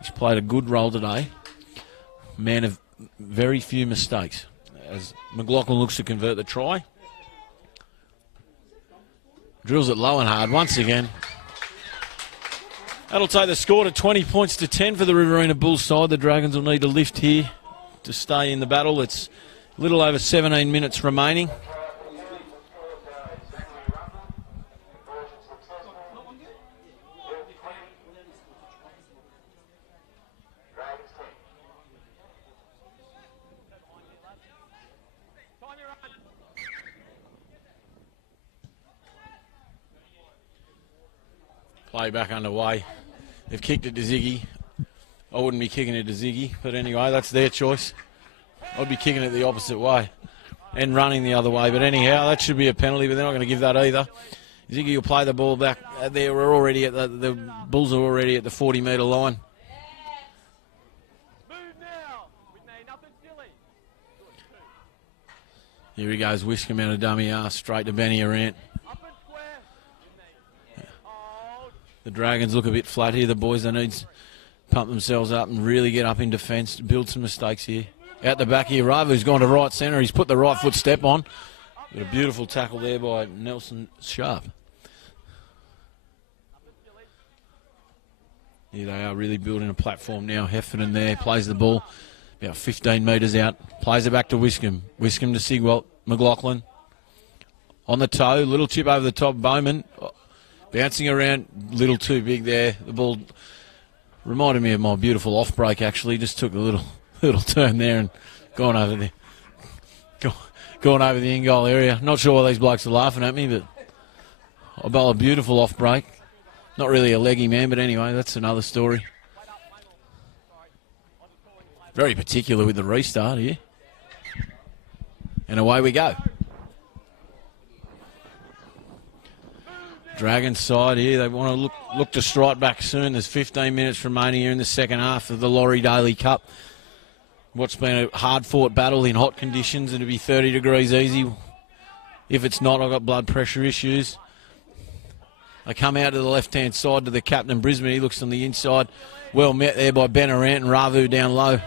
He's played a good role today. Man of very few mistakes. As McLaughlin looks to convert the try. Drills it low and hard once again. That'll take the score to 20 points to 10 for the Riverina Bulls side. The Dragons will need to lift here to stay in the battle. It's a little over 17 minutes remaining. Play back underway. They've kicked it to Ziggy. I wouldn't be kicking it to Ziggy, but anyway, that's their choice. I'd be kicking it the opposite way and running the other way. But anyhow, that should be a penalty, but they're not going to give that either. Ziggy will play the ball back. We're already at the Bulls are already at the 40-metre line. Move now. Whitney, nothing silly. Here he goes, whisk him out of dummy ass, straight to Benny Arant. Up and square. Whitney. Hold. The Dragons look a bit flat here. The boys, they need to pump themselves up and really get up in defence, build some mistakes here. Out the back here, Ravu's gone to right centre. He's put the right foot step on. Got a beautiful tackle there by Nelson Sharp. Here they are really building a platform now. Heffernan there, plays the ball about 15 metres out. Plays it back to Wiscombe. Wiscombe to Sigwell. McLaughlin on the toe. Little chip over the top. Bowman bouncing around. Little too big there. The ball reminded me of my beautiful off break, actually. Just took a little turn there and gone over the in-goal area. Not sure why these blokes are laughing at me, but I bowl a beautiful off break. Not really a leggy man, but anyway, that's another story. Very particular with the restart here. And away we go. Dragons side here, they want to look to strike back soon. There's 15 minutes remaining here in the second half of the Laurie Daley Cup. What's been a hard-fought battle in hot conditions. It'll be 30 degrees easy. If it's not, I've got blood pressure issues. They come out to the left-hand side to the captain, Brisbane. He looks on the inside. Well met there by Ben Arant and Ravu down low.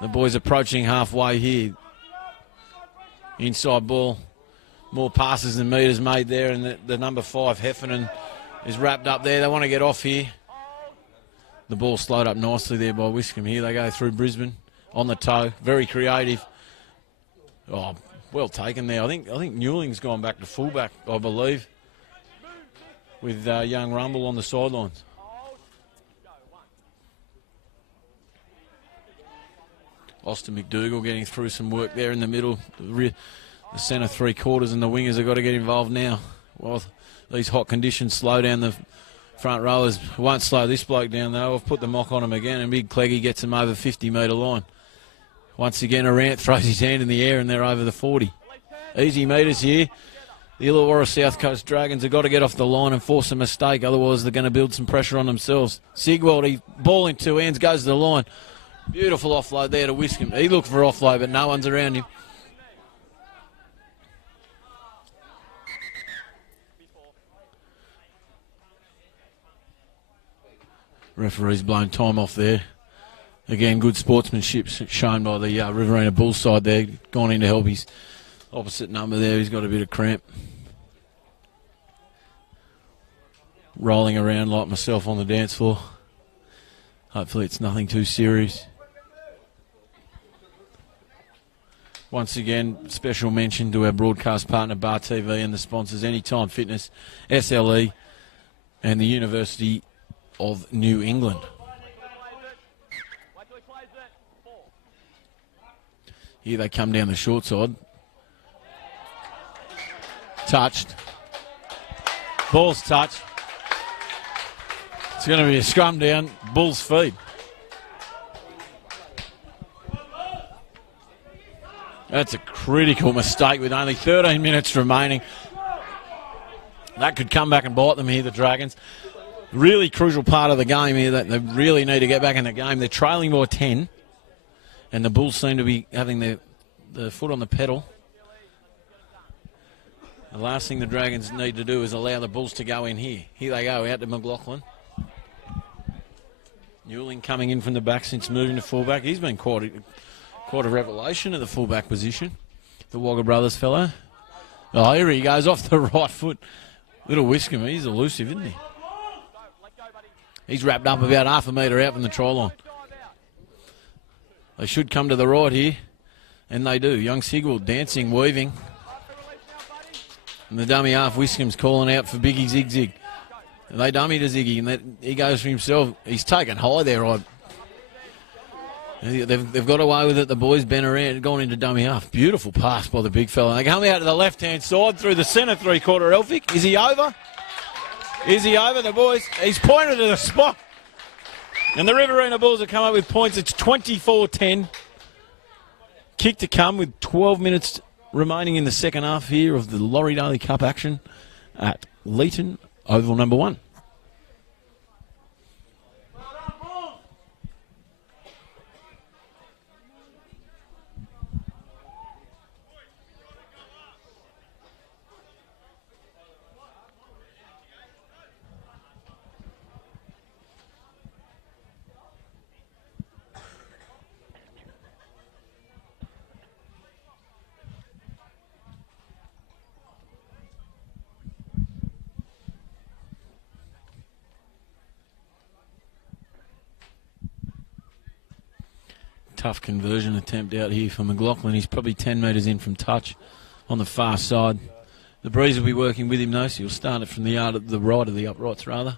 The boys approaching halfway here. Inside ball. More passes than metres made there, and the number 5, Heffernan, is wrapped up there. They want to get off here. The ball slowed up nicely there by Wiscombe. Here they go through Brisbane on the toe. Very creative. Oh, well taken there. I think Newling's gone back to fullback, I believe, with young Rumble on the sidelines. Austin McDougall getting through some work there in the middle. The centre 3/4 and the wingers have got to get involved now. Well, these hot conditions slow down the front rowers. Won't slow this bloke down though. I've put the mock on him again, and Big Cleggy gets him over 50-metre line. Once again, Arant throws his hand in the air and they're over the 40. Easy metres here. The Illawarra South Coast Dragons have got to get off the line and force a mistake, otherwise they're going to build some pressure on themselves. Sigwell, he ball in 2 hands, goes to the line. Beautiful offload there to Wiscombe. He looked for offload, but no one's around him. Referee's blown time off there. Again, good sportsmanship shown by the Riverina Bulls side there. Gone in to help his opposite number there. He's got a bit of cramp. Rolling around like myself on the dance floor. Hopefully it's nothing too serious. Once again, special mention to our broadcast partner Bar TV and the sponsors Anytime Fitness, SLE and the University of New England. Here they come down the short side. touched. Ball's touched. It's going to be a scrum down. Bulls feed. That's a critical mistake with only 13 minutes remaining. That could come back and bite them here, the Dragons. Really crucial part of the game here that they really need to get back in the game. They're trailing by 10, and the Bulls seem to be having their foot on the pedal. The last thing the Dragons need to do is allow the Bulls to go in here. Here they go, out to McLaughlin. Newling coming in from the back since moving to fullback. He's been quite a revelation of the fullback position. The Wagga Brothers fellow. Oh, here he goes off the right foot. Little Whiskham, he's elusive, isn't he? He's wrapped up about half a metre out from the try line. They should come to the right here, and they do. Young Sigwell dancing, weaving. And the dummy half, Whiskam's calling out for Biggie Zig. And they dummy to Ziggy, and he goes for himself. He's taken high there. They've got away with it. The boys been around, gone into dummy half. Beautiful pass by the big fella. They come out to the left-hand side through the centre three-quarter Elphick. Is he over? Is he over, the boys? He's pointed to the spot. And the Riverina Bulls have come up with points. It's 24-10. Kick to come with 12 minutes remaining in the second half here of the Laurie Daley Cup action at Leeton Oval number 1. Tough conversion attempt out here for McLaughlin. He's probably 10 metres in from touch on the far side. The breeze will be working with him though, so he'll start it from the yard at the right, of the uprights rather.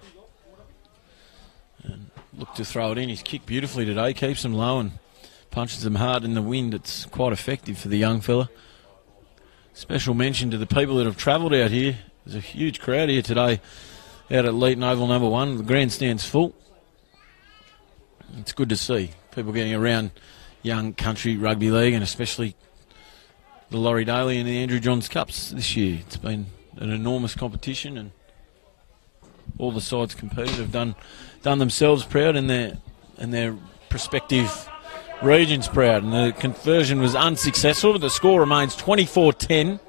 And look to throw it in. He's kicked beautifully today, keeps them low and punches them hard in the wind. It's quite effective for the young fella. Special mention to the people that have travelled out here. There's a huge crowd here today out at Leeton Oval number 1. The grandstand's full. It's good to see people getting around young country rugby league, and especially the Laurie Daley and the Andrew Johns Cups this year. It's been an enormous competition, and all the sides competed have done themselves proud and their prospective regions proud. And the conversion was unsuccessful, but the score remains 24-10,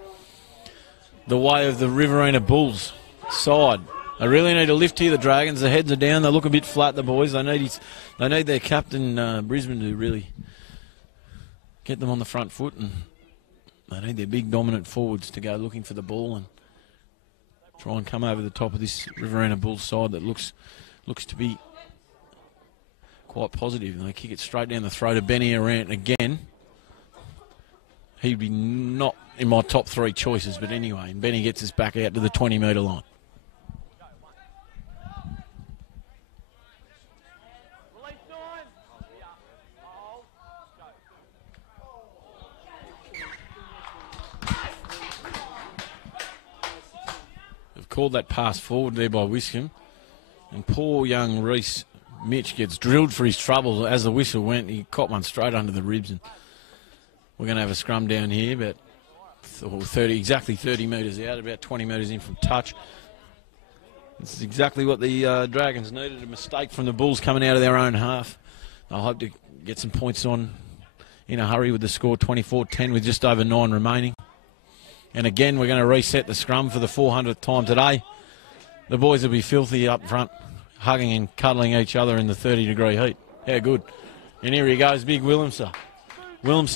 the way of the Riverina Bulls side. They really need to lift here, the Dragons. Their heads are down. They look a bit flat, the boys. They need their captain, Brisbane, to really get them on the front foot, and they need their big dominant forwards to go looking for the ball and try and come over the top of this Riverina Bulls side that looks to be quite positive. And they kick it straight down the throat of Benny Arant again. He'd be not in my top 3 choices, but anyway, and Benny gets us back out to the 20-metre line. Called that pass forward there by Whiskham, and poor young Reese Mitch gets drilled for his trouble. As the whistle went, he caught one straight under the ribs, and we're going to have a scrum down here about exactly 30 metres out, about 20 metres in from touch. This is exactly what the Dragons needed, a mistake from the Bulls coming out of their own half. They'll hope to get some points on in a hurry with the score 24-10 with just over 9 remaining. And again, we're going to reset the scrum for the 400th time today. The boys will be filthy up front, hugging and cuddling each other in the 30-degree heat. How good. And here he goes, big Williamson, from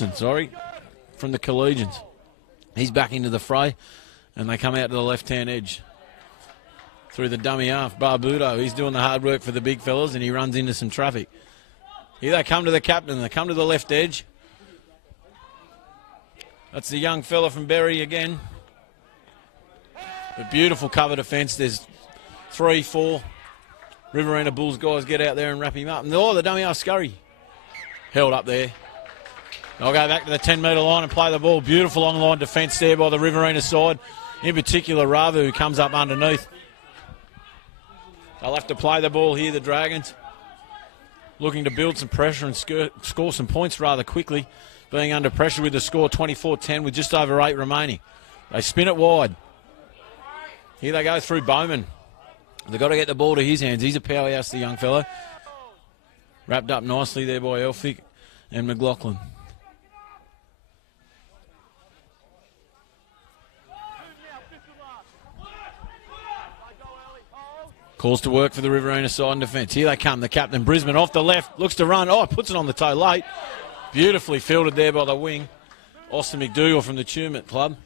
the Collegians. He's back into the fray, and they come out to the left-hand edge. Through the dummy half, Barbudo, he's doing the hard work for the big fellas, and he runs into some traffic. Here they come to the captain. They come to the left edge. That's the young fella from Berry again. A beautiful cover defence. There's 3, 4 Riverina Bulls guys get out there and wrap him up. And the dummy half scurry. Held up there. They'll go back to the 10-metre line and play the ball. Beautiful long-line defence there by the Riverina side. in particular Ravu, who comes up underneath. They'll have to play the ball here, the Dragons. Looking to build some pressure and score some points rather quickly. Being under pressure with the score 24-10 with just over 8 remaining. They spin it wide. Here they go through Bowman. They've got to get the ball to his hands. He's a powerhouse, the young fellow. Wrapped up nicely there by Elphick and McLaughlin. Calls to work for the Riverina side in defence. Here they come, the captain, Brisbane off the left, looks to run. Oh, puts it on the toe late. Beautifully fielded there by the wing. Austin McDougall from the Tumut club.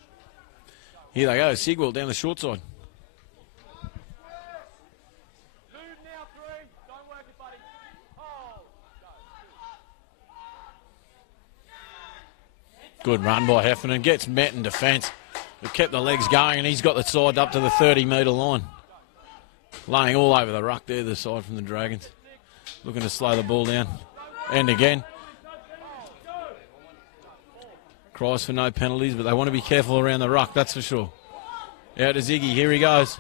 Here they go, Sigwell down the short side. Good run by Heffernan. Gets met in defence. They've kept the legs going, and he's got the side up to the 30-metre line. Laying all over the ruck there, the side from the Dragons. Looking to slow the ball down. And again. Cries for no penalties, but they want to be careful around the ruck, that's for sure. Out to Ziggy. Here he goes.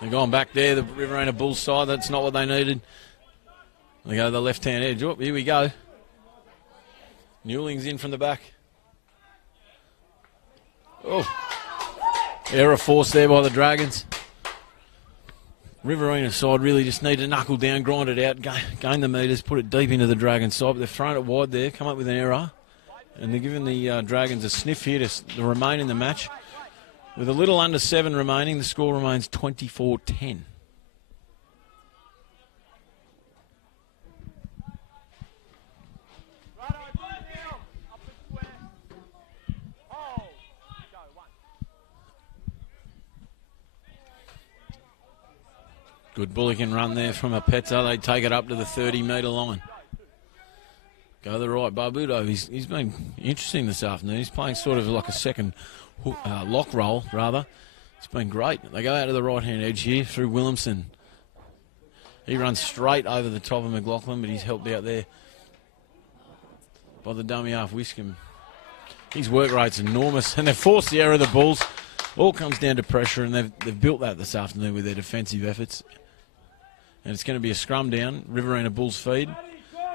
They're going back there, the Riverina Bulls side. That's not what they needed. They go to the left-hand edge. Oh, here we go. Newling's in from the back. Oh, error forced there by the Dragons. Riverina side really just need to knuckle down, grind it out, gain the metres, put it deep into the Dragons side. But they've thrown it wide there, come up with an error. And they're giving the Dragons a sniff here to remain in the match. With a little under 7 remaining, the score remains 24-10. Good bulletin run there from Apeta. They take it up to the 30-metre line. Go to the right. Barbudo, he's been interesting this afternoon. He's playing sort of like a second lock roll, rather. It's been great. They go out to the right-hand edge here through Williamson. He runs straight over the top of McLaughlin, but he's helped out there by the dummy half Wiscombe. His work rate's enormous, and they've forced the error of the Bulls. All comes down to pressure, and they've built that this afternoon with their defensive efforts. And it's going to be a scrum down, Riverina Bulls feed,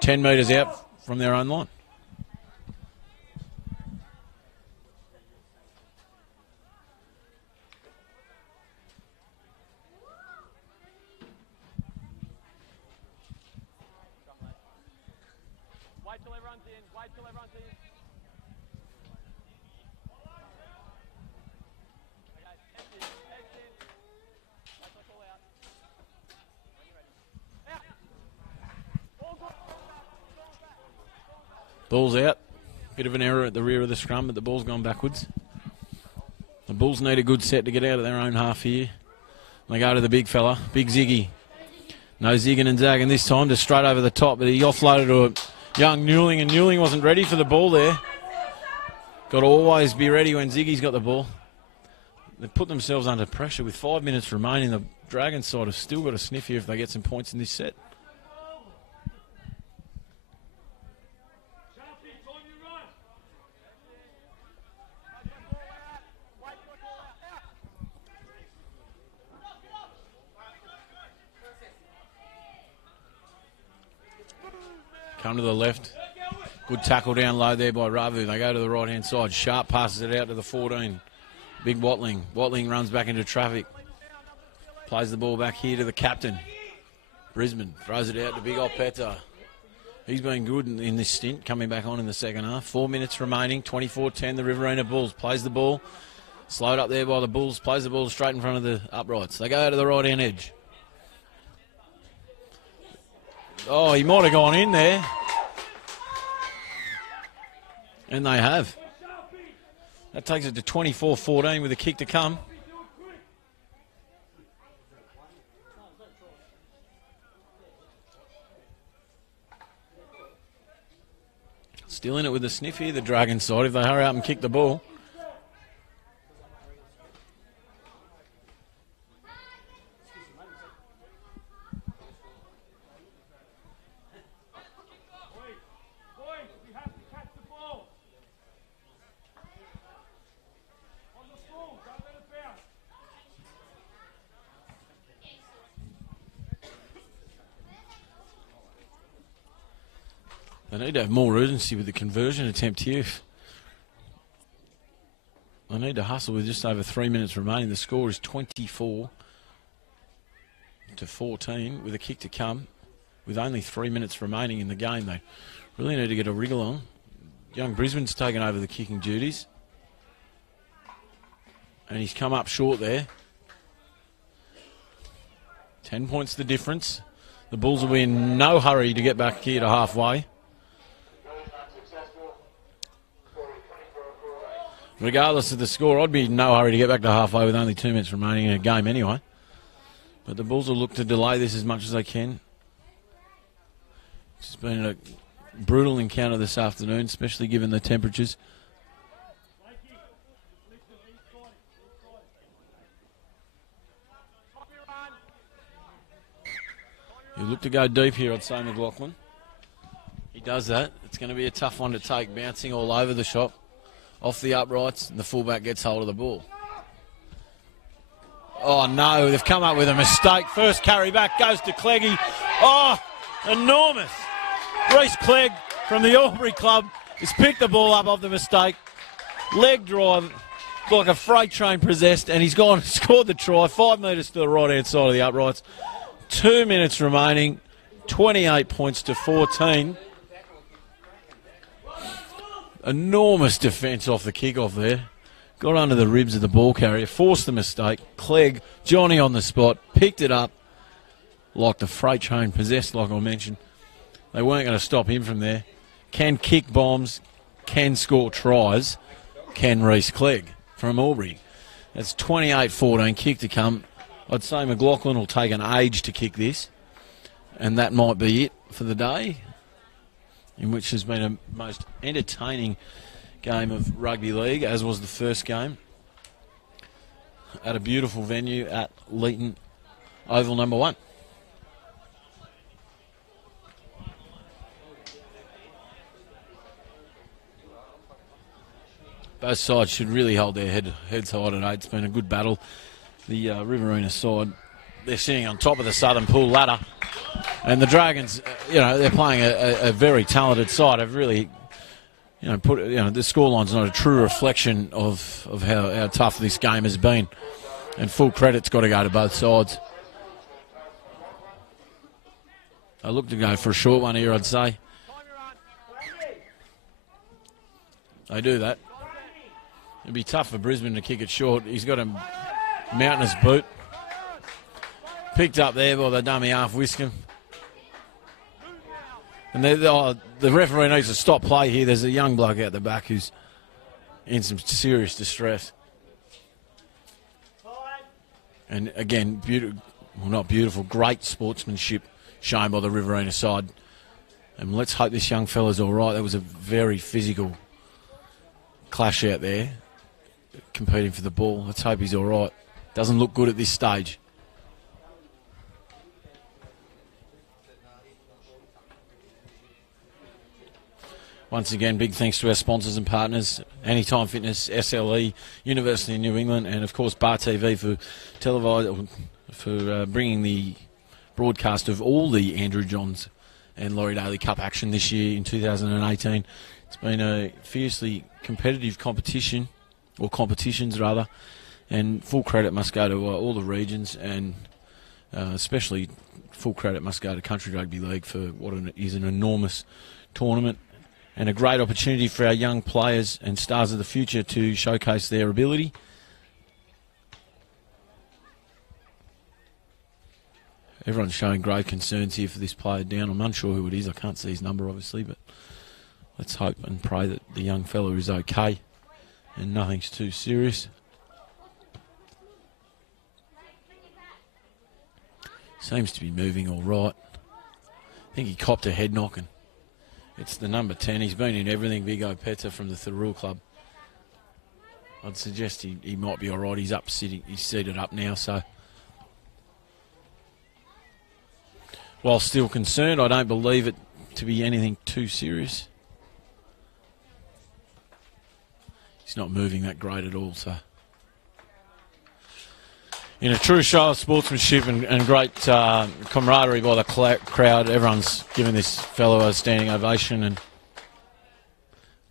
10 metres out from their own line. Wait till everyone's in. Wait till everyone's in. Okay, heads in. Heads in. Wait till I call out. When you're ready. Out. All good. Ball's out. Bit of an error at the rear of the scrum, but the ball's gone backwards. The Bulls need a good set to get out of their own half here. They go to the big fella, Big Ziggy. No zigging and zagging this time, just straight over the top, but he offloaded to a young Newling, and Newling wasn't ready for the ball there. Got to always be ready when Ziggy's got the ball. They've put themselves under pressure with 5 minutes remaining. The Dragons side have still got a sniff here if they get some points in this set. Come to the left. Good tackle down low there by Ravu. They go to the right-hand side. Sharp passes it out to the 14. Big Watling. Watling runs back into traffic. Plays the ball back here to the captain. Brisbane throws it out to Big Opeta. He's been good in this stint, coming back on in the second half. 4 minutes remaining, 24-10, the Riverina Bulls. Plays the ball. Slowed up there by the Bulls. Plays the ball straight in front of the uprights. They go out to the right-hand edge. Oh, he might have gone in there. And they have. That takes it to 24-14 with a kick to come. Still in it with a sniff here, the Dragons side, if they hurry up and kick the ball. They need to have more urgency with the conversion attempt here. They need to hustle with just over 3 minutes remaining. The score is 24-14 with a kick to come. With only 3 minutes remaining in the game, they really need to get a wriggle on. Young Brisbane's taken over the kicking duties. And he's come up short there. 10 points the difference. The Bulls will be in no hurry to get back here to halfway. Regardless of the score, I'd be in no hurry to get back to halfway with only 2 minutes remaining in a game anyway. But the Bulls will look to delay this as much as they can. It's been a brutal encounter this afternoon, especially given the temperatures. You look to go deep here, I'd say, McLaughlin. He does that. It's going to be a tough one to take, bouncing all over the shop. Off the uprights, and the fullback gets hold of the ball. Oh, no, they've come up with a mistake. First carry back goes to Cleggy. Oh, enormous. Reece Clegg from the Albury Club has picked the ball up off the mistake. Leg drive like a freight train possessed, and he's gone and scored the try. 5 metres to the right-hand side of the uprights. 2 minutes remaining. 28 points to 14. Enormous defence off the kickoff there. Got under the ribs of the ball carrier, forced the mistake. Clegg, Johnny on the spot, picked it up like the freight train possessed, like I mentioned. They weren't going to stop him from there. Can kick bombs, can score tries, can Reece Clegg from Albury. That's 28-14, kick to come. I'd say McLaughlin will take an age to kick this, and that might be it for the day, in which has been a most entertaining game of rugby league, as was the first game, at a beautiful venue at Leeton Oval number 1. Both sides should really hold their heads high today. It's been a good battle. The Riverina side, they're sitting on top of the Southern Pool ladder. And the Dragons, they're playing a very talented side. Have really, the scoreline's not a true reflection of how tough this game has been. And full credit's got to go to both sides. I look to go for a short one here, I'd say. They do that. It'd be tough for Brisbane to kick it short. He's got a mountainous boot. Picked up there by the dummy half Wiscombe. And the referee needs to stop play here. There's a young bloke out the back who's in some serious distress. And again, not beautiful, great sportsmanship shown by the Riverina side. And let's hope this young fella's all right. That was a very physical clash out there, competing for the ball. Let's hope he's all right. Doesn't look good at this stage. Once again, big thanks to our sponsors and partners, Anytime Fitness, SLE, University of New England, and of course Bar TV for bringing the broadcast of all the Andrew Johns and Laurie Daley Cup action this year in 2018. It's been a fiercely competitive competition, or competitions rather, and full credit must go to all the regions, and especially full credit must go to Country Rugby League for what is an enormous tournament. And a great opportunity for our young players and stars of the future to showcase their ability. Everyone's showing great concerns here for this player down. I'm unsure who it is. I can't see his number, obviously, but let's hope and pray that the young fellow is okay and nothing's too serious. Seems to be moving all right. I think he copped a head knocking. It's the number 10. He's been in everything, Vigo Peta from the Thurul Club. I'd suggest he might be all right. He's seated up now, so. While still concerned, I don't believe it to be anything too serious. He's not moving that great at all, so. In a true show of sportsmanship and great camaraderie by the crowd, everyone's giving this fellow a standing ovation, and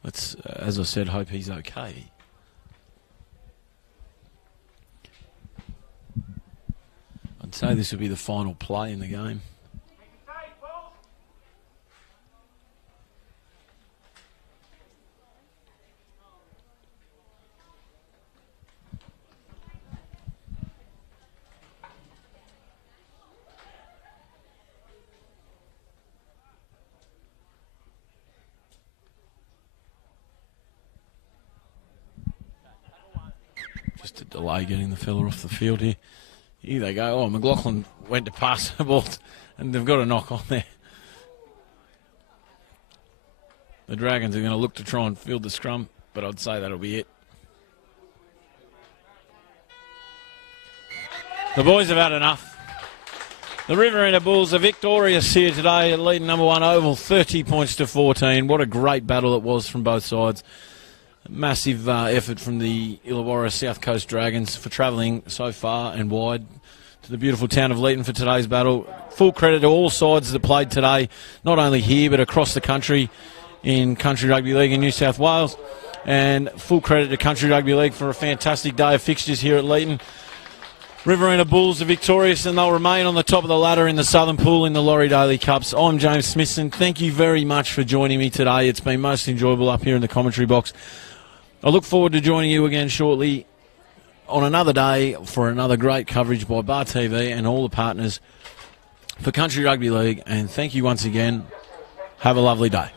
let's, as I said, hope he's okay. I'd say this would be the final play in the game. Just a delay getting the fella off the field here. Here they go. Oh, McLaughlin went to pass the ball, and they've got a knock on there. The Dragons are going to look to try and field the scrum, but I'd say that'll be it. The boys have had enough. The Riverina Bulls are victorious here today at Leeton number 1 Oval, 30 points to 14. What a great battle it was from both sides. Massive effort from the Illawarra South Coast Dragons for travelling so far and wide to the beautiful town of Leeton for today's battle. Full credit to all sides that played today, not only here but across the country in Country Rugby League in New South Wales. And full credit to Country Rugby League for a fantastic day of fixtures here at Leeton. Riverina Bulls are victorious and they'll remain on the top of the ladder in the Southern Pool in the Laurie Daley Cups. I'm James Smithson. Thank you very much for joining me today. It's been most enjoyable up here in the commentary box. I look forward to joining you again shortly on another day for another great coverage by Bar TV and all the partners for Country Rugby League. And thank you once again. Have a lovely day.